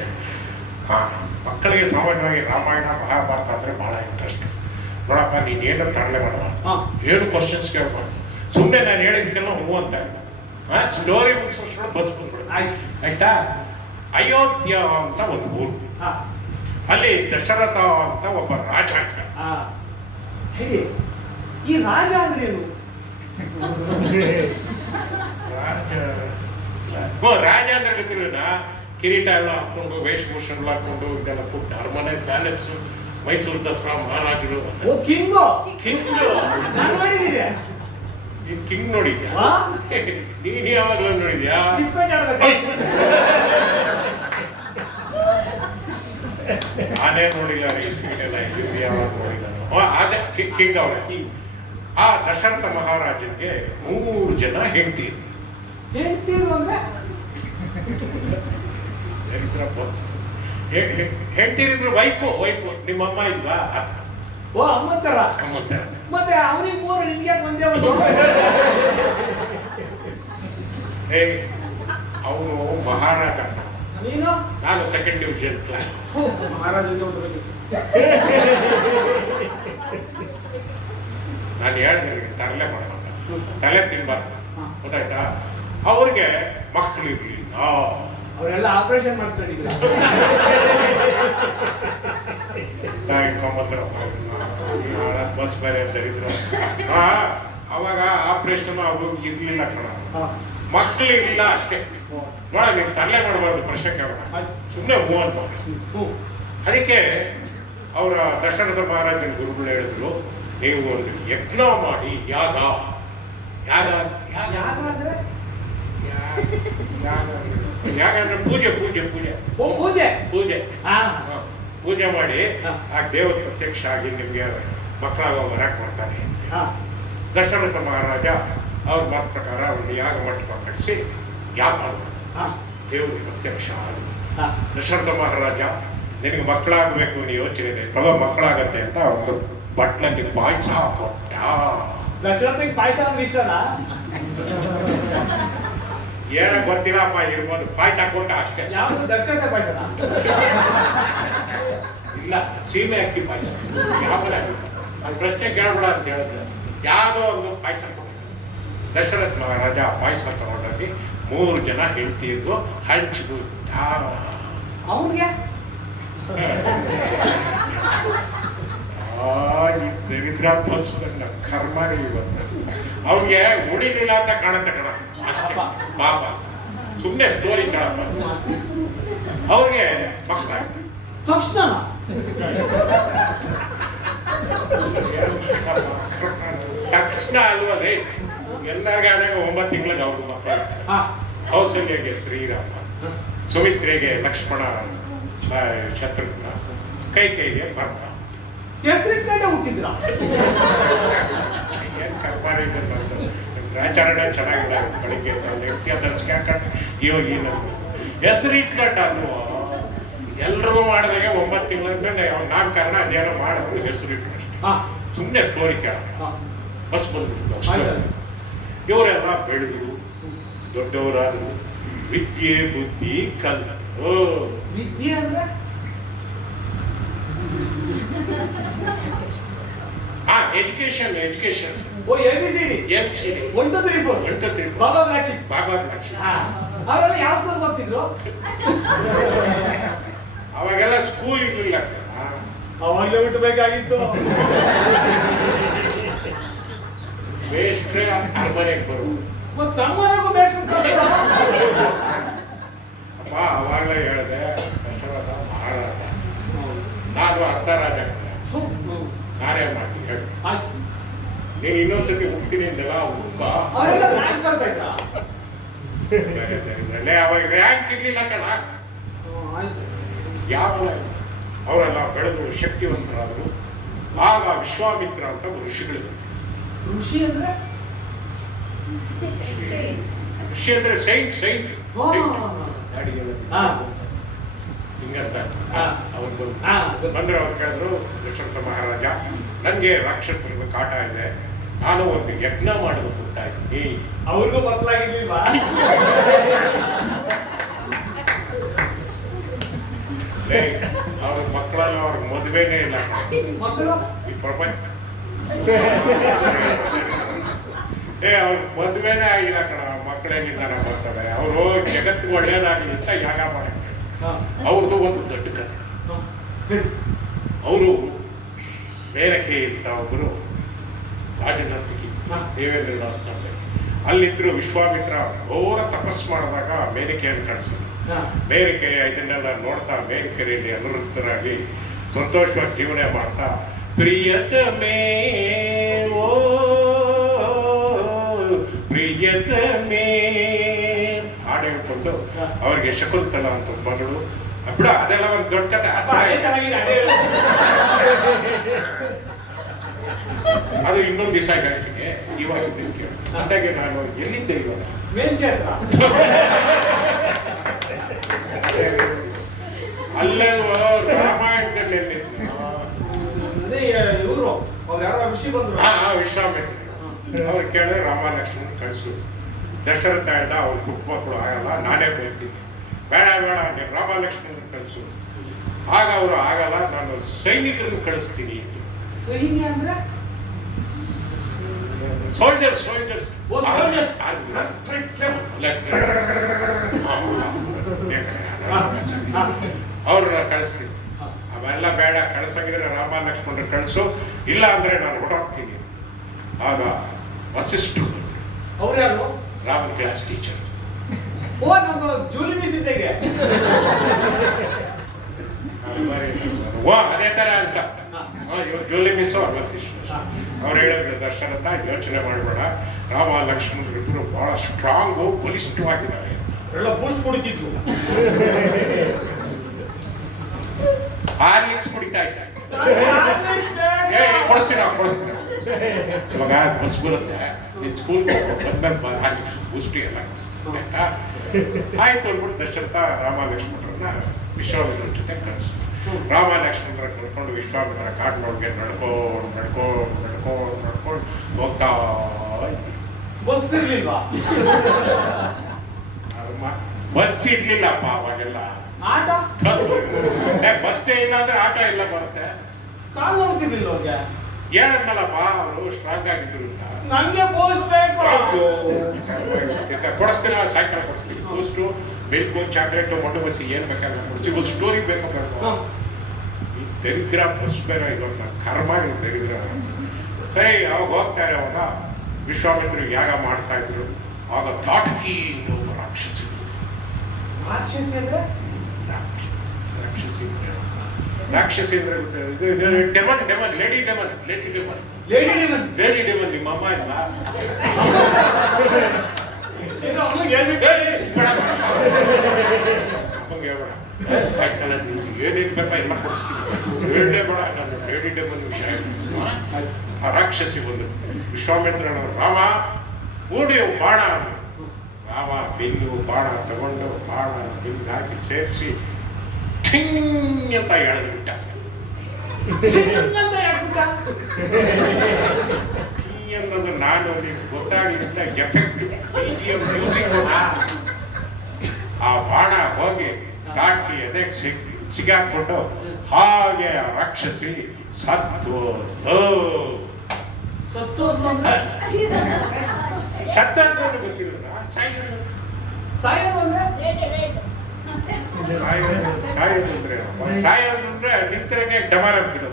ಮಕ್ಕಳಿಗೆ ಸಾಮಾನ್ಯವಾಗಿ ರಾಮಾಯಣ ಮಹಾಭಾರತ ಅಂದರೆ ಭಾಳ ಇಂಟ್ರೆಸ್ಟ್. ನೋಡಪ್ಪ, ನೀನೇನು ತರಲೆ ಮಾಡಬಾರ್ದು, ಏನು ಕ್ವಶನ್ಸ್ ಕೇಳಬಾರ್ದು. ಸುಮ್ಮನೆ ನಾನು ಹೇಳಿದ್ದಕ್ಕೆಲ್ಲ ಹೂ ಅಂತ ಸ್ಟೋರಿ ಮುಗಿಸೋಷ್ಟು ಬಸ್ ಬಂದ್ಬಿಡು. ಆಯ್ತಾ? ಅಯೋಧ್ಯ ಅಂತ ಒಂದು ಊರು, ಅಲ್ಲಿ ದಶರಥ ಅಂತ ಒಬ್ಬ ರಾಜ ಆಯ್ತ. ಹೇಳಿ, ಈ ರಾಜ ಅಂದ್ರೆ ಏನು? ರಾಜ ಅಂದ್ರೆ ಗೊತ್ತಿಲ್ಲ, ಕಿರೀಟ ಎಲ್ಲ ಹಾಕೊಂಡು, ವೇಷಭೂಷಣ ಎಲ್ಲ ಹಾಕೊಂಡು, ಇದೆಲ್ಲ ಕೊಟ್ಟು ಅರಮನೆ ಪ್ಯಾಲೇಸ್, ಮೈಸೂರು ದಸರಾ ಮಹಾರಾಜರು. ಕಿಂಗು ಕಿಂಗು ನಾನು ನೋಡಿದ್ದೀರಿ. ನೀನ್ ಕಿಂಗ್ ನೋಡಿದ್ಯಾ? ನೀನ್ ಯಾವಾಗಲೂ ನೋಡಿದ್ಯಾ? ನಾನೇ ನೋಡಿಲ್ಲ, ಯಾವಾಗ ನೋಡಿದ ಅದೇ ಕಿಂಗ್ ಅವರೇ. ಆ ದಶರಥ ಮಹಾರಾಜನಿಗೆ 3 ಜನ ಹೆಂಡತಿರು. ಅಂದ್ರೆ ಹೆಂಡತಿರಿದ್ರು. ವೈಫು ನಿಮ್ಮಮ್ಮ ಇಲ್ವಾ? ಓ, ಅಮ್ಮತ್ತರ. ಮತ್ತೆ ಅವನಿಗೆ 3, ನಿನ್ಗೆ ಒಂದೇ ಒಂದು. ಅವನು ಮಹಾರಾಜ, ನೀನು? ನಾನು ಸೆಕೆಂಡ್ ಡಿವಿಷನ್ ಕ್ಲಾಸ್. ಮಹಾರಾಜ ನಾನು ಹೇಳಿದೆ ತರಲೆ ಮಾಡಬಾರ್ದು, ತಲೆ ತಿನ್ಬಾರ್ದು, ಗೊತ್ತಾಯ್ತಾ? ಅವ್ರಿಗೆ ಮಕ್ಕಳು ಇರ್ಲಿಲ್ಲ, ಅವರೆಲ್ಲ ಆಪರೇಷನ್ ಮಾಡಿಸ್ಕೊಂಡಿದ್ರು. ಇಟ್ಕೊಂಡ್ಬಂದ್ರು ಬಸ್ ಬೇರೆ ಅಂತ ಹೇಳಿದ್ರು. ಅವಾಗ ಆಪರೇಷನ್ ಅವು ಇರ್ಲಿಲ್ಲ ಕಣ. ಮಕ್ಕಳಿಲ್ಲ ಅಷ್ಟೇ. ನೋಡ ನೀವು ತರಲೆ ಮಾಡಬಾರ್ದು, ಪ್ರಶ್ನೆ ಕೇಳೋಣ, ಸುಮ್ಮನೆ ಹೂ ಅಂತ. ಅದಕ್ಕೆ ಅವರ ದಶರಥ ಮಹಾರಾಜನ ಗುರುಗಳು ಹೇಳಿದ್ರು, ನೀವು ಒಂದು ಯಜ್ಞ ಮಾಡಿ, ಯಾಗ ಯಾಗ ಯಾಗ ಅಂದ್ರೆ ಯಾಗ ಅಂದ್ರೆ ಪೂಜೆ ಪೂಜೆ ಪೂಜೆ ಓ ಪೂಜೆ ಪೂಜೆ ಹಾ ಪೂಜೆ ಮಾಡಿ ಆ ದೇವರ ಪ್ರತ್ಯಕ್ಷ ಆಗಿ ನಿಮಗೆ ಮಕ್ಕಳಾಗ ವರ ಕೊಡ್ತಾನೆ ಅಂತ. ಹಾ ದಶರಥ ಮಹಾರಾಜ ಅವ್ರ ಮಾತು ಪ್ರಕಾರ ಒಂದು ಯಾಗ ಮಂಟಪ ಕಟ್ಟಿಸಿ ಯಾಗ ಮಾಡಿದ್ರು. ಹಾ ದೇವರು ಪ್ರತ್ಯಕ್ಷ ಆದ. ಹಾ ದಶರಥ ಮಹಾರಾಜ ನಿನಗೆ ಮಕ್ಕಳಾಗಬೇಕು ಅನ್ನೋ ಯೋಚನೆ ಇದೆ, ತಗೋ ಮಕ್ಕಳಾಗತ್ತೆ ಅಂತ ಒಂದು ಬಟ್ಲಲ್ಲಿ ಪಾಯಸ ಕೊಟ್ಟ. ದಶರಥಿಗೆ ಪಾಯಸ ಅಂದ್ರೆ ಇಷ್ಟನಾ? ಏನ ಗೊತ್ತಿಲ್ಲಪ್ಪ, ಇರ್ಬೋದು, ಪಾಯಸ ಕೊಟ್ಟ ಅಷ್ಟೇ. ಯಾವುದು ಗಸಗಸೆ ಪಾಯಸನಾ? ಇಲ್ಲ, ಸೀಮೆ ಅಕ್ಕಿ ಪಾಯಸ. ಯಾವಾಗ ಅದು ಪ್ರಶ್ನೆ ಕೇಳಬೇಡ ಅಂತ ಹೇಳಿದ್ರೆ ಯಾವುದೋ ಒಂದು ಪಾಯಸ ಕೊಟ್ಟ. ದಶರಥ ಮಹಾರಾಜ ಪಾಯಸ ತಗೊಂಡೋಗಿ 3 ಜನ ಹೆಂಡತಿಯರು ಹಂಚಿಬಿಟ್ಟ. ಅವನಿಗೆ ಈ ದರಿದ್ರ ಬಸ್ಸನ್ನ ಕರ್ಮಾರಿ ಇವತ್ತು ಅವ್ನಿಗೆ ಉಳಿಲಿಲ್ಲ ಅಂತ ಕಾಣುತ್ತೆ ಕಣ, ಅಷ್ಟೇ ಪಾಪ. ಸುಮ್ಮನೆ ಸ್ಟೋರಿ ಕಣಪ್ಪ. ಅವ್ರಿಗೆ ಮಕ್ಕಳಾಗ್ತದೆ ತಕ್ಷಣ ತಕ್ಷಣ ಅಲ್ವೇ ಎಲ್ಲರಿಗೆ ಆದಾಗ 9 ತಿಂಗಳಿಗೆ ಅವ್ರಿಗೆ ಮಕ್ಕಳು. ಹಾ ಕೌಸಲ್ಯಗೆ ಶ್ರೀರಾಮ, ಸುಮಿತ್ರೆಗೆ ಲಕ್ಷ್ಮಣ, ಶತ್ರುಘ್ನ, ಕೈಗೆ ಭರತ. ಹೆಸರಿಟ್ಕೊಂಡೆ ಹುಟ್ಟಿದ್ರ? ಏನ್ ಕರ್ಮಾರಿ ಆಚರಣೆ ಚೆನ್ನಾಗಿಲ್ಲ. ಬೆಳಿಗ್ಗೆ ಹಾಕೊಂಡು ಇವಾಗ ಏನಂತ ಹೆಸರು ಇಟ್ಕೊಂಡ ಅಲ್ವ, ಎಲ್ರಿಗೂ ಮಾಡಿದಾಗ 9 ತಿಂಗಳಿಂದ ನಾಮಕರಣ ಅದೇನೋ ಮಾಡಿದ್ರು ಹೆಸರು ಇಟ್ಕೊಂಡಷ್ಟೇ. ಹಾ ಸುಮ್ಮನೆ ಸ್ಟೋರಿ ಕೇಳ. ಹಾ ಬಸ್ ಬಂದ್ಬಿಟ್ಟು ಇವರೆಲ್ಲ ಬೆಳೆದ್ರು, ದೊಡ್ಡವರಾದ್ರು, ವಿದ್ಯೆ ಬುದ್ಧಿ ಕಲ್ತು. ವಿದ್ಯೆ ಅಂದ್ರೆ ಎಜುಕೇಶನ್ ಎಜುಕೇಶನ್ ಓ ABCD 1 2 3 4 ಬಾಬಾ ಬ್ಲಾಕ್ ಶೀಪ್. ಬಾಬಾ ಲಕ್ಷ್ಮಿ. ಅವರೆಲ್ಲ ಯಾವ ಸ್ಕೂಲ್ ಹೋಗ್ತಿದ್ರು? ಅವಾಗೆಲ್ಲ ಸ್ಕೂಲ್ ಇರ್ಲಿಲ್ಲ. ಅವಾಗಲೇ ಹುಟ್ಟಬೇಕಾಗಿತ್ತು. ಬೇಸ್ಟ್ರೆ ಅರಮನೆಗೆ ಬರು. ಮತ್ತೆ ತಮ್ಮನಿಗೂ ಬೇಕು ಅಪ್ಪ ಅವಾಗಲೇ ಹೇಳಿದೆ, ದಶರಥ ಮಹಾರಾಜ, ನಾನು ಅರ್ಧ ರಾಜ, ನಾನೇ ಮಾಡ್ತೀನಿ ಹೇಳಿ. ನೀನು ಇನ್ನೊಂದ್ಸತಿ ಹುಡ್ತೀನಿ ಅಂದಲ್ಲ, ಹುಡ್ಕ. ಅವರೆಲ್ಲ ರ್ಯಾಂಕ್ ಬರ್ತಾ ಇದ್ರಾ? ಅವಾಗ ರ್ಯಾಂಕ್ ಇರ್ಲಿಲ್ಲ ಕಣ. ಆಯ್ತು. ಯಾವ ಅವರೆಲ್ಲ ಬೆಳೆದ್ರು, ಶಕ್ತಿವಂತರಾದರು. ಆಗ ವಿಶ್ವಾಮಿತ್ರ ಅಂತ ಋಷಿಗಳು. ಋಷಿ ಅಂದ್ರೆ ಋಷಿ ಅಂದ್ರೆ ಸೈಂಟ್ ಸೈಂಟ್ ಹಾ ಹಿಂಗಂತ ಹಾ. ಅವ್ರು ಹಾ. ಬಂದ್ರೆ ಅವ್ರು ಕೇಳಿದ್ರು, ದಶರಥ ಮಹಾರಾಜ ನನಗೆ ರಾಕ್ಷಸರದ ಕಾಟ ಇದೆ, ನಾನು ಒಂದು ಯಜ್ಞ ಮಾಡಲು ಕೊಡ್ತಾ ಇದ್ದೀನಿ. ಅವ್ರಿಗೂ ಮಕ್ಕಳಾಗಿರ್ಲಿಲ್ವಾ? ಅವ್ರ ಮಕ್ಕಳೆಲ್ಲ ಅವ್ರಿಗೆ ಮದುವೆನೇ ಇಲ್ಲ. ಮಕ್ಕಳು ಈ ಪ್ರಪಂಚ ಅವ್ರ ಮದುವೆನೇ ಆಗಿಲ್ಲ ಕಣ. ಮಕ್ಕಳೇನಿಂದ ಬರ್ತಾರೆ. ಅವರು ಜಗತ್ತಿಗೆ ಒಳ್ಳೇದಾಗಲಿ ಅಂತ ಯಾಗ ಮಾಡ್ತಾರೆ. ಅವ್ರದ್ದು ಒಂದು ದೊಡ್ಡ ಕಥೆ. ಅವರು ಮೇನಕೆ ಅಂತ ಒಬ್ಬರು ರಾಜನಂತಿಗೆ ದೇವೇಂದ್ರನಾಥ ಅಲ್ಲಿದ್ರು. ವಿಶ್ವಾಮಿತ್ರ ಘೋರ ತಪಸ್ ಮಾಡಿದಾಗ ಮೇನಕೆಯನ್ನು ಕಳಿಸಿದ್ರು. ಮೇನಕೆ ಇದನ್ನೆಲ್ಲ ನೋಡ್ತಾ ಮೇನಕೆರೆಯಲ್ಲಿ ಅನುವೃತ್ತರಾಗಿ ಸಂತೋಷವಾಗಿ ಜೀವನ ಮಾಡ್ತಾ, ಪ್ರಿಯತಮೇ ಓ ಪ್ರಿಯತಮೇ ಹಾಡು ಹೇಳ್ಕೊಂಡು ಅವ್ರಿಗೆ ಶಕುಂತಲ ಅಂತ ಮಗಳು. ಬಿಡ, ಅದೆಲ್ಲ ಒಂದು ದೊಡ್ಡ ಕಥೆ. ಅದು ಇನ್ನೊಂದು ದಿವಸ ಹೇಳ್ತೀನಿ. ಇವಾಗ ಅಂದಾಗೆ ನಾನು ಎಲ್ಲಿದ್ದೆ ಇವಾಗ ಮೇಲ್ಕೆ ಹತ್ರ ಅಲ್ಲಲ್ವ ರಾಮಾಯಣದಲ್ಲಿ ಎಲ್ಲಿದ್ದೆ. ಅದೇ ಇವರು ಅವ್ರು ಯಾರೋ ಋಷಿ ಬಂದ್ರು. ವಿಶ್ವಾಮಿತ್ರ ಅವ್ರು ಕೇಳಿದ್ರೆ ರಾಮ ಲಕ್ಷ್ಮಣ ಕಳಿಸು. ದಶರಥ ಹೇಳ್ದ, ಅವ್ರ ಪುಟ್ಟ ಮಕ್ಕಳು ಆಗಲ್ಲ, ನಾನೇ ಬರ್ತೀನಿ. ಬೇಡ ಬೇಡ, ನೀನು ರಾಮ ಲಕ್ಷ್ಮಣ ಕಳಿಸು. ಆಗ ಅವರು ಆಗಲ್ಲ, ನಾನು ಸೈನಿಕರನ್ನು ಕಳಿಸ್ತೀನಿ ಅಂತ. ಸೈನ್ಯ ಅಂದ್ರೆ ಸೋಲ್ಜರ್ಸ್ ಸೋಲ್ಜರ್ಸ್ ಅವ್ರನ್ನ ಕಳಿಸ್ತೀನಿ. ಅವೆಲ್ಲ ಬೇಡ, ಕಳಿಸಂಗಿದ್ರೆ ರಾಮ ಲಕ್ಷ್ಮಣರು ಕಳಿಸು, ಇಲ್ಲ ಅಂದ್ರೆ ನಾನು ಹೊರಟೋಗ್ತೀನಿ. ಆಗ ವಸಿಷ್ಠರು ಅವ್ರು ಯಾರು? Raman class teacher. ಓ ನಮ್ಮ ಜೂಲಿ ಮಿಸ್ ಇದ್ದೆಗೆ. ವಾ ಅದೇ ತರ ಅಂತ ಜೂಲಿ ಮಿಸ್ ಅವ್ರು ಹೇಳಿದ್ರು ದಶರಥ ಯೋಚನೆ ಮಾಡಬೇಡ, ರಾಮ ಲಕ್ಷ್ಮಣರು ಇಬ್ಬರು ಬಹಳ ಸ್ಟ್ರಾಂಗು ಬಲಿಷ್ಠವಾಗಿದ್ದಾರೆ. ಎಲ್ಲ ಬೂಸ್ಟ್ ಕುಡಿತಿದ್ರು. ಹಾರ್ಲಿಕ್ಸ್ ಕುಡಿತಾ ಇದ್ದಾರೆ. ಕೊಡಿಸ್ತೀನಿ ಇವಾಗ ಬಸ್ ಬರುತ್ತೆ, ನೀನು ಸ್ಕೂಲ್ ಬಂದ್ಮೇಲೆ ಹಾರ್ಲಿಕ್ಸ್ ಬೂಸ್ಟಿ ಎಲ್ಲ ಆಯ್ತಾ ಆಯ್ತು ಅಂದ್ಬಿಟ್ಟು ದಶರಥ ರಾಮ ಲಕ್ಷ್ಮಣರನ್ನ ವಿಶ್ವಾಮಿತ್ರ ಜೊತೆ ಕಳಿಸ್. ರಾಮ ಲಕ್ಷ್ಮಣರ ಕರ್ಕೊಂಡು ವಿಶ್ವಾಮಿತ್ರ ಕಾಡಿನೊಳಗೆ ನಡ್ಕೊಂಡು ಹೋಗ್ತಾ ಇದ್ರು. ಬಸ್ ಇರ್ಲಿಲ್ವಾ? ಬಸ್ ಇರ್ಲಿಲ್ಲಪ್ಪ ಅವಾಗೆಲ್ಲ. ಆಟ ಬಸ್ಸೇ ಇಲ್ಲ ಅಂದ್ರೆ ಆಟ ಎಲ್ಲ ಬರುತ್ತೆ. ಕಾಲ್ ನೋಡ್ತಿರ್ಲಿಲ್ಲ ಅವ್ರಿಗೆ. ಹೇಳದ್ನಲ್ಲಪ್ಪ ಅವರು ಸ್ಟ್ರಾಂಗ್ ಆಗಿದ್ರು ಅಂತ. ನಂಗೆ ಪೋಸ್ಟ್ ಬೇಕು. ಕೊಡಿಸ್ತೀನಿ, ಸಾಯಂಕಾಲ ಕೊಡಿಸ್ತೀನಿ. ಪೋಸ್ಟು, ಮಿಲ್ಕು, ಚಾಕ್ಲೇಟು, ಮೊಂಡು ಬಸ್ಸಿ ಏನ್ ಬೇಕಾದ್ರೆ ಕೊಡ್ತೀವಿ. ಒಂದು ಸ್ಟೋರಿ ಬೇಕು ಈ ದರಿದ್ರ ಬಸ್ ಬೇರೆ ಇದೊಂದು ಕರ್ಮ, ಇದು ದರಿದ್ರ. ಸರಿ ಅವಾಗ ಹೋಗ್ತಾರೆ. ಅವಾಗ ವಿಶ್ವಾಮಿತ್ರರು ಯಾಗ ಮಾಡ್ತಾ ಇದ್ರು. ಆಗ ತಾಟಕಿ ಅಂತ ಒಬ್ಬ ರಾಕ್ಷಸಿ. ರಾಕ್ಷಸಿ ಅಂದ್ರೆ ರಾಕ್ಷಸಿ ಅಂದ್ರೆ ಇದು ಡೆಮನ್ ಲೇಡಿ ಡೆಮನ್ ನಿಮ್ಮ ಅಮ್ಮ ಇಲ್ಲ. ಸಾಯಂಕಾಲ ಏನೇನು ಬೇಕಾ ಎಲ್ಲ ಕೊಡಿಸ್ತೀವಿ. ಹೇಳಲೇ ಬೇಡ, ನಾನು ಲೇಡಿ ಡೆಮನ್ ವಿಷಯ. ಆ ರಾಕ್ಷಸಿ ಒಂದು ವಿಶ್ವಾಮಿತ್ರನವರು ರಾಮ ಹೂಡಿಯು ಬಾಣ, ರಾಮ ಬಿಲ್ಲು ಬಾಣ ತಗೊಂಡು ಬಾಣ ಬಿಲ್ಲು ಹಾಕಿ ಸೇರಿಸಿ ಠಿಂಗ್ ಅಂತ ಎಳೆದು ಬಿಟ್ಟ. ಅನ್ನೋದು ನಾನು ನಿಮ್ಗೆ ಗೊತ್ತಾಗಲಿಂದ ಎಫೆಕ್ಟ್ ಮ್ಯೂಸಿಕ್. ಆ ಬಾಣ ಹೋಗಿ ತಾಟಿ ಅದಕ್ಕೆ ಸಿಗಾಕೊಂಡು ಹಾಗೆ ಆ ರಾಕ್ಷಸಿ ಸತ್ತು ಗೊತ್ತಿಲ್ಲ. ಸಾಯೋದು ಅಂದ್ರೆ ನಿಂತರಕ್ಕೆ ಡಮಾರ ಅಂತಿದ್ದು.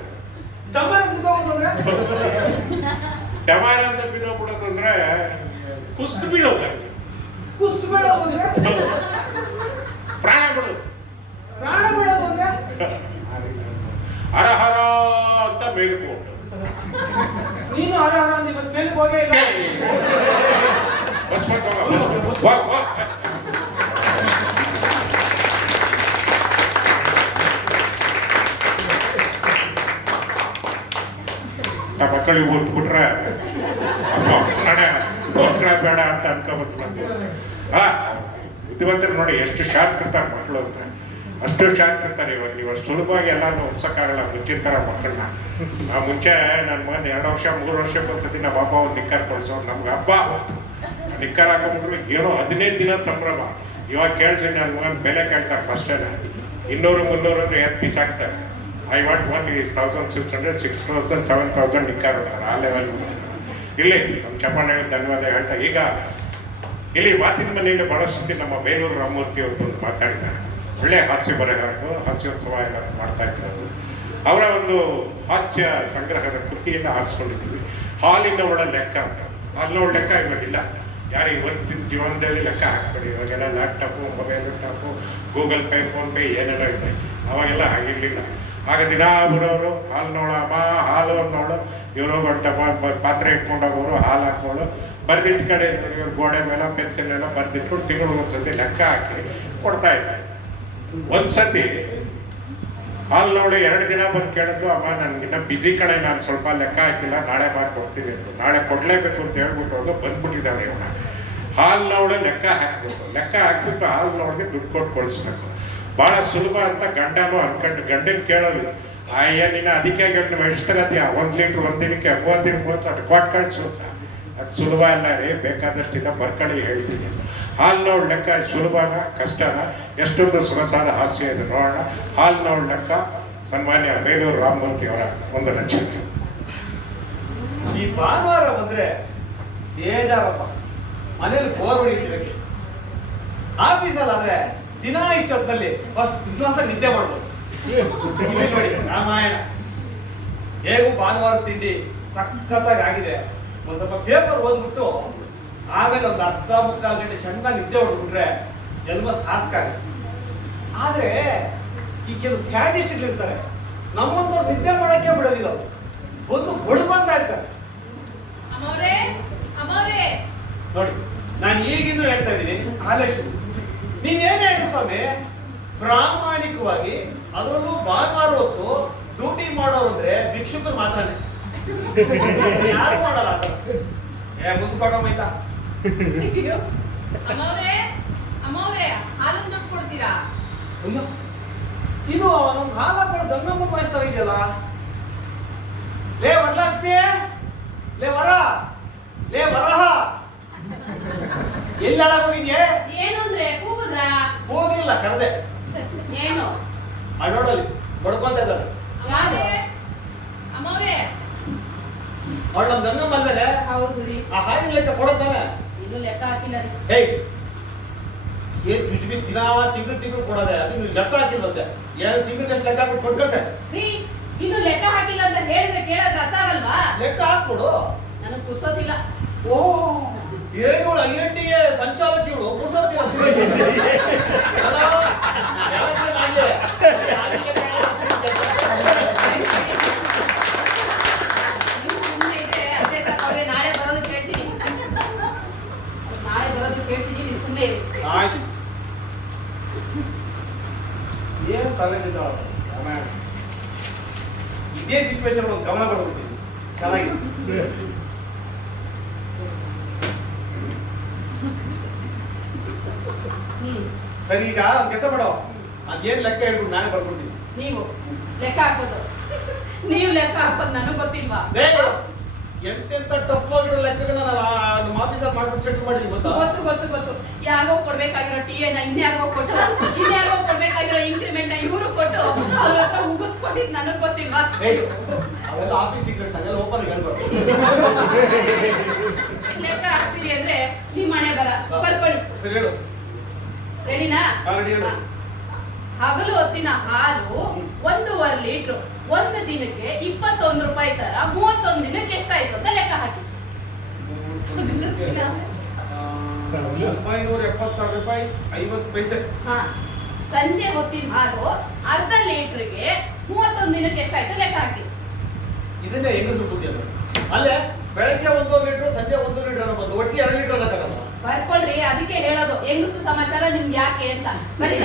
ಡಮಾರ ಅಂತ ಬಿಡೋಬಿಡೋದು ಅಂದ್ರೆ ಕುಸ್ತು ಬೀಳೋದು. ಪ್ರಾಣ ಬಿಡೋದು ಅಂದ್ರೆ ಹರಹರ ಅಂತ ಮೇಲ್ಕೊಂಡು. ನೀನು ಹರಹರ ಅಂತ ಇವತ್ತು ಮೇಲೆ ಹೋಗೇ ಇಲ್ಲ. ಬಸ್ ಮಕ್ಕಳಿಗೆ ಓದ್ಬಿಟ್ರೆ ಬೇಡ ಅಂತ ಅನ್ಕೋಬೇಕು. ಬುದ್ಧಿವಂತರು ನೋಡಿ ಎಷ್ಟು ಶಾರ್ಪ್ ಇರ್ತಾರೆ ಮಕ್ಕಳು ಅಂತ. ಅಷ್ಟು ಶಾರ್ಪ್ ಇರ್ತಾರೆ. ಇವಾಗ ನೀವು ಅಷ್ಟು ಸುಲಭವಾಗಿ ಎಲ್ಲಾನು ಒಪ್ಸಕ್ಕಾಗಲ್ಲ ಮುಂಚಿನ ಥರ ಮಕ್ಕಳನ್ನ. ನಾವು ಮುಂಚೆ ನನ್ನ ಮಗನ 2 ವರ್ಷ 3 ವರ್ಷಕ್ಕೆ ಒಂದ್ಸತಿ ನಮ್ಮ ಹಬ್ಬ ಒಂದು ನಿಕ್ಕರ್ ಕೊಡಿಸೋರು. ನಮ್ಗೆ ಹಬ್ಬ ನಿಕ್ಕರ್ ಹಾಕೊಂಡ್ಬಿಟ್ರೆ ಏನೋ 15 ದಿನ ಸಂಭ್ರಮ. ಇವಾಗ ಕೇಳಿಸಿ ನನ್ನ ಮಗನ ಬೆಲೆ ಕೇಳ್ತಾರೆ ಫಸ್ಟೇ 200 300 ಅಂದ್ರೆ 8 ಪೀಸ್ ಹಾಕ್ತಾರೆ. ಐ ವಾಂಟ್ ಓನ್ಲಿ 1600 6000 7000 ನಿಕ್ಕರ್ ಅಂತಾರೆ. ಆ ಲೆವೆಲ್ ಇಲ್ಲಿ ನಮ್ಮ ಚಪ್ಪಾಳೆ ಧನ್ಯವಾದ ಹೇಳ್ತಾ. ಈಗ ಇಲ್ಲಿ ಮಾತಿನ ಮನೆಯಲ್ಲಿ ಬಹಳಷ್ಟು ನಮ್ಮ ಬೇಲೂರು ರಾಮಮೂರ್ತಿ ಅವರು ಬಂದು ಮಾತಾಡಿದ್ದಾರೆ. ಒಳ್ಳೆ ಹಾಸ್ಯ ಬರಹಗಾರರು, ಹಾಸ್ಯೋತ್ಸವ ಎಲ್ಲ ಮಾಡ್ತಾ ಇದ್ದಾರೆ. ಅವರ ಒಂದು ಹಾಸ್ಯ ಸಂಗ್ರಹದ ಕೃತಿಯನ್ನು ಆರಿಸ್ಕೊಂಡಿದ್ದೀವಿ. ಹಾಲಿನ ಒಳ ಲೆಕ್ಕ ಅಂತ. ಹಾಲಿನ ಒಳ ಲೆಕ್ಕ ಇವಾಗಿಲ್ಲ. ಯಾರು ಇವತ್ತಿನ ಜೀವನದಲ್ಲಿ ಲೆಕ್ಕ ಹಾಕ್ಬೇಡಿ. ಇವಾಗೆಲ್ಲ laptop, mobile laptop, Google pay, PhonePe ಏನೆಲ್ಲ ಇದೆ. ಅವಾಗೆಲ್ಲ ಆಗಿರಲಿಲ್ಲ. ಆಗ ದಿನ ಬರೋರು ಹಾಲು ನೋಡಮ್ಮ, ಹಾಲು ನೋಡು, ಇವರು ಪಾತ್ರೆ ಇಟ್ಕೊಂಡೋಗೋರು ಹಾಲು ಹಾಕೋಳು ಬರೆದಿಟ್ಟು ಕಡೆ ಇವ್ರು ಗೋಡೆ ಮೇಲೆ ಪೆನ್ಸಿಲ್ ಎಲ್ಲ ಬರೆದಿಟ್ಕೊಂಡು ತಿಂಗಳು ಒಂದ್ಸತಿ ಲೆಕ್ಕ ಹಾಕಿ ಕೊಡ್ತಾ ಇದ್ದಾರೆ. ಒಂದ್ಸತಿ ಹಾಲು ನೋಡಿ 2 ದಿನ ಬಂದು ಕೇಳಿದ್ರು, ಅಮ್ಮ ನನಗಿನ್ನ ಬಿಸಿ ಕಡೆ, ನಾನು ಸ್ವಲ್ಪ ಲೆಕ್ಕ ಹಾಕಿಲ್ಲ, ನಾಳೆ ಕೊಡ್ತೀನಿ ಅಂತ. ನಾಳೆ ಕೊಡಲೇಬೇಕು ಅಂತ ಹೇಳ್ಬಿಟ್ಟು ಅವ್ರು ಬಂದ್ಬಿಟ್ಟಿದ್ದಾಳೆ. ಇವನ್ನ ಹಾಲು ನೋಡಿ ಲೆಕ್ಕ ಹಾಕ್ಬೇಕು. ಲೆಕ್ಕ ಹಾಕ್ಬಿಟ್ಟು ಹಾಲು ನೋಡಿ ದುಡ್ಡು ಕೊಟ್ಟು ಕೊಡಿಸ್ಬೇಕು. ಭಾಳ ಸುಲಭ ಅಂತ ಗಂಡನೂ ಅನ್ಕೊಂಡು ಗಂಡನ ಕೇಳೋದು. ಅಯ್ಯ ನೀನು ಅದಕ್ಕೆ ಗಂಟೆ ಎಷ್ಟು ತಗತ್ತೀಯ, 1 ಲೀಟ್ರ್ 1 ದಿನಕ್ಕೆ 30 ಅಷ್ಟು ಕೊಟ್ಟು ಕಳಿಸು ಅಂತ. ಅದು ಸುಲಭ ಅಲ್ಲ ರೀ, ಬೇಕಾದಷ್ಟು ಇದ ಬರ್ಕಳಿ ಹೇಳ್ತೀನಿ. ಹಾಲು ನೋಡ್ ಲೆಕ್ಕ ಸುಲಭನ ಕಷ್ಟನ, ಎಷ್ಟೊಂದು ಸೊಗಸಾದ ಹಾಸ್ಯ ಇದೆ ನೋಡೋಣ. ಹಾಲು ನೋಡ್ ಲೆಕ್ಕ ಸನ್ಮಾನ್ಯ ಬೇಲೂರು ರಾಮಮೂರ್ತಿ ಅವರ 1 ಲಕ್ಷ. ಈ ಭಾನುವಾರ ಬಂದ್ರೆ ಬೇಜಾರಪ್ಪ. ಮನೇಲಿ ಬೋರ್ ಹೊಡಿತಿರಕ್ಕೆ. ಆಫೀಸಲ್ಲಾದ್ರೆ ದಿನ ಇಷ್ಟೊತ್ತಲ್ಲಿ ಫಸ್ಟ್ ಕ್ಲಾಸ್ ನಿದ್ದೆ ಮಾಡ್ಬೋದು. ನೋಡಿ ರಾಮಾಯಣ ಹೇಗೂ ಭಾನುವಾರ ತಿಂಡಿ ಸಖತ್ತಾಗಿ ಆಗಿದೆ. ಒಂದ್ ಸ್ವಲ್ಪ ಪೇಪರ್ ಓದ್ಬಿಟ್ಟು ಆಮೇಲೆ ಒಂದು 1/2 ಮುಕ್ಕಾಲು ಗಂಟೆ ಚೆನ್ನಾಗಿ ನಿದ್ದೆ ಹೊಡ್ಬಿಟ್ರೆ ಜನ್ಮ ಸಾರ್ಥಕ ಆಗುತ್ತೆ. ಆದ್ರೆ ಈ ಕೆಲವು ಸ್ಯಾಡಿಸ್ಟ್ಗಳಿರ್ತಾರೆ, ನಮ್ಮಂತವ್ರು ನಿದ್ದೆ ಮಾಡಕ್ಕೆ ಬಿಡೋದಿಲ್ಲ, ಅವ್ರು ಬಂದು ಬಡ್ಕೊಂತ ಇರ್ತಾರೆ. ಅಮ್ಮವ್ರೆ ಅಮ್ಮವ್ರೆ ನೋಡಿ, ನಾನು ಈಗಿಂದ ಹೇಳ್ತಾ ಇದ್ದೀನಿ, ಆಲೇಶು ನೀನೇನ್ ಹೇಳಿ ಸ್ವಾಮಿ, ಪ್ರಾಮಾಣಿಕವಾಗಿ ಅದರಲ್ಲೂ ಭಾನುವಾರ ಹೊತ್ತು ಡ್ಯೂಟಿ ಮಾಡೋರು ಅಂದ್ರೆ ಭಿಕ್ಷುಕರು ಮಾತ್ರನೇ, ಯಾರು ಮಾಡಲ್ಲ ಆ ಥರ. ಮುಂದ್ಕೋಗಮ್ಮಾಯ್ತಾ? ಅಮ್ಮವ್ರೆ ಅಮ್ಮವ್ರೆ ಹಾಲನ್ನು ದುಡ್ಡು ಕೊಡ್ತೀರಾ? ಅಯ್ಯೋ, ಇದು ನಮ್ಗೆ ಹಾಲು ಹಾಕೊಂಡು ಗಂಗಮ್ಮ ಪಾಯಸ ಇದೆಯಲ್ಲ. ಲೇ ವರಲಕ್ಷ್ಮಿ, ಲೇ ವರಹ, ಎಲ್ಲ ಹೋಗಿದ್ಯೆ? ಏನು ಅಂದ್ರೆ ಕೂಗುದ್ರಾ? ಹೋಗ್ಲಿಲ್ಲ, ಕರೆದೆ. ಏನು ಅಡೋಡಲ್ಲಿ ಬಡ್ಕೊಂತ ಇದ್ದಾಳೆ. ಯಾರೇ ಅಮ್ಮವ್ರೆ? ಅವಳು ನಮ್ ಗಂಗಮ್ಮ ಬಂದಾನೆ. ಹೌದು ರೀ. ಆ ಹಾಲಿನ ಲೆಕ್ಕ ಕೊಡತಾನೆ. ಇನ್ನು ಲೆಕ್ಕ ಹಾಕಿಲ್ಲ ರೀ. ಹೇಯ್, ಏನ್ ಜುಜ್ಬಿ ತಿಂಗಳು ಕೊಡೋದೆ, ಅದು ನೀವು ಲೆಕ್ಕ ಹಾಕಿಲ್ವಂತೆ. ಏನು ತಿಂಗಳಷ್ಟು ಲೆಕ್ಕ ಹಾಕ್ಬಿಟ್ಟು ಕೊಟ್ಕಸೆ. ರೀ, ಇನ್ನು ಲೆಕ್ಕ ಹಾಕಿಲ್ಲ ಅಂತ ಹೇಳಿದ್ರೆ ಕೇಳಿದ್ರೆ ಅರ್ಥ ಆಗಲ್ವಾ? ಲೆಕ್ಕ ಹಾಕ್ಕೊಡು. ನನಗೆ ಕುರ್ಸೋದಿಲ್ಲ. ಓ, ಏನು INTA ಸಂಚಾಲಕ ಇವಳು, ಕುರ್ಸೋದಿಲ್ಲ. ಸುಮ್ಮನೆ ಇದೆ, ಅದೇ ಸಾಕಾದ್ರೆ ನಾಳೆ ಬರೋದು ಕೇಳ್ತೀನಿ. ನೀವು ಸುಮ್ಮನೆ ಇರಿ. ಆಯ್ತು, ಏನ್ ತಲೆದಿದ್ದಾಳ ಇದೇ ಸಿಚುವೇಶನ್ ಒಂದು ಗಮನ ಕೊಡ್ಬಿಡ್ತೀನಿ. ಚೆನ್ನಾಗಿದೆ. ಸರಿ, ಈಗ ಕೆಲಸ ಮಾಡೋ, ಅದೇನ್ ಲೆಕ್ಕ ಹೇಳ್ಬಿಟ್ಟು ನಾನೇ ಬರ್ಕೊಡ್ತೀನಿ. ನೀವು ಲೆಕ್ಕ ಹಾಕೋದು ನನಗೆ ಗೊತ್ತಿಲ್ವಾ? ಎಂತೆಂತ ಟಫ್ ಆಗಿರೋ ಲೆಕ್ಕಗಳನ್ನ ನಾನು ನಮ್ಮ ಆಫೀಸಲ್ಲಿ ಮಾಡ್ಬಿಟ್ಟು ಸೆಟ್ ಮಾಡಿದ್ದೀನಿ, ಗೊತ್ತಾ? ಗೊತ್ತು. ಯಾರಿಗೋ ಕೊಡ್ಬೇಕಾಗಿರೋ TA ನ ಇನ್ಯಾರಿಗೋ ಕೊಡ್ಬೇಕಾಗಿರೋ ಇನ್ಕ್ರಿಮೆಂಟ್ ನ ಇವರು ಕೊಟ್ಟು ಅವ್ರ ಹತ್ರ ಮುಗಿಸ್ಕೊಟ್ಟಿದ್ ನನಗ್ ಗೊತ್ತಿಲ್ವಾ? ಅವೆಲ್ಲ ಆಫೀಸ್ ಸೀಕ್ರೆಟ್ಸ್, ಹಂಗೆಲ್ಲ ಓಪನ್ ಹೇಳ್ಬಾರ್ದು. ಲೆಕ್ಕ ಹಾಕ್ತೀರಿ ಅಂದ್ರೆ ನಿಮ್ಮ ಮನೆ ಬರ್ಕೊಳ್ಳಿ. ಸರಿ, ಹೇಳು. ರೆಡಿನಾ? ರೆಡಿ, ಹೇಳು. ಹಗಲು ಹೊತ್ತಿನ ಹಾಲು 1.5 ಲೀಟ್ರು, ಒಂದು ದಿನಕ್ಕೆ 21 ರೂಪಾಯಿ ತರ 31 ದಿನಕ್ಕೆ ಎಷ್ಟಾಯ್ತು ಅಂತ ಲೆಕ್ಕ ಹಾಕಿ. 976 ರೂಪಾಯಿ 50 ಪೈಸೆ. ಸಂಜೆ ಹೊತ್ತಿನ ಹಾಲು ಅರ್ಧ ಲೀಟ್ರಿಗೆ 31 ದಿನಕ್ಕೆ ಎಷ್ಟಾಯ್ತು ಲೆಕ್ಕ ಹಾಕಿ. ಇದನ್ನೇ ಹೆಂಗಸರು ಬುದ್ಧಿ ಅಂತ. ಅಲ್ಲೇ ಬೆಳಗ್ಗೆ 1.5 ಲೀಟರ್, ಸಂಜೆ 1 ಲೀಟರ್ ಅನ್ನೋ ಬಂದು ಒಟ್ಟಿಗೆ 2 ಲೀಟರ್ ಅನ್ನಕ್ಕಾಗಲ್ಲ. ಬರ್ಕೊಳ್ರಿ, ಅದಕ್ಕೆ ಹೇಳೋದು ಹೆಂಗಸು ಸಮಾಚಾರ ನಿಮ್ಗೆ ಯಾಕೆ ಅಂತ. ಬರೀ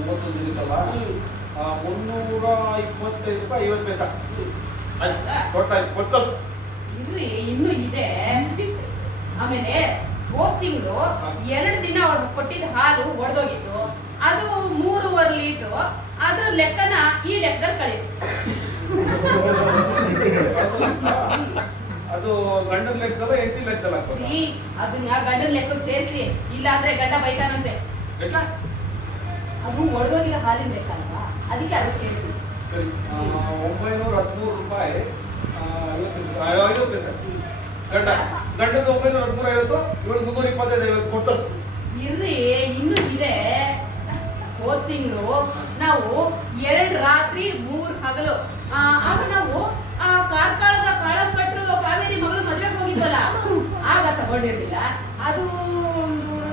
31 ದಿನಕ್ಕಲ್ಲ, 325 ರೂಪಾಯಿ 50 ಪೈಸೆ. ಇಲ್ರಿ, ಇನ್ನು ಇದೆ. ಆಮೇಲೆ ಹೋದ್ ತಿಂಗಳು 2 ದಿನ ಅವ್ರು ಕೊಟ್ಟಿದ್ದ ಹಾಲು ಒಡೆದೋಗಿತ್ತು, ಅದು 3.5 ಲೀಟ್ರು. ಅದ್ರ ಲೆಕ್ಕನ ಈ ಲೆಕ್ಕದಲ್ಲಿ ಕಳೀತು. ಅದು ಗಂಡನ ಲೆಕ್ಕದಲ್ಲ, ಹೆಂಡತಿ ಲೆಕ್ಕದಲ್ಲ? ಅದನ್ನ ಗಂಡನ ಲೆಕ್ಕಕ್ಕೆ ಸೇರಿಸಿ, ಇಲ್ಲ ಅಂದ್ರೆ ಗಂಡ ಬೈತಾನಂತೆ. ಅದು ಒಡೆದೋಗಿರೋ ಹಾಲಿನ ಲೆಕ್ಕ ಅಲ್ವಾ, ಅದಕ್ಕೆ ಅದಕ್ಕೆ ಸೇರಿಸಿ. ಸರಿ, 913 ರೂಪಾಯಿ 50 ಪೈಸೆ. ಗಂಡದ 913.50, ಇವಳು 325.50 ಕೊಟ್ಟು. ಇರ್ರಿ, ಇನ್ನು ಇದೆ. ಹೋದ್ ತಿಂಗಳು ನಾವು 2 ರಾತ್ರಿ 3 ಹಗಲು, ಆಗ ನಾವು ಆ ಕಾರ್ಕಳದ ಕಾಳಂಪಟ್ರು ಕಾವೇರಿ ಮಗಳು ಮದುವೆಗೆ ಹೋಗಿದ್ವಲ್ಲ, ಆಗ ತಗೊಂಡಿರ್ಲಿಲ್ಲ. ಅದು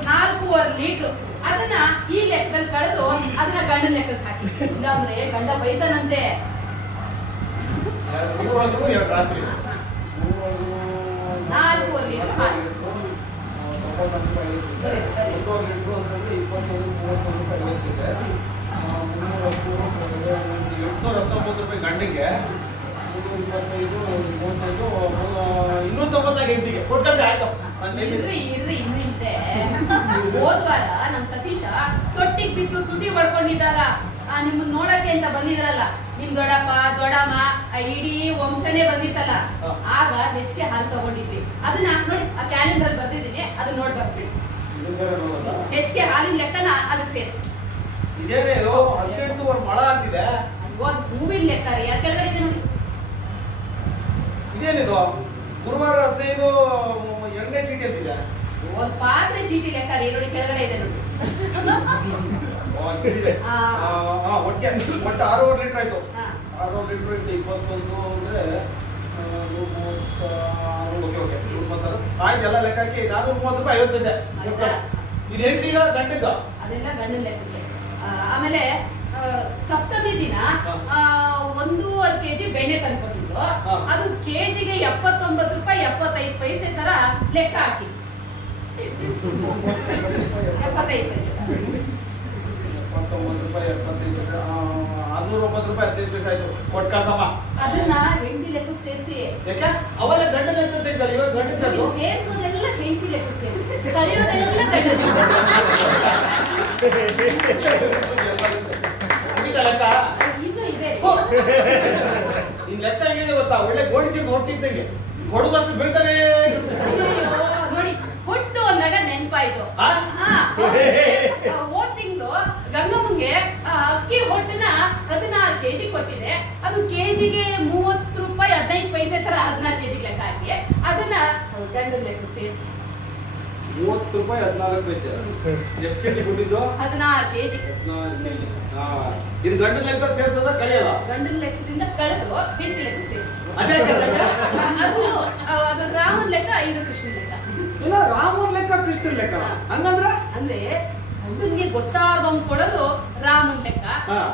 4.5 ಲೀಟ್ರು. ಅದನ್ನ ಈ ಲೆಕ್ಕದಲ್ಲಿ ಕಳೆದು ಅದನ್ನ ಗಂಡನ ಲೆಕ್ಕಕ್ಕೆ ಹಾಕಿ. ಇಲ್ಲಾಂದ್ರೆ ಗಂಡ ಬೈತಾನಂತೆ. 3 ಹಗಲು 2 ರಾತ್ರಿ 4.5 ಲೀಟ್ರ್ ಹಾಲು. 1 ಲೀಟ್ರು ಅಂತಂದ್ರೆ 21, 31 ರೂಪಾಯಿ 50 ಪೈಸೆ. 819 ರೂಪಾಯಿ ಗಂಡಿಗೆ, 325, 35, 290 ಹೆಂಡತಿಗೆ ಕೊಟ್ಟರೆ ಆಯ್ತು. ಇರ್ರಿ, ಇನ್ನು ಇದೆ. ಹೋದ್ವಾರ ನಮ್ ಸತೀಶ ತೊಟ್ಟಿಗೆ ಬಿದ್ದು ತುಟಿ ಹೊಡ್ಕೊಂಡಿದ್ದಾಗ ನಿಮ್ಮನ್ನ ನೋಡಕ್ಕೆ ಅಂತ ಬಂದಿದ್ರಲ್ಲ, ನಿಮ್ ದೊಡ್ಡಪ್ಪ ದೊಡ್ಡಮ್ಮ ಇಡೀ ವಂಶನೇ ಬಂದಿತ್ತಲ್ಲ, ಆಗ ಹೆಚ್ಚಿಗೆ ಹಾಲು ತಗೊಂಡಿದ್ವಿ. ಅದನ್ನ ನೋಡಿ, ಆ ಕ್ಯಾಲೆಂಡರ್ ಬರ್ದಿದ್ದೀನಿ, ಅದನ್ನ ನೋಡಿ ಬರ್ತೀವಿ. ಹೆಚ್ಚಿಗೆ ಹಾಲಿನ ಲೆಕ್ಕನ ಅದಕ್ಕೆ ಸೇರಿಸಿ. ಇದೇನೇ 18 ಮಳ ಅಂತಿದೆ. ಅದು ಹೂವಿನ ಲೆಕ್ಕ ರೀ, ಆ ಕೆಳಗಡೆ ಇದೆ ನೋಡಿ. ಇದೇನಿದು ಗುರುವಾರ 15 2ನೇ ಚೀಟಿ ಅಂತಿದೆ. ಒಂದು ಪಾತ್ರೆ ಚೀಟಿ ಲೆಕ್ಕ ರೀ, ನೋಡಿ ಕೆಳಗಡೆ ಇದೆ ನೋಡಿ. ಒಟ್ಟು 6.5 ಲೀಟರ್ ಆಯ್ತು. 6.5 ಲೀಟರ್ 21 ಅಂದ್ರೆ ಓಕೆ 36 ಆಯ್ತು, ಎಲ್ಲ ಲೆಕ್ಕ ಹಾಕಿ 430 ರೂಪಾಯಿ 50 ಪೈಸೆ. ಇದು ಹೆಂಡತಿಗ ಗಂಟಗ? ಅದೆಲ್ಲ ಗಂಡನ ಲೆಕ್ಕಕ್ಕೆ. ಆಮೇಲೆ ಸಪ್ತಮಿ ದಿನ 1.5 kg ಬೆಣ್ಣೆ ತಂದ್ಕೊಟ್ಟಿದ್ದು, ಅದು ಕೆಜಿಗೆ 79 ರೂಪಾಯಿ 75 ಪೈಸೆ ತರ ಲೆಕ್ಕ ಹಾಕಿ. 75 ಪೈಸೆ. 79 ರೂಪಾಯಿ 75 ಪೈಸೆ, 609 ರೂಪಾಯಿ 15 ಪೈಸೆ ಆಯ್ತು. ಕೊಟ್ಟು ಕಳ್ಸಮ್ಮ. ಅದನ್ನ ಹೆಂಡತಿ ಲೆಕ್ಕಕ್ಕೆ ಸೇರಿಸಿ. ಯಾಕೆ ಅವೆಲ್ಲ ಗಂಡ ಲೆಕ್ಕ ತೆಗ್ದಲ್ಲ, ಇವಾಗ ಗಂಡ ತೆಗ್ದು ಸೇರಿಸೋದೆಲ್ಲ ಹೆಂಡತಿ ಲೆಕ್ಕಕ್ಕೆ ಸೇರಿಸಿ, ಕಲಿಯೋದೆಲ್ಲ ಗಂಡ ಲೆಕ್ಕ. ಇನ್ನು ಇದೆ. ನಿನ್ ಲೆಕ್ಕ ಹೇಗಿದೆ ಗೊತ್ತಾ? ಒಳ್ಳೆ ಗೋಣಿ ಚೀಲ ಹೊಟ್ಟಿದ್ದಂಗೆ ಕೊಡುದಷ್ಟು ಬೀಳ್ತಾನೆ ಇರುತ್ತೆ. ನೋಡಿ, ಹುಟ್ಟು ಅಂದಾಗ ನೆನ್ಪಾಯ್ತು. ಹೋದ್ ತಿಂಗಳು ಗಂಗಮ್ಮಂಗೆ ಅಕ್ಕಿ ಹೊಟ್ಟನ 16 kg ಕೊಟ್ಟಿದೆ. ಅದು ಕೆಜಿಗೆ 30 ರೂಪಾಯಿ 15 ಪೈಸೆ ತರ 16 kg ಲೆಕ್ಕ ಹಾಕಿ ಅದನ್ನ ಗಂಡನ ಲೆಕ್ಕ ಸೇರಿಸಿ. 30 ರೂಪಾಯಿ 14 ಪೈಸೆ. ಎಷ್ಟು ಕೆಜಿ ಕೊಟ್ಟಿದ್ದು? 16 kg. ಇದು ಗಂಡನ ಲೆಕ್ಕ ಸೇರಿಸೋದ ಕಳೆಯಲ್ಲ? ಗಂಡನ ಲೆಕ್ಕದಿಂದ ಕಳೆದು ಹೆಂಡತಿ ಲೆಕ್ಕ ಸೇರಿಸಿ. ಅದೇ ಅದು ರಾಮನ್ ಲೆಕ್ಕ, ಇದು ಕೃಷ್ಣನ್ ಲೆಕ್ಕ. ಇಲ್ಲ, ರಾಮನ್ ಲೆಕ್ಕ ಕೃಷ್ಣನ್ ಲೆಕ್ಕ ಹಂಗಂದ್ರೆ? ಅಂದ್ರೆ ಗಂಡನ್ಗೆ ಗೊತ್ತಾಗಂಗ್ ಕೊಡೋದು ರಾಮನ್ ಲೆಕ್ಕ,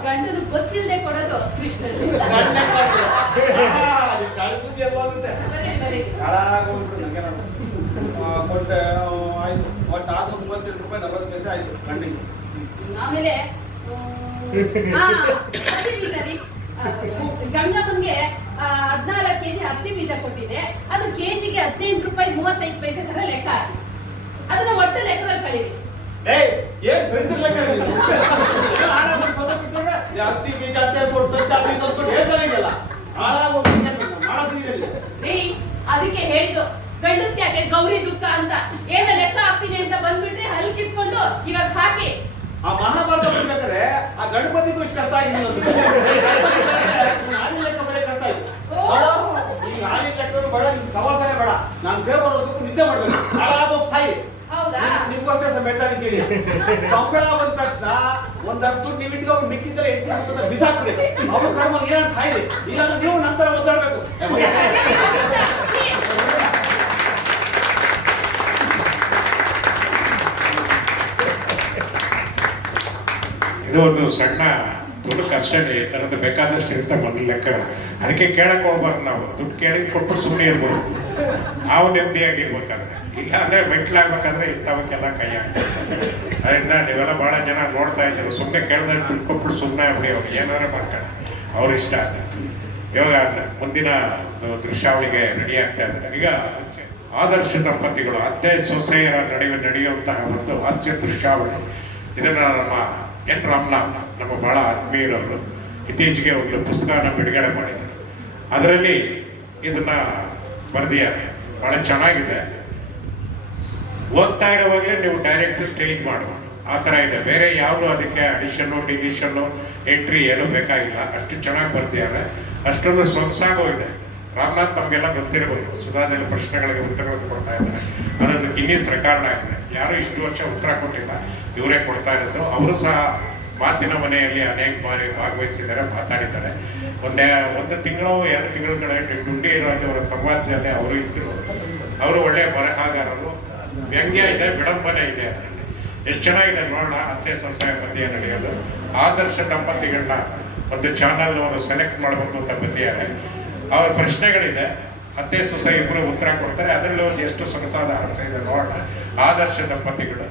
ಗಂಡನು ಗೊತ್ತಿಲ್ಲದೆ ಕೊಡೋದು ಕೃಷ್ಣನ್ ಲೆಕ್ಕ. ಬುದ್ಧಿ ಎಲ್ಲಾಗುತ್ತೆ. ಕೊಟ್ಟೆ ಆಯ್ತು. ಒಟ್ಟು 632 ರೂಪಾಯಿ 40 ಪೈಸೆ ಆಯ್ತು ಗಂಡಿಗೆ. ಆಮೇಲೆ ಹತ್ತಿ ಬೀಜ ರೀ, ಗಂಗಮ್ಮನ್ಗೆ 14 kg ಹತ್ತಿ ಬೀಜ ಕೊಟ್ಟಿದೆ. ಅದು ಕೆಜಿಗೆ 18 ರೂಪಾಯಿ 35 ಪೈಸೆ ತರ ಲೆಕ್ಕ ಹಾಕಿ ಅದನ್ನ ಒಟ್ಟು ಲೆಕ್ಕದಲ್ಲಿ ಕಳೀರಿ. ಏನ್ ದರಿದ್ರ ಲೆಕ್ಕ ಹತ್ತಿ ಬೀಜ ಕೊಟ್ಟು ಹೇಳ್ತಾನೆ ಇದೆಯಲ್ಲ, ರೀ ಅದಕ್ಕೆ ಹೇಳಿದ್ದು ಗಂಡಸ್ಗೆ ಯಾಕೆ ಗೌರಿ ದುಃಖ ಅಂತ. ಏನ ಲೆಕ್ಕ ಹಾಕ್ತೀನಿ ಅಂತ ಬಂದ್ಬಿಟ್ರೆ ಹಲ್ಕಿಸ್ಕೊಂಡು ಇವಾಗ ಹಾಕಿ. ಆ ಮಹಾಭಾರತ ಬರ್ಬೇಕಾದ್ರೆ ಆ ಗಣಪತಿಗೂ ಇಷ್ಟು ಕಷ್ಟ ಆಗಿದೆ. ನಾನಿ ಲೆಕ್ಕ ಬರೀ ಕಷ್ಟ ಆಯ್ತು. ಈ ನಾನಿ ಲೆಕ್ಕ ಬೇಡ, ನಿಮ್ ಸವಾಸನೆ ಬೇಡ. ನಾನು ಪೇಪರ್ ಓದಬೇಕು, ನಿದ್ದೆ ಮಾಡ್ಬೇಕು, ಹಾಳಾಗೋಗ್ ಸಾಯಿ. ಹೌದಾ? ನಿಮ್ಗೂ ಅಷ್ಟೇ ಬೆಟ್ಟಾಗಿ ಕೇಳಿ. ಸಂಬಳ ಬಂದ ತಕ್ಷಣ ಒಂದಷ್ಟು ನೀವು ಇಟ್ಕೊಂಡು ಮಿಕ್ಕಿದ್ರೆ ಎತ್ತಿ ಬಿಸಾಕ್ಬಿಡಿ. ಅವ್ರ ಕರ್ಮ ಏನಾದ್ರು ಸಾಯಿಲಿ, ಇಲ್ಲಾಂದ್ರೆ ನೀವು ನಂತರ ಒದ್ದಾಡ್ಬೇಕು. ಇದು ಒಂದು ಸಣ್ಣ ದುಡ್ಡು ಕಷ್ಟ ಈ ಥರದ್ದು ಬೇಕಾದಷ್ಟು ಇರುತ್ತೆ ಮೊದಲು ಲೆಕ್ಕ. ಅದಕ್ಕೆ ಕೇಳಕ್ಕೆ ಹೋಗ್ಬಾರ್ದು ನಾವು. ದುಡ್ಡು ಕೇಳಿ ಕೊಟ್ಟು ಸುಮ್ಮನೆ ಇರ್ಬೋದು, ನಾವು ನೆಮ್ಮದಿಯಾಗಿರ್ಬೇಕಾದ್ರೆ. ಇಲ್ಲ ಅಂದರೆ ಮೆಟ್ಲಾಗಬೇಕಾದ್ರೆ ಇಂಥವಕ್ಕೆಲ್ಲ ಕೈ ಆಗ್ತದೆ. ಅದರಿಂದ ನೀವೆಲ್ಲ ಭಾಳ ಜನ ನೋಡ್ತಾ ಇದ್ದೀವಿ, ಸುಮ್ಮನೆ ಕೇಳಿದ್ರೆ ದುಡ್ಡು ಕೊಟ್ಬಿಟ್ಟು ಸುಮ್ಮನೆ ಆಗ್ಬಿಡಿ, ಅವ್ರು ಏನಾರು ಮಾಡ್ತಾರೆ, ಅವ್ರ ಇಷ್ಟ ಅಲ್ಲ. ಇವಾಗ ಮುಂದಿನ ದೃಶ್ಯಾವಳಿಗೆ ರೆಡಿ ಆಗ್ತಾ ಇದ್ದಾರೆ. ಈಗ ಆದರ್ಶ ದಂಪತಿಗಳು ಅತ್ತೆ ಸೊಸೆಯರ ನಡುವೆ ನಡೆಯುವಂತಹ ಒಂದು ಹಾಸ್ಯ ದೃಶ್ಯಾವಳಿ. ಇದನ್ನು ನಮ್ಮ ಎನ್ ರಾಮನಾಥ್, ನಮ್ಮ ಭಾಳ ಆತ್ಮೀಯರವರು ಇತ್ತೀಚೆಗೆ ಒಂದು ಪುಸ್ತಕನ ಬಿಡುಗಡೆ ಮಾಡಿದರು. ಅದರಲ್ಲಿ ಇದನ್ನು ಬರೆದಿದ್ದಾರೆ. ಭಾಳ ಚೆನ್ನಾಗಿದೆ. ಓದ್ತಾ ಇರುವಾಗಲೇ ನೀವು ಡೈರೆಕ್ಟ್ ಸ್ಟೇಜ್ ಮಾಡ್ಬೋದು, ಆ ಥರ ಇದೆ. ಬೇರೆ ಯಾವುದು ಅದಕ್ಕೆ ಅಡಿಷನ್ನು ಡಿಲಿಷನ್ನು ಎಂಟ್ರಿ ಏನೂ ಬೇಕಾಗಿಲ್ಲ. ಅಷ್ಟು ಚೆನ್ನಾಗಿ ಬರ್ದಿದ್ದಾರೆ, ಅಷ್ಟೊಂದು ಸೊಗಸಾಗೂ ಇದೆ. ರಾಮನಾಥ್ ತಮಗೆಲ್ಲ ಗೊತ್ತಿರಬಹುದು, ಸುಧಾದಲ್ಲಿ ಪ್ರಶ್ನೆಗಳಿಗೆ ಉತ್ತರವನ್ನು ಕೊಡ್ತಾ ಇದ್ದಾರೆ. ಅದೊಂದು ಗಿನ್ನಿಸ್ ರೆಕಾರ್ಡ್ ಆಗಿದೆ. ಯಾರು ಇಷ್ಟು ವರ್ಷ ಉತ್ತರ ಕೊಟ್ಟಿಲ್ಲ, ಇವರೇ ಕೊಡ್ತಾ ಇರೋದು. ಅವರು ಸಹ ಮಾತಿನ ಮನೆಯಲ್ಲಿ ಅನೇಕ ಬಾರಿ ಭಾಗವಹಿಸಿದ್ದಾರೆ, ಮಾತಾಡಿದ್ದಾರೆ. ಒಂದು ತಿಂಗಳು 2 ತಿಂಗಳ ಕಡೆ ಡುಂಡಿ ಇರೋದವರ ಸಂವಾದದಲ್ಲಿ ಅವರು ಇದ್ದರು. ಅವರು ಒಳ್ಳೆಯ ಬರಹಗಾರರು. ವ್ಯಂಗ್ಯ ಇದೆ, ವಿಡಂಬನೆ ಇದೆ ಅದರಲ್ಲಿ. ಎಷ್ಟು ಚೆನ್ನಾಗಿದೆ ನೋಡೋಣ. ಅತ್ತೆ ಸೊಸೆ ಮಧ್ಯೆ ನಡೆಯೋದು. ಆದರ್ಶ ದಂಪತಿಗಳನ್ನ ಒಂದು ಚಾನಲ್ ಅವರು ಸೆಲೆಕ್ಟ್ ಮಾಡಬೇಕು ಅಂತ ಬಂದಿದ್ದಾರೆ. ಅವ್ರ ಪ್ರಶ್ನೆಗಳಿದೆ, ಅತ್ತೆ ಸೊಸೆ ಇಬ್ಬರು ಉತ್ತರ ಕೊಡ್ತಾರೆ. ಅದರಲ್ಲಿ ಒಂದು ಎಷ್ಟು ಸೊಗಸಾದ ಹಾಸ್ಯ ಇದೆ ನೋಡೋಣ. ಆದರ್ಶ ದಂಪತಿಗಳು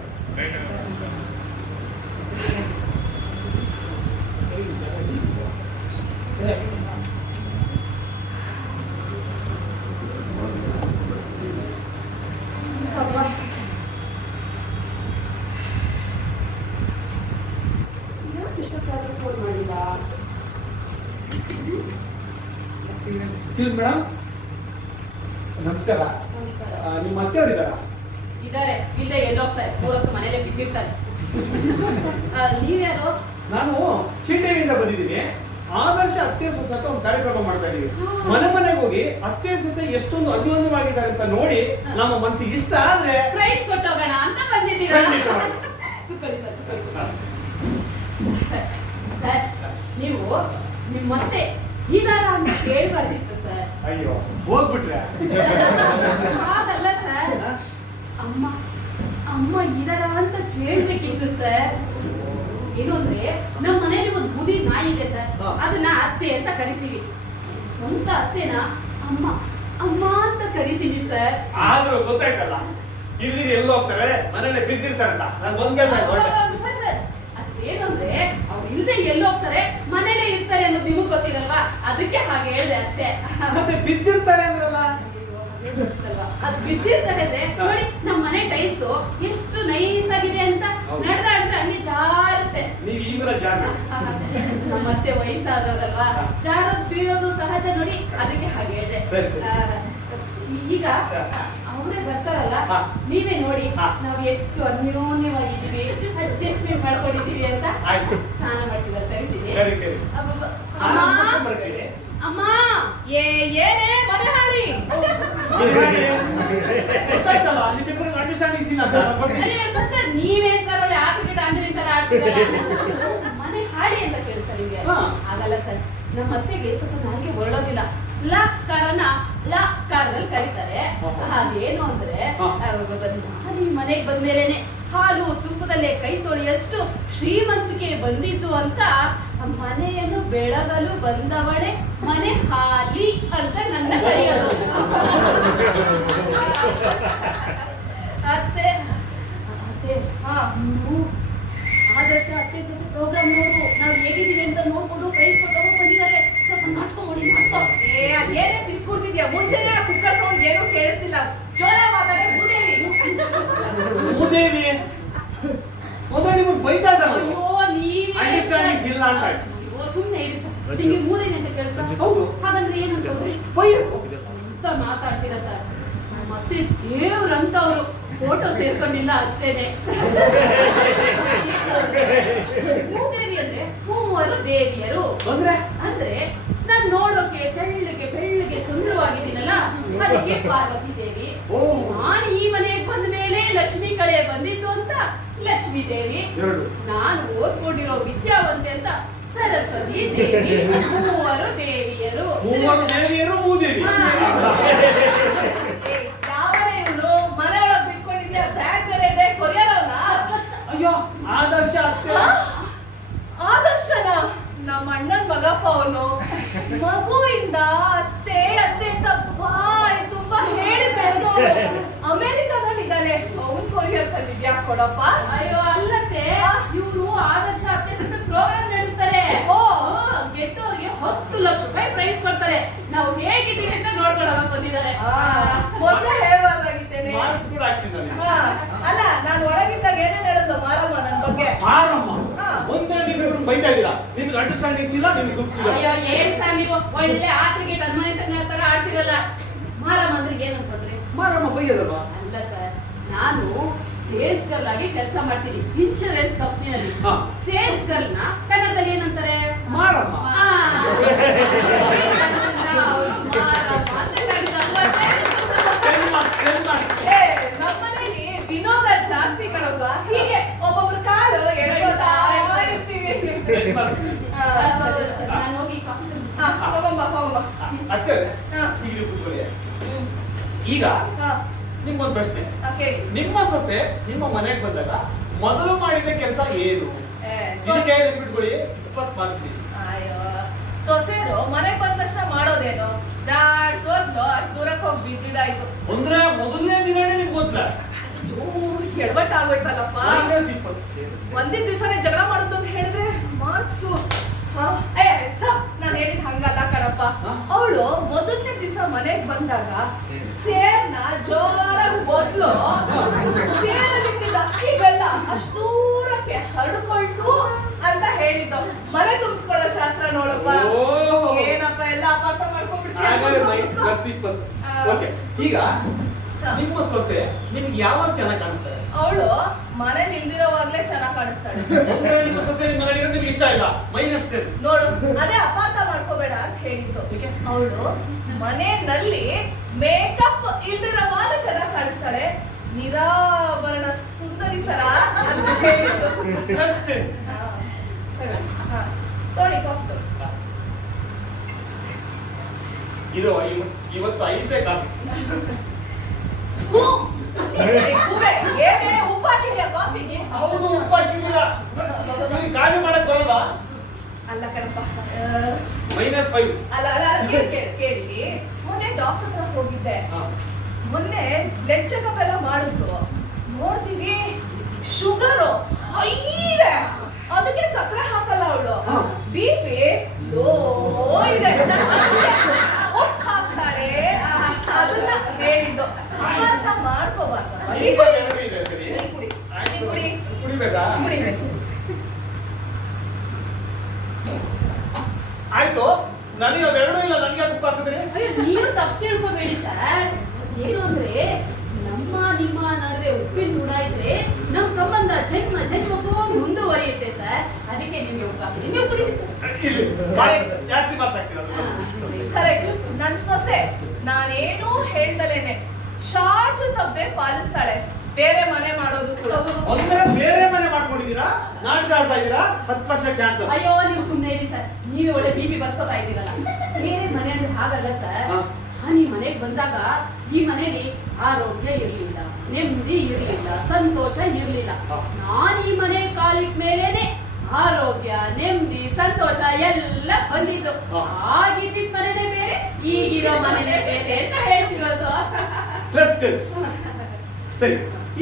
ಫೋನ್ ಮಾಡಿಲ್ಲ. ಎಕ್ಸ್ಕ್ಯೂಸ್ ಮೇಡಮ್, ನಮಸ್ಕಾರ. ನಿಮ್ಮ ಅತ್ತೆಯವರಿದ್ದಾರಾ? ಇದಾರೆ, ಇಲ್ಲದೆ ಎಲ್ಲೋಗ್ತಾರೆ, 3 ಹೊತ್ತು ಮನೇಲೆ ಬಿದ್ದಿರ್ತಾರೆ. ನೀವ್ಯಾರು? ನಾನು ಶ್ರೀದೇವಿಯಿಂದ ಬಂದಿದ್ದೀನಿ. ಆದರ್ಶ ಅತ್ತೆ ಸೊಸೆ ಅಂತ ಒಂದು ಕಾರ್ಯಕ್ರಮ ಮಾಡ್ತಾ ಇದೀವಿ. ಮನೆ ಮನೆಗೆ ಹೋಗಿ ಅತ್ತೆ ಸೊಸೆ ಎಷ್ಟೊಂದು ಅನ್ಯೋನ್ಯವಾಗಿದ್ದಾರೆ ಅಂತ ನೋಡಿ ನಮ್ಮ ಮನಸ್ಸಿಗೆ ಇಷ್ಟ ಆದ್ರೆ ಪ್ರೈಸ್ ಕೊಟ್ಟೋಗೋಣ ಅಂತ ಬಂದಿದ್ದೀರಾ? ಸರ್, ನೀವು ನಿಮ್ಮತ್ತೆ ಇದಾರ ಅಂತ ಕೇಳಬಾರ್ದಿತ್ತು ಸರ್. ಅಯ್ಯೋ ಹೋಗ್ಬಿಟ್ರೆ ಹಾಗಲ್ಲ ಸರ್, ಅಮ್ಮ ಅಮ್ಮ ಇದರ ಅಂತ ಕೇಳ್ಬೇಕಿತ್ತು ಸರ್. ಏನು ಅಂದ್ರೆ ನಮ್ಮ ಮನೇಲಿ ಒಂದು ಮುದಿ ನಾಯಿ ಇದೆ ಸರ್, ಅದನ್ನ ಅತ್ತೆ ಅಂತ ಕರಿತೀವಿ. ಸ್ವಂತ ಅತ್ತೆನ ಅಮ್ಮ ಅಮ್ಮ ಅಂತ ಕರಿತೀನಿ ಸರ್. ಆದ್ರೂ ಗೊತ್ತಾಯ್ತಲ್ಲ, ಇಲ್ಲಿ ಎಲ್ಲೋ ಹೋಗ್ತಾರೆ, ಮನೇಲಿ ಬಿದ್ದಿರ್ತಾರಂತ. ನಾನು ಒಂದೇ ಅದೇನು ಅಂದ್ರೆ ಅವ್ರು ಇಲ್ದೆ ಎಲ್ಲಿ ಹೋಗ್ತಾರೆ, ಮನೇಲೆ ಇರ್ತಾರೆ ಅನ್ನೋದು ನಿಮಗ್ ಗೊತ್ತಿರಲ್ವಾ, ಅದಕ್ಕೆ ಹಾಗೆ ಹೇಳ್ದೆ ಅಷ್ಟೇ. ಮತ್ತೆ ಬಿದ್ದಿರ್ತಾರೆ ಅಂದ್ರಲ್ಲ, ಅದು ಬಿದ್ದಿರ್ತಾರೆ ಅಂದ್ರೆ ನೋಡಿ, ನಮ್ಮ ಮನೆ ಟೈಲ್ಸ್ ಎಷ್ಟು ನೈಸ್ ಆಗಿದೆ ಅಂತ ನಡೆದಾಡಿದ್ರೆ ಹಂಗೆ ಜಾರುತ್ತೆ. ನೀವು ಈಗಲೂ ಜಾಗ ಮತ್ತೆ ವಯಸ್ಸಾದವರಲ್ವಾ, ಜಾರೋದು ಬೀಳೋದು ಸಹಜ ನೋಡಿ, ಅದಕ್ಕೆ ಹಾಗೆ ಹೇಳಿದೆ. ಈಗ ಅವರೇ ಬರ್ತಾರಲ್ಲ, ನೀವೇ ನೋಡಿ ನಾವು ಎಷ್ಟು ಅನ್ಯೋನ್ಯವಾಗಿದ್ದೀವಿ, ಅಡ್ಜಸ್ಟ್ಮೆಂಟ್ ಮಾಡ್ಕೊಂಡಿದ್ದೀವಿ ಅಂತ. ಸ್ನಾನ ಮಾಡ್ತೀವಿ ಅಂತ ಕರಿತೀವಿ. ಅಮ್ಮ ಏನೇ ಮನೆ ಹಾಳಿ ಸರ್, ನೀವೇನ್ ಸರ್ ಒಳ್ಳೆ ಆತುಗಿಟ ಅಂಜಲಿ ತರ ಆಡ್ತೀರಲ್ಲ, ಮನೆ ಹಾಡಿ ಅಂತ ಕೇಳಿಸ್ತಾ ನಿಮ್ಗೆ? ಆಗಲ್ಲ ಸರ್, ನಮ್ಮ ಅತ್ತೆಗೆ ಸ್ವಲ್ಪ ನಾಲ್ಗೆ ಹೊರಡೋದಿಲ್ಲ. ಲ ಕಾರನ ಲ ಕಾರದಲ್ಲಿ ಕರೀತಾರೆ. ಹಾಗೇನು ಅಂದ್ರೆ ಈ ಮನೆಗೆ ಬಂದ್ಮೇಲೆನೆ ಹಾಲು ತುಪ್ಪದಲ್ಲೇ ಕೈ ತೊಳೆಯಷ್ಟು ಶ್ರೀಮಂತಿಕೆ ಬಂದಿದ್ದು ಅಂತ ಮನೆಯನ್ನು ಬೆಳಗಲು ಬಂದವಳೆ ಮನೆ ಹಾಲಿ ಅಂತ ನನ್ನ ಕರೆಯೋದು. ಅತ್ತೆ ಅತ್ತೆ ನೀವು ಆದರ್ಶ ಅತ್ತೆ ಸೊಸೆ ಪ್ರೋಗ್ರಾಮ್ ನೋಡು, ನಾವು ಹೇಗಿದ್ದೀವಿ ಅಂತ ನೋಡ್ಕೊಂಡು ಪ್ರೈಸ್ ತಗೊಂಡು ಬಂದಿದ್ದಾರೆ. ಸ್ವಲ್ಪ ನಾಟಕ ಮಾಡಿ ನಾಟಕ. ಅದೇನೇ ಬಿಸ್ಕೊಡ್ತಿದ್ಯಾ? ಮುಂಚೆನೆ ಕುಕ್ಕರ್ ಸೌಂಡ್ ಏನೂ ಕೇಳಿಸ್ತಿಲ್ಲ. ಜೋರ ಮಾತಾಡೆ ಭೂದೇವಿ. ಭೂದೇವಿ ಮೊದಲು ನಿಮಗೆ ಬೈತಾ ಇದ್ದಾರೆ. ಅಯ್ಯೋ ನೀವೇ ಅಂಡರ್ಸ್ಟ್ಯಾಂಡಿಂಗ್ ಇಲ್ಲ ಅಂತ. ಅಯ್ಯೋ ಸುಮ್ಮನೆ ಇರಿ ಸರ್, ನಿಮಗೆ ಮೂದೇವಿ ಅಂತ ಕೇಳಿಸ್ತಾ? ಹೌದು. ಹಾಗಂದ್ರೆ ಏನು ಅನ್ಕೊಂಡ್ರಿ? ಬೈಯೋದು ಅಂತ ಮಾತಾಡ್ತೀರಾ ಸರ್? ಮತ್ತೆ ದೇವ್ರಂತವ್ರು ಫೋಟೋ ಸೇರ್ಕೊಂಡಿಲ್ಲ ಅಷ್ಟೇನೆ. ಮೂದೇವಿ ಅಂದ್ರೆ ಮೂವರು ದೇವಿಯರು ಅಂದ್ರೆ ಅಂದ್ರೆ ನಾನ್ ನೋಡೋಕೆ ತೆಳ್ಳಗೆ ಬೆಳ್ಳಗೆ ಸುಂದರವಾಗಿದ್ದೀನಲ್ಲ, ಅದಕ್ಕೆ ಪಾರ್ವತಿ ದೇವಿ. ನಾನು ಈ ಮನೆಗೆ ಬಂದ ಮೇಲೆ ಲಕ್ಷ್ಮಿ ಕಳೆ ಬಂದಿದ್ದು ಅಂತ ಲಕ್ಷ್ಮೀ ದೇವಿ. ನಾನು ಓದ್ಕೊಂಡಿರೋ ವಿದ್ಯಾವಂತೆ ಅಂತ ಸರಸ್ವತಿ ದೇವಿ. ಮೂವರು ದೇವಿಯರು. ಮೂವರು ದೇವಿಯರು ಮೂದೇವಿ. ಯಾವನೇ ಇವನು ಮನೆ ಒಳಗ್ ಬಿಟ್ಕೊಂಡಿದ್ಯಾ? ಬ್ಯಾಗ್ ಬೇರೆ ಇದೆ, ಕೊರಿಯರಲ್ಲ. ಅಯ್ಯೋ ಆದರ್ಶ ಅತ್ತೆ. ಆದರ್ಶನ ನಮ್ಮ ಅಣ್ಣನ್ ಮಗಪ್ಪ ಅವನು. ಮಗುವಿಂದ ಅತ್ತೆ ಅತ್ತೆ ಅಂತ ಬಾಯ್ ತುಂಬಾ ಹೇಳಿ ಬೆಳೆದವನು. ಅಮೆರಿಕಾದಲ್ಲಿ ಇದ್ದಾನೆ, ಅವನ್ ಕೊರಿಯರ್ ತಂದಿದ್ಯಾ ಕೊಡಪ್ಪ? ಅಯ್ಯೋ ಅಲ್ಲತ್ತೆ, ಇವ್ರು ಆದರ್ಶ ಅತ್ತೆ ಸೊಸೆ ಪ್ರೋಗ್ರಾಮ್ ನಡೆಸ್ತಾರೆ. ಗೆದ್ದವ್ರಿಗೆ 10 ಲಕ್ಷ ರೂಪಾಯಿ ಪ್ರೈಸ್ ಕೊಡ್ತಾರೆ. ನಾವು ಹೇಗಿದ್ದೀವಿ ಅಂತ ನೋಡ್ಕೊಂಡು ಹೋಗಕ್ ಬಂದಿದ್ದಾರೆ. ಮೊದಲೇ ಹೇಳಬಾರ್ದಾಗಿತ್ತೇನೆ. ಮಾರ್ಕ್ಸ್ ಕೂಡ ಹಾಕ್ತಿದ್ದಾನೆ. ಅಲ್ಲ, ನಾನು ಒಳಗಿದ್ದಾಗ ಏನೇನ್ ಹೇಳೋದು ಮಾರಮ್ಮ ನನ್ ಬಗ್ಗೆ? ಮಾರಮ್ಮ ಒಂದೇ ನೀವು ಬೈತಾ ಇದ್ದೀರಾ. ನಿಮ್ಗೆ ಅಂಡರ್ಸ್ಟ್ಯಾಂಡಿಂಗ್ಸ್ ಇಲ್ಲ, ನಿಮ್ಗೆ ದುಃಖಿಸಿಲ್ಲ. ಅಯ್ಯೋ ಏನ್ ಸರ್ ನೀವು ಒಳ್ಳೆ ಆಚೆಗೆ ಅನ್ಮನೆ ತರ ಆಡ್ತಿರಲ್ಲ. ಮಾರಮ್ಮ ಅಂದ್ರೆ ಏನ್ ಅನ್ಕೊಂಡ್ರಿ? ಮಾರಮ್ಮ ಬೈಯೋದಲ್ವಾ? ಅಲ್ಲ ಸರ್, ನಾನು ಸೇಲ್ಸ್ ಗರ್ಲ್ ಆಗಿ ಕೆಲಸ ಮಾಡ್ತೀನಿ ಇನ್ಶೂರೆನ್ಸ್ ಕಂಪ್ನಿಯಲ್ಲಿ. ಸೇಲ್ಸ್ ಗರ್ಲ್ ನ ಕನ್ನಡದಲ್ಲಿ ಏನಂತಾರೆ? ಮಾರಮ್ಮ. ನಮ್ಮನೇಲಿ ವಿನೋದ ಜಾಸ್ತಿ ಕಣಪ್ಪ. ಹೀಗೆ ಒಬ್ಬೊಬ್ರು ಕಾಲು ಎಳ್ಕೋತಾ ಇರ್ತೀವಿ. ನಾನು ಹೋಗಿ ಹೋಗಮ್ಮ. ಅತ್ತೆ ಈಗ ನೀವು ಕೂತ್ಕೊಳ್ಳಿ. ಈಗ ನಿಮ್ಗೊಂದು ಪ್ರಶ್ನೆ. ನಿಮ್ಮ ಸೊಸೆ ನಿಮ್ಮ ಮನೆಗೆ ಬಂದಾಗ ಮೊದಲು ಮಾಡಿದ ಕೆಲಸ ಏನು? ಇದಕ್ಕೆ ಬಿಟ್ಬಿಡಿ, 20 ಮಾರ್ಕ್ಸ್. ಅಯ್ಯೋ, ಸೊಸೆರು ಮನೆಗೆ ಬಂದ ತಕ್ಷಣ ಮಾಡೋದೇನು? ಜಾಡ್ಸೋದ್ಲು, ಅಷ್ಟು ದೂರಕ್ಕೆ ಹೋಗಿ ಬಿದ್ದಿದಾಯ್ತು. ಅಂದ್ರೆ ಮೊದಲನೇ ದಿನನೇ ನಿಮ್ಗೆ ಗೊತ್ತಿಲ್ಲ. ಎಡವಟ್ ಆಗೋಯ್ತಲ್ಲಪ್ಪ. ಒಂದೇ ದಿವಸನೇ ಜಗಳ ಮಾಡೋದು ಅಂತ ಹೇಳಿದ್ರೆ ಮಾರ್ಕ್ಸು. ನಾನು ಹೇಳಿದ್ ಹಂಗಲ್ಲ ಕಣಪ್ಪ. ಅವಳು ಮೊದಲನೇ ದಿವಸ ಮನೆಗ್ ಬಂದಾಗ ಸೇರ್ನ ಜೋರಾಗಿ ಓದ್ಲು. ಸೇರಲ್ಲಿದ್ದ ಅಕ್ಕಿ ಬೆಲ್ಲ ಅಷ್ಟು ದೂರಕ್ಕೆ ಹರಡ್ಕೊಳ್ತು ಅಂತ ಹೇಳಿದ್ದು. ಮನೆ ತುಂಬಿಸ್ಕೊಳ್ಳೋ ಶಾಸ್ತ್ರ ನೋಡಪ್ಪ. ಏನಪ್ಪ ಎಲ್ಲ ಅಪಾರ್ಥ ಮಾಡ್ಕೊಂಡ್ಬಿಡ್ತೀಯ. ಈಗ ನಿಮ್ಮ ಸೊಸೆ ನಿಮ್ಗೆ ಯಾವಾಗ ಚೆನ್ನಾಗಿ ಕಾಣಿಸ್ತಾರೆ? ಅವಳು ಮನೆ ನಿಲ್ದಿರೋವಾಗ್ಲೇ ಚೆನ್ನಾಗಿ ಕಾಣಿಸ್ತಾಳೆ. ನಿಮ್ಮ ಸೊಸೆ ನಿಮ್ಮ ಮನೆಗೆ ನಿಮ್ಗೆ ಇಷ್ಟ ಇಲ್ಲ, -10 ನೋಡು, ಅದೇ ಅಪಾರ್ಥ ಮಾಡ್ಕೋಬೇಡ ಅಂತ ಹೇಳಿದ್ದು. ಅವಳು ಮನೆಯಲ್ಲಿ ಮೇಕಪ್ ಇಲ್ದಿರೋವಾಗ ಚೆನ್ನಾಗಿ ಕಾಣಿಸ್ತಾಳೆ, ನಿರಾಭರಣ ಸುಂದರಿ ತರ ಅಂತ ಹೇಳಿದ್ದು. ತೋಳಿ ಕಾಫ್ ಇದು ಇವತ್ತು 5ನೇ ಕಾಫಿ. ಹೂ. ಏ, ಕೂಬೆ, ಏನೇ ಉಪ್ಪು ಹಾಕಿದ್ಯಾ ಕಾಫಿಗೆ? ಹೌದು, ಉಪ್ಪು ಹಾಕಿದ್ದೀರಾ? ನಿಮಗೆ ಕಾಫಿ ಮಾಡಕ್ ಬರಲ್ವಾ? ಅಲ್ಲ ಕಣಪ್ಪ, -5. ಅಲ್ಲ ಅಲ್ಲ ಕೇಳಿ. ಮೊನ್ನೆ ಡಾಕ್ಟರ್ ಹತ್ರ ಹೋಗಿದ್ದೆ. ಮೊನ್ನೆ ಬ್ಲಡ್ ಚೆಕಪ್ ಎಲ್ಲ ಮಾಡಿದ್ರು. ನೋಡ್ತೀವಿ ಶುಗರು ಹೈ ಇದೆ. ಅದಕ್ಕೆ ಸಕ್ಕರೆ ಹಾಕಲ್ಲ ಅವಳು. BP ಲೋ ಇದೆ. ಒಟ್ಟು ಹಾಕ್ತಾಳೆ. ಅದನ್ನ ಹೇಳಿದ್ದು ಅರ್ಥ ಮಾಡ್ಕೋಬಾರ್ದು. ಈಗ ಎರಡು ಇದೆ, ಸರಿ. ಕುಡಿಬೇಕಾ? ಆಯ್ತು, ನನಗೆ ಅವೆರಡೂ ಇಲ್ಲ, ನನಗೆ ಉಪ್ಪು ಹಾಕಿದ್ರಿ? ಅಯ್ಯೋ, ನೀವು ತಪ್ಪು ತಿಳ್ಕೊಬೇಡಿ ಸರ್. ಏನು ಅಂದ್ರೆ ನಿಮ್ಮ ನಡುವೆ ಉಪ್ಪಿನ ಗುಣ ಇದ್ರೆ ನಮ್ ಸಂಬಂಧ ಜನ್ಮಕ್ಕೂ ಮುಂದುವರಿಯುತ್ತೆ ಸರ್. ಅದಕ್ಕೆ ನಿಮ್ಗೆ ಉಪ್ಪು ಹಾಕಿದ್ರಿ, ನೀವು ಕುಡೀರಿ ಸರ್. ಇಲ್ಲಿ ಜಾಸ್ತಿ ಮಾರ್ಕ್ಸ್ ಹಾಕ್ತೀರ. ಕರೆಕ್ಟ್. ನನ್ ಸೊಸೆ ನಾನೇನೂ ಹೇಳ್ದಲೇನೆ ಚಾರ್ಜ್ ತಪ್ಪದೆ ಪಾಲಿಸ್ತಾಳೆ. ಬೇರೆ ಮನೆ ಮಾಡೋದು ಕೂಡ. ಅಂದ್ರೆ ಬೇರೆ ಮನೆ ಮಾಡ್ಕೊಂಡಿದ್ದೀರಾ? ನಾಟಕ ಆಡ್ತಾ ಇದ್ದೀರಾ? 10 ವರ್ಷ ಕ್ಯಾನ್ಸರ್. ಅಯ್ಯೋ, ನೀವು ಸುಮ್ಮನೆ ಇರಿ ಸರ್. ನೀವೇ ಒಳ್ಳೆ BP ಬರ್ಸ್ಕೊತಾ ಇದ್ದೀರಲ್ಲ. ಬೇರೆ ಮನೆ ಅಂದ್ರೆ ಹಾಗಲ್ಲ ಸರ್. ನಾನು ಈ ಮನೆಗೆ ಬಂದಾಗ ಈ ಮನೆಯಲ್ಲಿ ಆರೋಗ್ಯ ಇರ್ಲಿಲ್ಲ, ನೆಮ್ಮದಿ ಇರ್ಲಿಲ್ಲ, ಸಂತೋಷ ಇರ್ಲಿಲ್ಲ. ನಾನು ಈ ಮನೆ ಕಾಲಿಟ್ಟ ಮೇಲೇನೆ ಆರೋಗ್ಯ, ನೆಮ್ಮದಿ, ಸಂತೋಷ ಎಲ್ಲ ಬಂದಿದ್ದು. ಆಗಿದ್ದ ಮನೆನೇ ಬೇರೆ, ಈಗಿರೋ ಮನೆನೇ ಬೇರೆ ಅಂತ ಹೇಳ್ತಿರೋದು. ಸರಿ,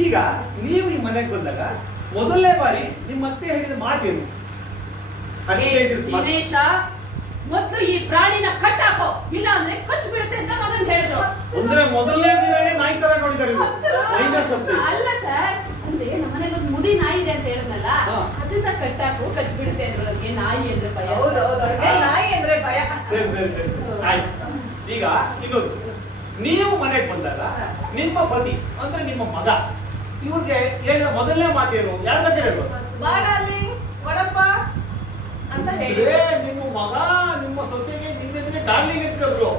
ಈಗ ನೀವು ಈ ಮನೆಗೆ ಬಂದಾಗ ಮೊದಲನೇ ಬಾರಿ ನಿಮ್ಮ ಅತ್ತೆ ಹೇಳಿದ ಮಾತೇನು? ದಿನೇಶ, ಮೊದಲು ಈ ಪ್ರಾಣಿನ ಕಟ್ಟಾಕೋ, ಇಲ್ಲ ಅಂದ್ರೆ ಕಚ್ಚಿ ಬಿಡುತ್ತೆ ಅಂತ ಮಗನ್ ಹೇಳಿದ್ರು. ಅಂದ್ರೆ ಮೊದಲನೇ ದಿನನೇ ನಾಯಿ ತರ ನೋಡಿದ್ದಾರೆ. ಅಲ್ಲ ಸರ್, ಅಂದ್ರೆ ನಮ್ಮನೇಲಿ ಒಂದು ಮುದಿ ನಾಯಿ ಇದೆ ಅಂತ ಹೇಳಿದ್ನಲ್ಲ, ಅದನ್ನ ಕಟ್ಟಾಕು, ಕಚ್ಚಿ ಬಿಡುತ್ತೆ ಅಂದ್ರೆ ನನಗೆ ನಾಯಿ ಅಂದ್ರೆ ಭಯ. ನಾಯಿ ಅಂದ್ರೆ ಭಯ. ಸರಿ. ಆಯ್ತು. ಈಗ ಇನ್ನೊಂದು, ನೀವು ಮನೆಗೆ ಬಂದಾಗ ನಿಮ್ಮ ಪತಿ ಅಂದ್ರೆ ನಿಮ್ಮ ಮಗ ಇವ್ರಿಗೆ ಹೇಳಿದ ಮೊದಲನೇ ಮಾತೇನು? ಯಾರ ಬಗ್ಗೆ ಹೇಳ್ಬೋದು? ಬಾ ಡಾರ್ಲಿಂಗ್, ಒಳಪ್ಪ ಅಂತ ಹೇಳಿ. ನಿಮ್ಮ ಮಗ ನಿಮ್ಮ ಸೊಸೆಗೆ ನಿಮ್ಮೆದುರಿಗೆ ಡಾರ್ಲಿಂಗ್ ಅಂತ ಕರೆದ್ರು.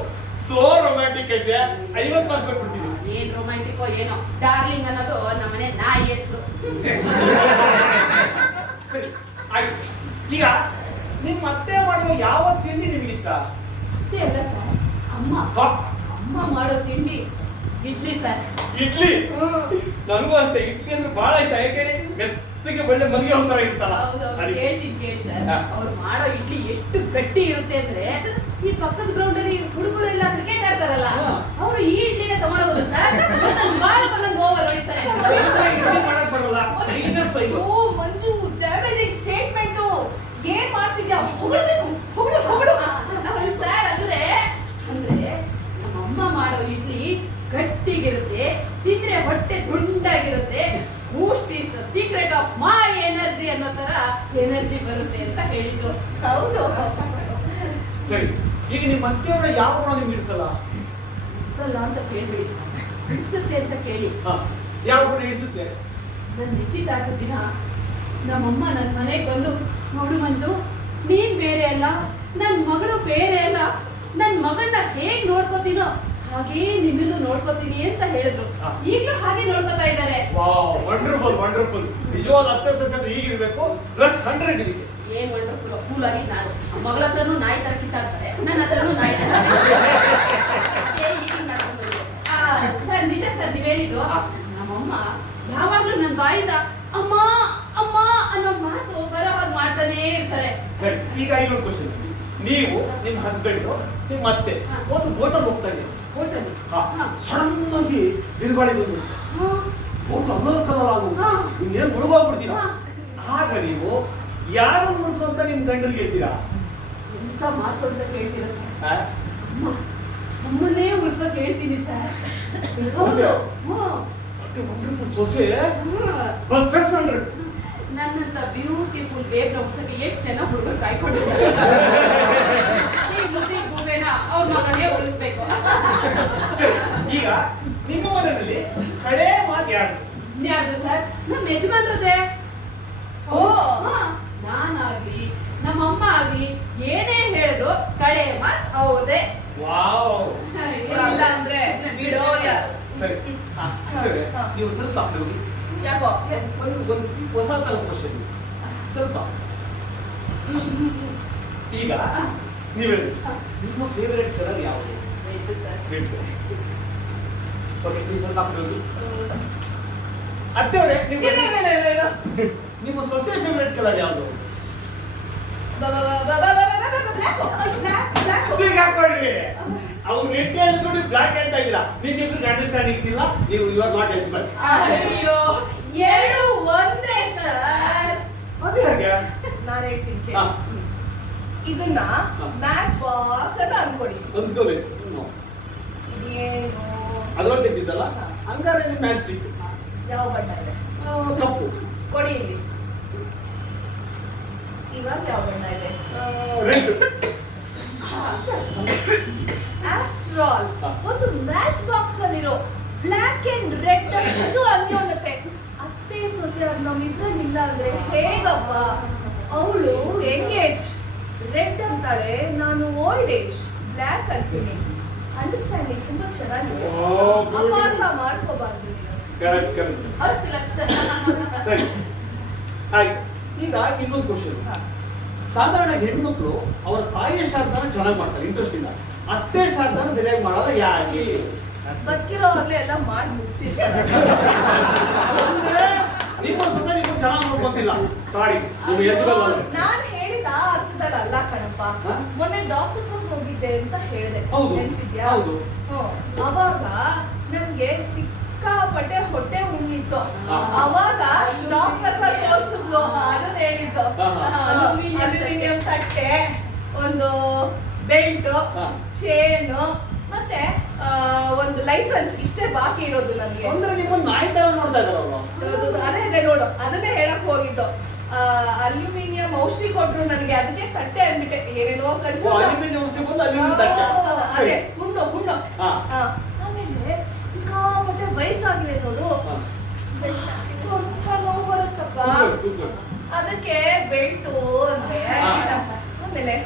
ಸೋ ರೊಮ್ಯಾಂಟಿಕ್ ಐತೆ. 50 ಮಾರ್ಕ್ಸ್ ಕೊಟ್ಬಿಡ್ತೀವಿ. ಏನ್ ರೊಮ್ಯಾಂಟಿಕೋ ಏನೋ, ಡಾರ್ಲಿಂಗ್ ಅನ್ನೋದು ನಮ್ಮನೆ ನಾಯಿ ಹೆಸರು. ಸರಿ, ಆಯ್ತು. ಈಗ ನಿಮ್ಮ ಅತ್ತೆ ಮಾಡುವ ಯಾವ ತಿಂಡಿ ನಿಮ್ಗೆ ಇಷ್ಟ? ಅಷ್ಟೇ ಅಲ್ಲ ಸರ್, ಅಮ್ಮ ಮಾಡೋ ತಿಂಡಿ ಇಡ್ಲಿ ಸರ್. ಇಡ್ಲಿ? ನನಗೂ ಅಷ್ಟೇ, ಇಡ್ಲಿ ಅಂದ್ರೆ ಬಹಳ ಇಷ್ಟ. ಯಾಕೆ ಮೆತ್ತಗೆ ಒಳ್ಳೆ ಮಲ್ಲಿಗೆ ಒಂಥರ ಇರುತ್ತಲ್ಲ. ಕೇಳ್ತೀನಿ ಕೇಳಿ ಸರ್, ಅವ್ರು ಮಾಡೋ ಇಡ್ಲಿ ಎಷ್ಟು ಗಟ್ಟಿ ಇರುತ್ತೆ ಅಂದ್ರೆ, ಈ ಪಕ್ಕದ ಗ್ರೌಂಡ್ ಅಲ್ಲಿ ಹುಡುಗರೆಲ್ಲ ಕ್ರಿಕೆಟ್ ಆಡ್ತಾರಲ್ಲ, ಅವರು ಈ ಇಡ್ಲಿನ ತಗೊಂಡೋಗೋದು ಸರ್. ಬಾಲ್ ಬಂದಂಗ್ ಓವರ್ ಹೊಡಿತಾರೆ. ಓ ಮಂಜು, ಡ್ಯಾಮೇಜಿಂಗ್ ಸ್ಟೇಟ್ಮೆಂಟ್. ಏನ್ ಮಾಡ್ತಿದ್ಯಾ? ಹೊಗಳು ಸರ್. ಅಂದ್ರೆ ನಮ್ಮಮ್ಮ ಮಾಡೋ ಇಡ್ಲಿ ಗಟ್ಟಿಗಿರುತ್ತೆ, ತಿಂದ್ರೆ ಹೊಟ್ಟೆ ದುಂಡಾಗಿರುತ್ತೆ. Boost is the secret of my energy ಅನ್ನೋ ತರ ಎನರ್ಜಿ ಬರುತ್ತೆ ಅಂತ ಹೇಳಿದ್ದು. ಹೌದು. ಸರಿ, ಈಗ ನಿಮ್ಮ ಅತ್ತೆಯವರ ಯಾವ ಗುಣ ನಿಮ್ಗೆ ಇಡಿಸಲ್ಲ? ಇಡ್ಸಲ್ಲ ಅಂತ ಕೇಳ್ಬೇಡಿ ಸರ್, ಇಡ್ಸುತ್ತೆ ಅಂತ ಕೇಳಿ. ಯಾವ ಗುಣ ಇಡಿಸುತ್ತೆ? ನನ್ನ ನಿಶ್ಚಿತಾರ್ಥ ದಿನ ನಮ್ಮಮ್ಮ ನನ್ನ ಮನೆಗೆ ಬಂದು, ನೋಡು ಮಂಜು, ನೀನ್ ಬೇರೆ ಅಲ್ಲ, ನನ್ನ ಮಗಳು ಬೇರೆ ಅಲ್ಲ, ನನ್ನ ಮಗಳನ್ನ ಹೇಗ್ ನೋಡ್ಕೋತೀನೋ ಹಾಗೇ ನಿನ್ನನ್ನು ನೋಡ್ಕೋತೀನಿ ಅಂತ ಹೇಳಿದ್ರು. ಈಗಲೂ ಹಾಗೆ ನೋಡ್ಕೋತಾ ಇದ್ದಾರೆ. ವಂಡರ್ಫುಲ್. ನಿಜವಾದ ಅತ್ತೆ ಸೊಸೆ ಅಂದ್ರೆ ಹೀಗಿರ್ಬೇಕು. +100 ಇದಕ್ಕೆ. ಏನ್ ವಂಡರ್ಫುಲ್. ಫೂಲ್ ಆಗಿ ನಾನು ಮಗಳ ಹತ್ರನೂ ನಾಯಿ ತರ ಕಿತ್ತಾಡ್ತಾರೆ, ನನ್ನ ಹತ್ರನೂ ನಾಯಿ ತರ. ಸರ್, ನಿಜ ಸರ್ ನೀವು ಹೇಳಿದ್ದು. ನಮ್ಮಮ್ಮ ಯಾವಾಗ್ಲೂ ನನ್ನ ಬಾಯಿಂದ ಅಮ್ಮ ಅಮ್ಮ ಅನ್ನೋ ಮಾತು ಬರೋ ಹಾಗೆ ಮಾಡ್ತಾನೆ ಇರ್ತಾರೆ. ಸರಿ, ಈಗ ಇನ್ನೊಂದು ಕ್ವಶನ್. ನೀವು ನಿಮ್ಮ ಹಸ್ಬೆಂಡ್ ನಿಮ್ಮ ಅತ್ತೆ ಒಂದು ಬೋಟಲ್ಲಿ ಹೋಗ್ತಾ ಇದ್ದೀರಿ. ಸಡನ್ ಆಗಿ ಬಿರುಗಾಳಿ ಬಂದು ಬೋಟ್ ಕಲರ್ ಆಗೋದು, ಇನ್ನೇನು ಮುಳುಗೋಗ್ಬಿಡ್ತೀರಾ. ಆಗ ನೀವು ಯಾರು ಉಳಿಸು ಅಂತ ನಿಮ್ ಗಂಡರಿಗೆ ಹೇಳ್ತೀರಾ? ಎಂತ ಮಾತು ಅಂತ ಕೇಳ್ತೀರಾ ಸರ್? ನಮ್ಮನ್ನೇ ಉಳಿಸೋಕೆ ಹೇಳ್ತೀನಿ ಸರ್. ಸೊಸೆ +100. ನನ್ನಂತ ಬ್ಯೂಟಿಫುಲ್ ಬೇಗ ಉಳಿಸೋಕೆ ಎಷ್ಟು ಜನ ಹುಡುಗರು ಕಾಯ್ಕೊಂಡಿದ್ದಾರೆ. ಈ ಮುದ್ದೆ ಗೂಬೆನ ಅವ್ರ ಮಗನೇ ಉಳಿಸ್ಬೇಕು. ಈಗ ನಿಮ್ಮ ಮನೆಯಲ್ಲಿ ಕಡೆ ಮಾತು ಯಾರು? ಯಾರ್ದು ಸರ್? ನಮ್ಮ ಯಜಮಾನ್ರದ್ದೇ. ನಾನಾಗ್ಲಿ ನಮ್ಮಮ್ಮ ಆಗ್ಲಿ ಏನೇ ಹೇಳಿದ್ರು ಕಡೆ ಮಾತು ಹೌದೇ. ವಾವ್. ಇಲ್ಲ ಅಂದ್ರೆ ಬಿಡೋರು ಯಾರು? ಸರಿ, ನೀವು ಸ್ವಲ್ಪ ಹೋಗಿ. ಯಾಕೋ ಒಂದು ಹೊಸ ತರದ ಕ್ವಶನ್ ಸ್ವಲ್ಪ. ಈಗ ನೀವ್ ಹೇಳಿ, ನಿಮ್ಮ ಫೇವರೇಟ್ ಕಲರ್ ಯಾವುದು? Red sir. ಓಕೆ, ಈ ಸ್ವಲ್ಪ ಹಾಕ್ಬೋದು. ಅತ್ತೆಯವರೇ, ನಿಮ್ಮ ಸೊಸೆ ಫೇವರೇಟ್ ಕಲರ್ ಯಾವುದು? ಸಿಗ್ ಹಾಕೊಳ್ಳಿ. ಅವ್ರು ರೆಡ್ ಹೇಳಿದ್ರು ನೀವು ಬ್ಲಾಕ್ ಹೇಳ್ತಾ ಇದ್ದೀರಾ. ನಿಮ್ಮಿಬ್ರಿಗೆ ಅಂಡರ್ಸ್ಟ್ಯಾಂಡಿಂಗ್ಸ್ ಇಲ್ಲ. ನೀವು ಯು ಆರ್ ನಾಟ್ ಎಲಿಜಿಬಲ್. ಅಯ್ಯೋ, ಎರಡು ಒಂದೇ ಸರ್. ಅದು ಹೇಗೆ? ನಾನು ಹೇಳ್ತೀನಿ ಕೇಳಿ. ಹಾ. ಇದನ್ನ ಮ್ಯಾಚ್ ಬಾಕ್ಸ್ ಅಂತ ಅನ್ಕೊಡಿ. ಅಂದ್ಕೋಬೇಕು. ಇದೇನು ಅದ್ರೊಳಗೆ ತೆಗ್ದಿದ್ದಲ್ಲ, ಹಂಗಾರೆ ಇದು ಮ್ಯಾಸ್ಟಿಕ್. ಯಾವ ಬಣ್ಣ ಇದೆ? ಕಪ್ಪು. ಕೊಡಿ ಇಲ್ಲಿ. ಇವಾಗ ಯಾವ ಬಣ್ಣ ಇದೆ? ರೆಡ್. ಆಫ್ಟರ್ ಆಲ್ ಹಾ. ಒಂದು ಮ್ಯಾಚ್ ಬಾಕ್ಸ್ ಅಲ್ಲಿರೋ ಬ್ಲಾಕ್ ಅಂಡ್ ರೆಡ್ ಅಷ್ಟು ಅನ್ಯೋನ್ಯತೆ. ಅತ್ತೆ ಸೊಸೆ ನಮ್ಮಿಬ್ರಲ್ಲಿ ಇಲ್ಲ ಅಂದ್ರೆ ಹೇಗಪ್ಪ? ಅವಳು ಎಂಗೇಜ್ ರೆಡ್ ಅಂತಾಳೆ, ನಾನು ಓಲ್ಡ್ ಏಜ್ ಬ್ಲ್ಯಾಕ್ ಅಂತೀನಿ. ಅಂಡರ್ಸ್ಟ್ಯಾಂಡಿಂಗ್ ತುಂಬಾ ಚೆನ್ನಾಗಿದೆ. Oh, good. ಅಪಾರ್ಥ ಮಾಡ್ಕೋಬಾರ್ದು ನೀನು. Correct correct. 10 ಲಕ್ಷ. ಸರಿ, ಆಯ್ತು. ಈಗ ಇನ್ನೊಂದು ಕ್ವಶನ್. ಸಾಧಾರಣ ಹೆಣ್ಮಕ್ಳು ಅವರ ತಾಯಿಯ ಶ್ರಾದ್ದನ ಚೆನ್ನಾಗಿ ಮಾಡ್ತಾರೆ, ಇಂಟ್ರೆಸ್ಟ್ ಇಲ್ಲ. ಅತ್ತೆ ಶ್ರಾದ್ದನ ಸರಿಯಾಗಿ ಮಾಡೋದ ಯಾಕೆ? ಬದುಕಿರೋವಾಗ್ಲೇ ಎಲ್ಲ ಮಾಡಿ ಮುಗಿಸಿರ್ತಾರೆ. ಅಂದ್ರೆ ನಿಮ್ಮ ಸೊಸೆ ನೀವು ಚೆನ್ನಾಗಿ ನೋಡ್ಕೊತಿಲ್ಲ. ಸಾರಿ, ನೀವು ಎಲಿಜಿಬಲ್ ಅಲ್ಲ. ನಾನ್ ಹೇಳಿದ ಅರ್ಥದಲ್ಲಿ ಅಲ್ಲ ಕಣಪ್ಪ. ಹಾ? ಮೊನ್ನೆ ಡಾಕ್ಟರ್ ಹತ್ರ ಹೋಗಿದ್ದೆ ಅಂತ ಹೇಳಿದೆ. ಹೌದು, ನೆನ್ಪಿದ್ಯಾ? ಹೌದು. ಅವಾಗ ನನ್ಗೆ ಸಿಕ್ಕಾಪಟ್ಟೆ ಹೊಟ್ಟೆ ಉಣ್ಣಿತ್ತು. ಹಾ. ಅವಾಗ ಡಾಕ್ಟರ್ ಹತ್ರ ತೋರ್ಸಿದ್ಲು, ಅದನ್ನ ಹೇಳಿದ್ದು. ಹಾ. ಅಲ್ಯೂಮಿನಿಯಂ ತಟ್ಟೆ, ಒಂದು ಬೆಲ್ಟ್, ಹಾ. ಚೇನು, ಮತ್ತೆ ಒಂದು ಲೈಸೆನ್ಸ್, ಇಷ್ಟೇ ಬಾಕಿ ಇರೋದು ನನಗೆ. ಅಂದ್ರೆ ನಿಮ್ಮೊಂದು ನಾಯಿ ತರ ನೋಡ್ತಾ ಇದಾರೆ ಅವರು. ಅದೇ ಇದೆ ನೋಡು, ಅದನ್ನೇ ಹೇಳಕ್ ಹೋಗಿದ್ದು. ಅಲ್ಯೂಮಿನಿಯಂ ಔಷಧಿ ಕೊಟ್ರು ನನಗೆ, ಅದಕ್ಕೆ ತಟ್ಟೆ ಅಂದ್ಬಿಟ್ಟೆ. ಏನೇನೋ ಕನ್ಫ್ಯೂಸ್. ಅಲ್ಯೂಮಿನಿಯಂ ಸಿಂಬಲ್, ಅಲ್ಯೂಮಿನಿಯಂ ತಟ್ಟೆ. ಅದೇ ಹುಣ್ಣು ಹುಣ್ಣು. ಹಾ. ಆಮೇಲೆ ಸಿಕ್ಕಾಪಟ್ಟೆ ವಯಸ್ಸಾಗಿದೆ ನೋಡು, ಹಾ. ಸ್ವಲ್ಪ ನೋವು ಬರುತ್ತಪ್ಪ. Good, good. ಅದಕ್ಕೆ ಬೆಲ್ಟು ಅಂದ್ರೆ. ಹಾ. ಆಮೇಲೆ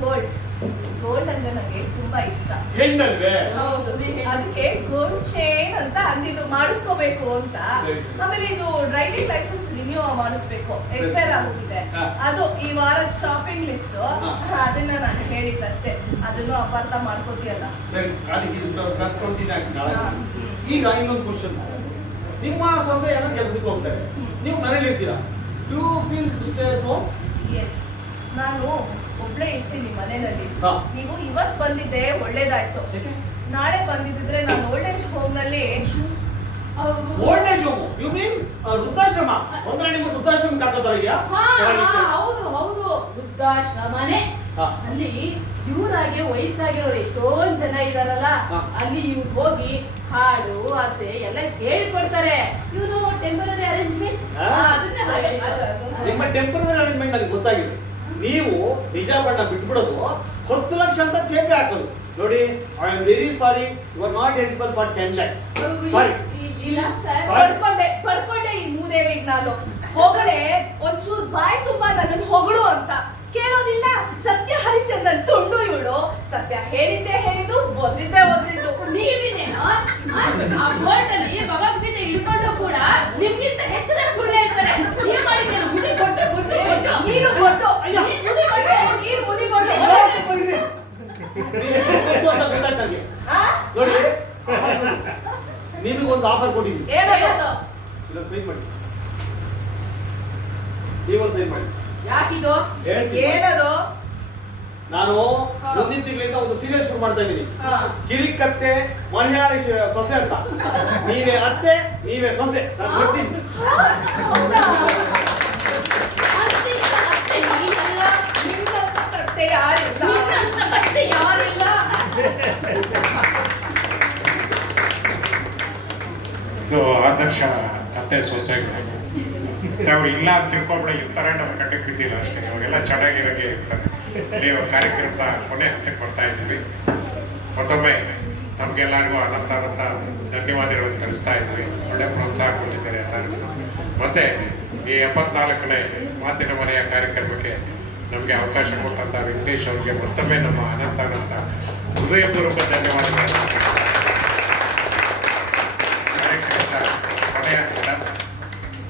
ಗೋಲ್ಡ್ ಅಂದ್ರೆ ನನಗೆ ತುಂಬಾ ಇಷ್ಟ. ಹೆಣ್ಣಲ್ವೇ? ಹೌದು, ಅದಕ್ಕೆ ಗೋಲ್ಡ್ ಚೈನ್ ಅಂತ ಅಂದಿದ್ದು ಮಾಡಿಸ್ಕೋಬೇಕು ಅಂತ. ಸರಿ. ಆಮೇಲೆ ಇದು ಡ್ರೈವಿಂಗ್ ಲೈಸೆನ್ಸ್ ರಿನ್ಯೂ ಮಾಡಿಸ್ಬೇಕು, ಎಕ್ಸ್ಪೈರ್ ಆಗೋಗಿದೆ. ಹಾ. ಅದು ಈ ವಾರದ ಶಾಪಿಂಗ್ ಲಿಸ್ಟ್. ಹಾ. ಅದನ್ನ ನಾನು ಹೇಳಿದ್ದಷ್ಟೇ, ಅದನ್ನು ಅಪಾರ್ಥ ಮಾಡ್ಕೋತೀಯಲ್ಲ. ಸರಿ, ಅದಕ್ಕೆ ಇದು ಪ್ಲಸ್ 20 ಹಾ. ಈಗ ಇನ್ನೊಂದು ಕ್ವಶನ್. ನಿಮ್ಮ ಸೊಸೆ ಏನೋ ಕೆಲಸಕ್ಕೆ ಹೋಗ್ತಾರೆ, ನೀವು ಮನೇಲಿ ಇರ್ತೀರಾ. You feel to stay at home? Yes, ನಾನು ಒಬ್ಳೇ ಇರ್ತೀನಿ ಮನೆಯಲ್ಲಿ. ಹಾ. ನೀವು ಇವತ್ತು ಬಂದಿದ್ದೆ ಒಳ್ಳೇದಾಯ್ತು. ಯಾಕೆ? ನಾಳೆ ಬಂದಿದ್ರೆ ನಾನು ಓಲ್ಡ್ ಏಜ್ ಹೋಮ್ ನಲ್ಲಿ old age home? You mean ವೃದ್ಧಾಶ್ರಮ? ಅಂದ್ರೆ ನಿಮ್ಮ ವೃದ್ಧಾಶ್ರಮಕ್ಕೆ ಹಾಕೋತಾರ ಇದೆಯಾ? ಹೌದು ಹೌದು, ವೃದ್ಧಾಶ್ರಮನೇ. ಹಾ. ಅಲ್ಲಿ ಇವರಾಗೆ ವಯಸ್ಸಾಗಿರೋರು ಎಷ್ಟೊಂದ್ ಜನ ಇದಾರಲ್ಲ, ಹಾ. ಅಲ್ಲಿ ಇವ್ರು ಹೋಗಿ ಹಾಡು ಆಸೆ ಎಲ್ಲ ಹೇಳ್ಕೊಡ್ತಾರೆ. ಇವ್ರು ಟೆಂಪರರಿ ಅರೇಂಜ್ಮೆಂಟ್ ಹಾ. ನಿಮ್ಮ ಟೆಂಪರರಿ ಅರೇಂಜ್ಮೆಂಟ್ ನನಗೆ ಗೊತ್ತಾಗಿದೆ. ನೀವು ನಿಜ ಬಣ್ಣ ಬಿಟ್ಬಿಡೋದು, 10 ಲಕ್ಷ ಅಂತ ಚೇಪೆ ಹಾಕೋದು. ನೋಡಿ, I am very sorry, you are not eligible for 10 lakhs. Sorry. ಇಲ್ಲ ಸರ್, Sorry. ಪಡ್ಕೊಂಡೆ ಈ ಮೂದೇವಿಗೆ ನಾನು. ಹೊಗಳೇ, ಒಂಚೂರು ಬಾಯಿ ತುಂಬಾ ನನ್ನನ್ನು ಹೊಗಳು ಅಂತ ಕೇಳೋದಿಲ್ಲ. ಸತ್ಯ ಹರಿಶ್ಚಂದ್ರನ್ ತುಂಡು ಇವಳು. ಸತ್ಯ ಹೇಳಿದ್ದೆ ಹೇಳಿದ್ದು, ಓದಿದ್ದೆ ಓದಿದ್ದು. ನೀವೇನೇನೋ ಆ ಬೋರ್ಡ್ ಅಲ್ಲಿ ಭಗವದ್ಗೀತೆ ಹಿಡ್ಕೊಂಡು ಕೂಡ ನಿಮ್ಗಿಂತ ಹೆಚ್ಚಾಗಿ ಸುಳ್ಳು ಹೇಳ್ತಾರೆ. ನೀವ್ ಮಾಡಿದ್ದೇನು? ಮುಡಿ ಕೊಟ್ಟು ಕೊಟ್ಟು ಕೊಟ್ಟು ನೀರು ಕೊಟ್ಟು, ಅಯ್ಯ. ನೀರು ಮುದಿಕೊಂಡು. ಗೊತ್ತಾಯ್ತು ನನಗೆ. ನೋಡಿ, ನಿಮಗೊಂದು ಆಫರ್ ಕೊಟ್ಟಿದ್ದೀನಿ. ಏನದು? ಇದೊಂದು ಸೈನ್ ಮಾಡಿ. ನೀವೊಂದು ಸೈನ್ ಮಾಡಿ. ಯಾಕಿದು? ಹೇಳ್ತೀನಿ. ಏನದು? ನಾನು ಹಾ. ಮುಂದಿನ ತಿಂಗಳಿಂದ ಒಂದು ಸೀರಿಯಲ್ ಶುರು ಮಾಡ್ತಾ ಇದ್ದೀನಿ. ಹಾ. ಕಿರಿಕತ್ತೆ ಮಲಯಾಳಿ ಸೊಸೆ ಅಂತ. ನೀವೇ ಅತ್ತೆ, ನೀವೇ ಸೊಸೆ. ನಾನು ಬರ್ತೀನಿ. ಹೌದಾ? ಅತ್ತೆ ಇಲ್ಲ, ಅತ್ತೆ ನೀನಲ್ಲ. ನಿನ್ನಂತ ಕತ್ತೆ ಯಾರಿಲ್ಲ. ನಿನ್ನಂತ ಕತ್ತೆ ಯಾರಿಲ್ಲ. ಇದು ಆದರ್ಶ ಅತ್ತೆ ಸೊಸೆಗೆ ಅವ್ರು ಇಲ್ಲ ಅಂತ ತಿಳ್ಕೊಬಿಡ ಇರ್ತಾರೆ, ನಮ್ಮ ಕಟ್ಟಿಗೆ ಬಿದ್ದಿಲ್ಲ ಅಷ್ಟೇ. ಅವಾಗೆಲ್ಲ ಚೆನ್ನಾಗಿರೋಗೆ ಇರ್ತಾರೆ. ಇಲ್ಲಿ ಕಾರ್ಯಕ್ರಮದ ಕೊನೆ ಹಂತಕ್ಕೆ ಬರ್ತಾ ಇದ್ವಿ. ಮತ್ತೊಮ್ಮೆ ನಮಗೆಲ್ಲರಿಗೂ ಅನಂತ ಧನ್ಯವಾದಗಳನ್ನು ತಿಳಿಸ್ತಾ ಇದ್ವಿ. ಒಳ್ಳೆ ಪ್ರೋತ್ಸಾಹ ಕೊಟ್ಟಿದ್ದಾರೆ ಎಲ್ಲರಿಗೂ. ಮತ್ತೆ ಈ 74ನೇ ಮಾತಿನ ಮನೆಯ ಕಾರ್ಯಕ್ರಮಕ್ಕೆ ನಮಗೆ ಅವಕಾಶ ಕೊಟ್ಟಂಥ ವೆಂಕಟೇಶ್ ಅವರಿಗೆ ಮತ್ತೊಮ್ಮೆ ನಮ್ಮ ಅನಂತ ಹೃದಯಪೂರ್ವಕ ಧನ್ಯವಾದಗಳು. ಕಾರ್ಯಕ್ರಮದ ಕೊನೆಯ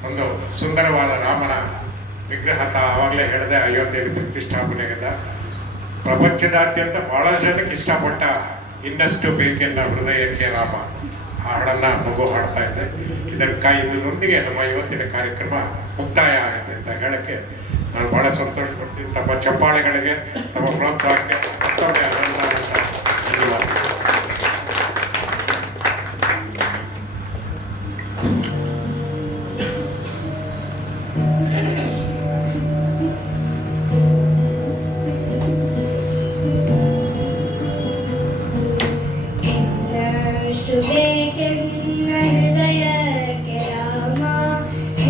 ಒಂದು ಸುಂದರವಾದ ರಾಮನ ವಿಗ್ರಹ ಆವಾಗಲೇ ಹೇಳಿದೆ, ಅಯೋಧ್ಯೆಯಲ್ಲಿ ಪ್ರತಿಷ್ಠಾಪನೆಗಿದ್ದ. ಪ್ರಪಂಚದಾದ್ಯಂತ ಬಹಳ ಜನಕ್ಕೆ ಇಷ್ಟಪಟ್ಟ ಇನ್ನಷ್ಟು ಬೇಕೆನ್ನ ಹೃದಯಕ್ಕೆ ರಾಮ ಹಾಡನ್ನು ಮಗು ಹಾಡ್ತಾ ಇದೆ. ಇದರೊಂದಿಗೆ ನಮ್ಮ ಇವತ್ತಿನ ಕಾರ್ಯಕ್ರಮ ಮುಕ್ತಾಯ ಆಗುತ್ತೆ ಅಂತ ಹೇಳಕ್ಕೆ ನಾನು ಭಾಳ ಸಂತೋಷ ಪಡ್ತೀನಿ. ತಮ್ಮ ಚಪ್ಪಾಳೆಗಳಿಗೆ, ತಮ್ಮ ಪ್ರೋತ್ಸಾಹಕ್ಕೆ ಮತ್ತೊಮ್ಮೆ ಧನ್ಯವಾದ. ಇನ್ನಷ್ಟು ಬೇಕೆನ್ನ ಹೃದಯಕ್ಕೆ ರಾಮ,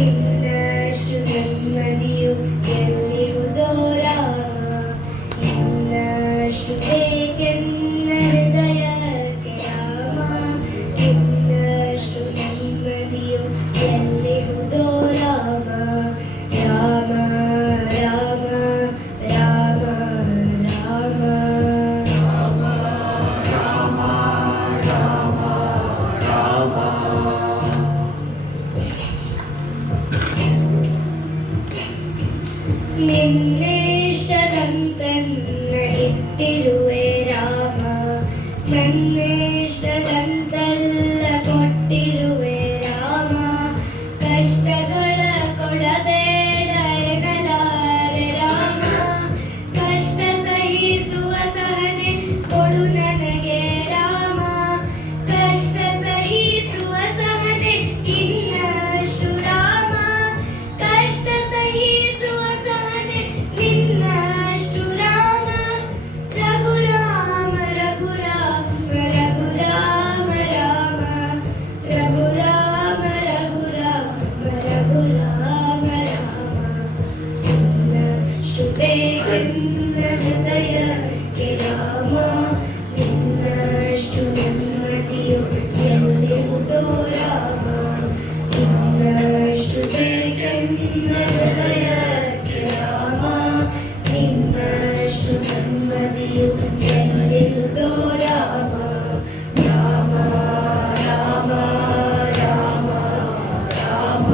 ಇನ್ನಷ್ಟು ನೆಮ್ಮದಿಯು ಎಲ್ಲಿರುವುದೋ ರಾಮ. ಇನ್ನಷ್ಟು ಬೇಕೆನ್ನ ಹೃದಯಕ್ಕೆ ರಾಮ, ಇನ್ನಷ್ಟು ನೆಮ್ಮದಿಯು ಎಲ್ಲಿರುವುದೋ ರಾಮ. ರಾಮ ರಾಮ ರಾಮ ರಾಮ ನಿನ್ನಿಷ್ಟದಂತನ್ನ ಇಟ್ಟಿರುವೆ ರಾಮ, ನನ್ನಿಷ್ಟದಂತೆಲ್ಲ ಕೊಟ್ಟಿರುವೆ ರಾಮ. ಕಷ್ಟಗಳ ಕೊಡಬೇಡ ಎನ್ನಲಾರೆ ರಾಮ, ಕಷ್ಟ ಸಹಿಸುವ ಸಹನೆ ಕೊಡು ನನಗೆ ರಾಮ. ಕಷ್ಟ ಸಹಿಸುವ ಸಹನೆ ಇನ್ನಷ್ಟು ರಾಮ, ಕಷ್ಟ ಸಹಿಸುವ ಸಹನೆ ನಿನ್ನಷ್ಟು ರಾಮ. ರಘುರಾಮ ರಘುರಾಮ ರಘುರಾಮ ರಾಮ, ರಘುರಾಮ ರಘುರಾಮ ರಘುರಾಮ ರಾಮ. ಇನ್ನಷ್ಟು ಬೇಕೆನ್ನ ಹೃದಯಕ್ಕೆ ರಾಮ, ಇನ್ನಷ್ಟು ನೆಮ್ಮದಿಯು ಎಲ್ಲಿರುವುದೋ ರಾಮ. ಇನ್ನಷ್ಟು ಬೇಕೆನ್ನ ಹೃದಯಕ್ಕೆ ರಾಮ, ಇನ್ನಷ್ಟು ನೆಮ್ಮದಿಯು ಎಲ್ಲಿರುವುದೋ ರಾಮ. ರಾಮ ರಾಮ ರಾಮ ರಾಮ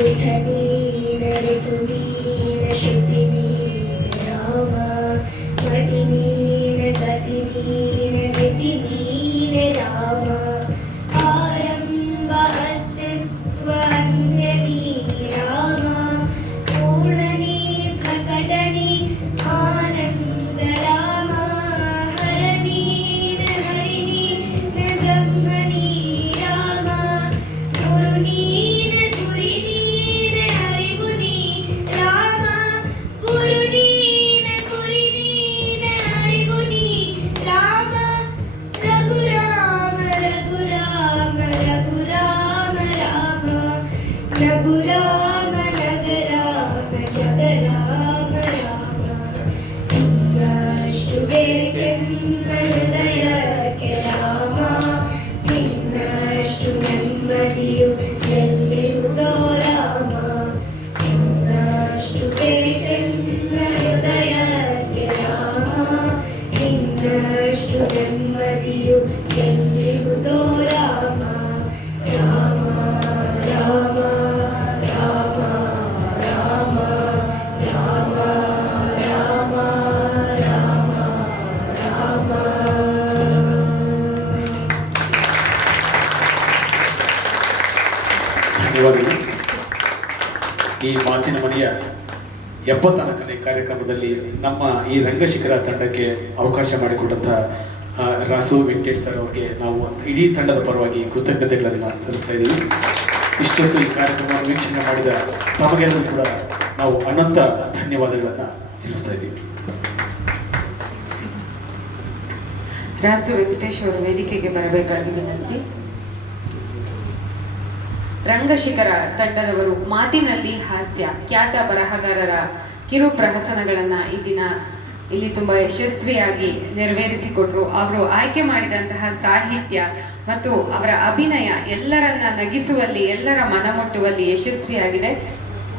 ಋತನೀನ ಋತುನೀನ ಶ್ರುತಿನೀನ ರಾಮ, ಮತಿನೀನ ಗತಿನೀನ ಗತಿನೀನ ರಾಮ. ಆರಂಭ ಅಸ್ತಿತ್ವ ಅಂತ್ಯನೀ ರಾಮ, ಪೂರ್ಣನೀ ಪ್ರಕಟನೀ ಆನಂದ ರಾಮ. ಹರನೀನ ಹರಿನೀನ ಬ್ರಹ್ಮನೀ ರಾಮ, ಗುರುನೀನ ಗುರಿನೀನ ಹರಿವು ನೀ ರಾಮ. ಗುರುನೀನ ಗುರಿನೀನ ಹರಿವು ನೀ ರಾಮ. ರಘುರಾಮ ರಘುರಾಮ ರಘುರಾಮ ರಾಮ, ರಘುರಾಮ ನಗರಾಮ ಜಗರಾಮ ರಾಮ. ಇನ್ನಷ್ಟು ಬೇಕೆನ್ನ ಹೃದಯಕ್ಕೆ ರಾಮ, ಇನ್ನಷ್ಟು ನೆಮ್ಮದಿಯು ಎಲ್ಲಿರುವುದೋ ರಾಮ. ಇನ್ನಷ್ಟು ಬೇಕೆನ್ನ ಹೃದಯಕ್ಕೆ ರಾಮ, ಇನ್ನಷ್ಟು ನೆಮ್ಮದಿಯು ಎಲ್ಲಿರುವುದೋ ರಾಮ. ರಾಮ ರಾಮ ರಾಮ ರಾಮ ರಾಮ ರಾಮ ರಾಮ ರಾಮ. ಧನ್ಯವಾದಗಳು. ಈ ಮಾತಿನ ಮನೆಯ 74ನೇ ಕಾರ್ಯಕ್ರಮದಲ್ಲಿ ನಮ್ಮ ಈ ರಂಗಶಿಖರ ತಂಡಕ್ಕೆ ಅವಕಾಶ ಮಾಡಿಕೊಟ್ಟಂಥ ರಾಸು ವೆಂಕಟೇಶ್ ಸರ್ ಅವರಿಗೆ ನಾವು ಇಡೀ ತಂಡದ ಪರವಾಗಿ ಕೃತಜ್ಞತೆಗಳನ್ನು ಸಲ್ಲಿಸ್ತಾ ಇದ್ದೀವಿ. ಇಷ್ಟೊತ್ತು ಈ ಕಾರ್ಯಕ್ರಮವನ್ನು ವೀಕ್ಷಣೆ ಮಾಡಿದ ತಮಗೆಲ್ಲರೂ ಕೂಡ ನಾವು ಅನಂತ ಧನ್ಯವಾದಗಳನ್ನು ತಿಳಿಸ್ತಾ ಇದ್ದೀವಿ. ರಾಸು ವೆಂಕಟೇಶ್ ಅವರು ವೇದಿಕೆಗೆ ಬರಬೇಕಾಗಿ ವಿನಂತಿ. ರಂಗಶಿಖರ ತಂಡದವರು ಮಾತಿನಲ್ಲಿ ಹಾಸ್ಯ, ಖ್ಯಾತ ಬರಹಗಾರರ ಕಿರು ಪ್ರಹಸನಗಳನ್ನ ಈ ದಿನ ಇಲ್ಲಿ ತುಂಬಾ ಯಶಸ್ವಿಯಾಗಿ ನೆರವೇರಿಸಿಕೊಟ್ರು. ಅವರು ಆಯ್ಕೆ ಮಾಡಿದಂತಹ ಸಾಹಿತ್ಯ ಮತ್ತು ಅವರ ಅಭಿನಯ ಎಲ್ಲರನ್ನ ನಗಿಸುವಲ್ಲಿ, ಎಲ್ಲರ ಮನಮುಟ್ಟುವಲ್ಲಿ ಯಶಸ್ವಿಯಾಗಿದೆ.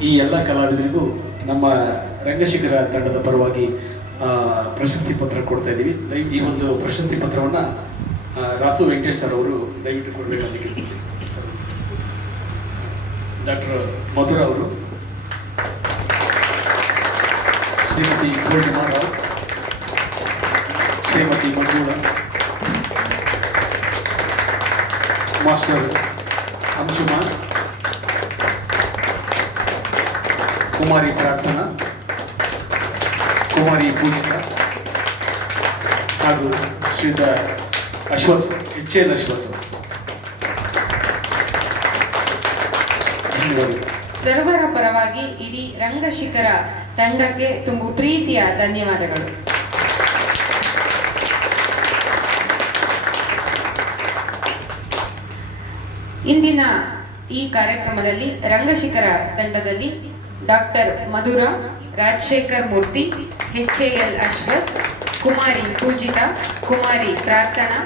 ಈ ಎಲ್ಲ ಕಲಾವಿದರಿಗೂ ನಮ್ಮ ರಂಗಶಿಖರ ತಂಡದ ಪರವಾಗಿ ಪ್ರಶಸ್ತಿ ಪತ್ರ ಕೊಡ್ತಾ ಇದ್ದೀವಿ. ಈ ಒಂದು ಪ್ರಶಸ್ತಿ ಪತ್ರವನ್ನು ರಾಸು ವೆಂಕಟೇಶ್ ಸರ್ ಅವರು ದಯವಿಟ್ಟು ಕೊಡಬೇಕಾಗಿ ಕೇಳ್ತೀನಿ ಸರ್. ಡಾಕ್ಟರ್ ಮಧುರ ಅವರು, ಶ್ರೀಮತಿ ಪೂರ್ಣಿಮಾ ರಾವ್, ಶ್ರೀಮತಿ ಮಂಜುಳಾ, ಮಾಸ್ಟರ್ ಅಂಶುಮಾನ್, ಕುಮಾರಿ ಪ್ರಾರ್ಥನಾ, ಕುಮಾರಿ ಪೂಜಿತಾ ಹಾಗೂ ಶ್ರೀಯುತ ಅಶ್ವಥ್ ಎಚ್.ಎಲ್. ಅಶ್ವಥ್. ಧನ್ಯವಾದಗಳು. ಸರ್ವರ ಪರವಾಗಿ ಇಡೀ ರಂಗಶಿಖರ ತಂಡಕ್ಕೆ ತುಂಬು ಪ್ರೀತಿಯ ಧನ್ಯವಾದಗಳು. ಇಂದಿನ ಈ ಕಾರ್ಯಕ್ರಮದಲ್ಲಿ ರಂಗಶಿಖರ ತಂಡದಲ್ಲಿ ಡಾಕ್ಟರ್ ಮಧುರ, ರಾಜಶೇಖರ್ ಮೂರ್ತಿ, ಎಚ್.ಎಲ್. ಅಶ್ವಥ್, ಕುಮಾರಿ ಪೂಜಿತಾ, ಕುಮಾರಿ ಪ್ರಾರ್ಥನಾ,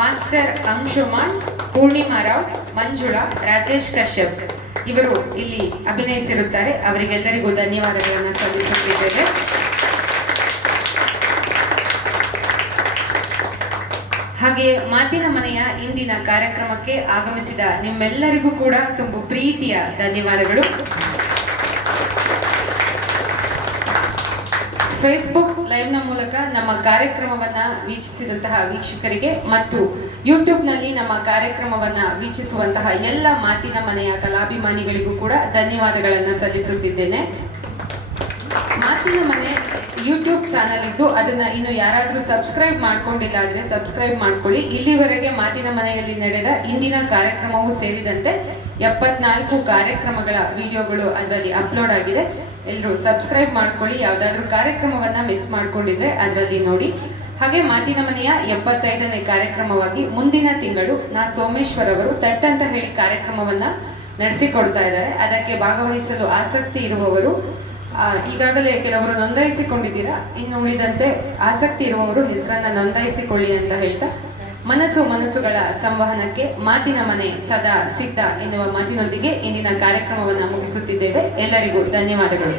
ಮಾಸ್ಟರ್ ಅಂಶುಮಾನ್, ಪೂರ್ಣಿಮಾ ರಾವ್, ಮಂಜುಳಾ, ರಾಜೇಶ್ ಕಶ್ಯಪ್ ಇವರು ಇಲ್ಲಿ ಅಭಿನಯಿಸಿರುತ್ತಾರೆ. ಅವರಿಗೆಲ್ಲರಿಗೂ ಧನ್ಯವಾದಗಳನ್ನು ಸಲ್ಲಿಸುತ್ತಿದ್ದೇವೆ. ಹಾಗೆಯೇ ಮಾತಿನ ಮನೆಯ ಇಂದಿನ ಕಾರ್ಯಕ್ರಮಕ್ಕೆ ಆಗಮಿಸಿದ ನಿಮ್ಮೆಲ್ಲರಿಗೂ ಕೂಡ ತುಂಬು ಪ್ರೀತಿಯ ಧನ್ಯವಾದಗಳು. ಫೇಸ್ಬುಕ್ ಲೈವ್ನ ಮೂಲಕ ನಮ್ಮ ಕಾರ್ಯಕ್ರಮವನ್ನ ವೀಕ್ಷಿಸಿದಂತಹ ವೀಕ್ಷಕರಿಗೆ ಮತ್ತು ಯೂಟ್ಯೂಬ್ನಲ್ಲಿ ನಮ್ಮ ಕಾರ್ಯಕ್ರಮವನ್ನ ವೀಕ್ಷಿಸುವಂತಹ ಎಲ್ಲ ಮಾತಿನ ಮನೆಯ ಕಲಾಭಿಮಾನಿಗಳಿಗೂ ಕೂಡ ಧನ್ಯವಾದಗಳನ್ನು ಸಲ್ಲಿಸುತ್ತಿದ್ದೇನೆ. ಮಾತಿನ ಮನೆ ಯೂಟ್ಯೂಬ್ ಚಾನಲ್ ಇದ್ದು ಅದನ್ನ ಇನ್ನು ಯಾರಾದರೂ ಸಬ್ಸ್ಕ್ರೈಬ್ ಮಾಡ್ಕೊಂಡಿಲ್ಲ ಆದರೆ ಸಬ್ಸ್ಕ್ರೈಬ್ ಮಾಡ್ಕೊಳ್ಳಿ. ಇಲ್ಲಿವರೆಗೆ ಮಾತಿನ ಮನೆಯಲ್ಲಿ ನಡೆದ ಇಂದಿನ ಕಾರ್ಯಕ್ರಮವೂ ಸೇರಿದಂತೆ 74 ಕಾರ್ಯಕ್ರಮಗಳ ವಿಡಿಯೋಗಳು ಅದರಲ್ಲಿ ಅಪ್ಲೋಡ್ ಆಗಿದೆ. ಎಲ್ಲರೂ ಸಬ್ಸ್ಕ್ರೈಬ್ ಮಾಡ್ಕೊಳ್ಳಿ. ಯಾವುದಾದ್ರೂ ಕಾರ್ಯಕ್ರಮವನ್ನ ಮಿಸ್ ಮಾಡ್ಕೊಂಡಿದ್ರೆ ಅದರಲ್ಲಿ ನೋಡಿ. ಹಾಗೆ ಮಾತಿನ ಮನೆಯ 75ನೇ ಕಾರ್ಯಕ್ರಮವಾಗಿ ಮುಂದಿನ ತಿಂಗಳು ಸೋಮೇಶ್ವರ್ ಅವರು ತಟ್ಟಂತ ಹೇಳಿ ಕಾರ್ಯಕ್ರಮವನ್ನ ನಡೆಸಿಕೊಡ್ತಾ ಇದ್ದಾರೆ. ಅದಕ್ಕೆ ಭಾಗವಹಿಸಲು ಆಸಕ್ತಿ ಇರುವವರು ಈಗಾಗಲೇ ಕೆಲವರು ನೋಂದಾಯಿಸಿಕೊಂಡಿದ್ದೀರಾ, ಇನ್ನು ಉಳಿದಂತೆ ಆಸಕ್ತಿ ಇರುವವರು ಹೆಸರನ್ನ ನೋಂದಾಯಿಸಿಕೊಳ್ಳಿ ಅಂತ ಹೇಳ್ತಾ ಮನಸ್ಸುಗಳ ಸಂವಹನಕ್ಕೆ ಮಾತಿನ ಮನೆ ಸದಾ ಸಿದ್ಧ ಎನ್ನುವ ಮಾತಿನೊಂದಿಗೆ ಇಂದಿನ ಕಾರ್ಯಕ್ರಮವನ್ನು ಮುಗಿಸುತ್ತಿದ್ದೇವೆ. ಎಲ್ಲರಿಗೂ ಧನ್ಯವಾದಗಳು.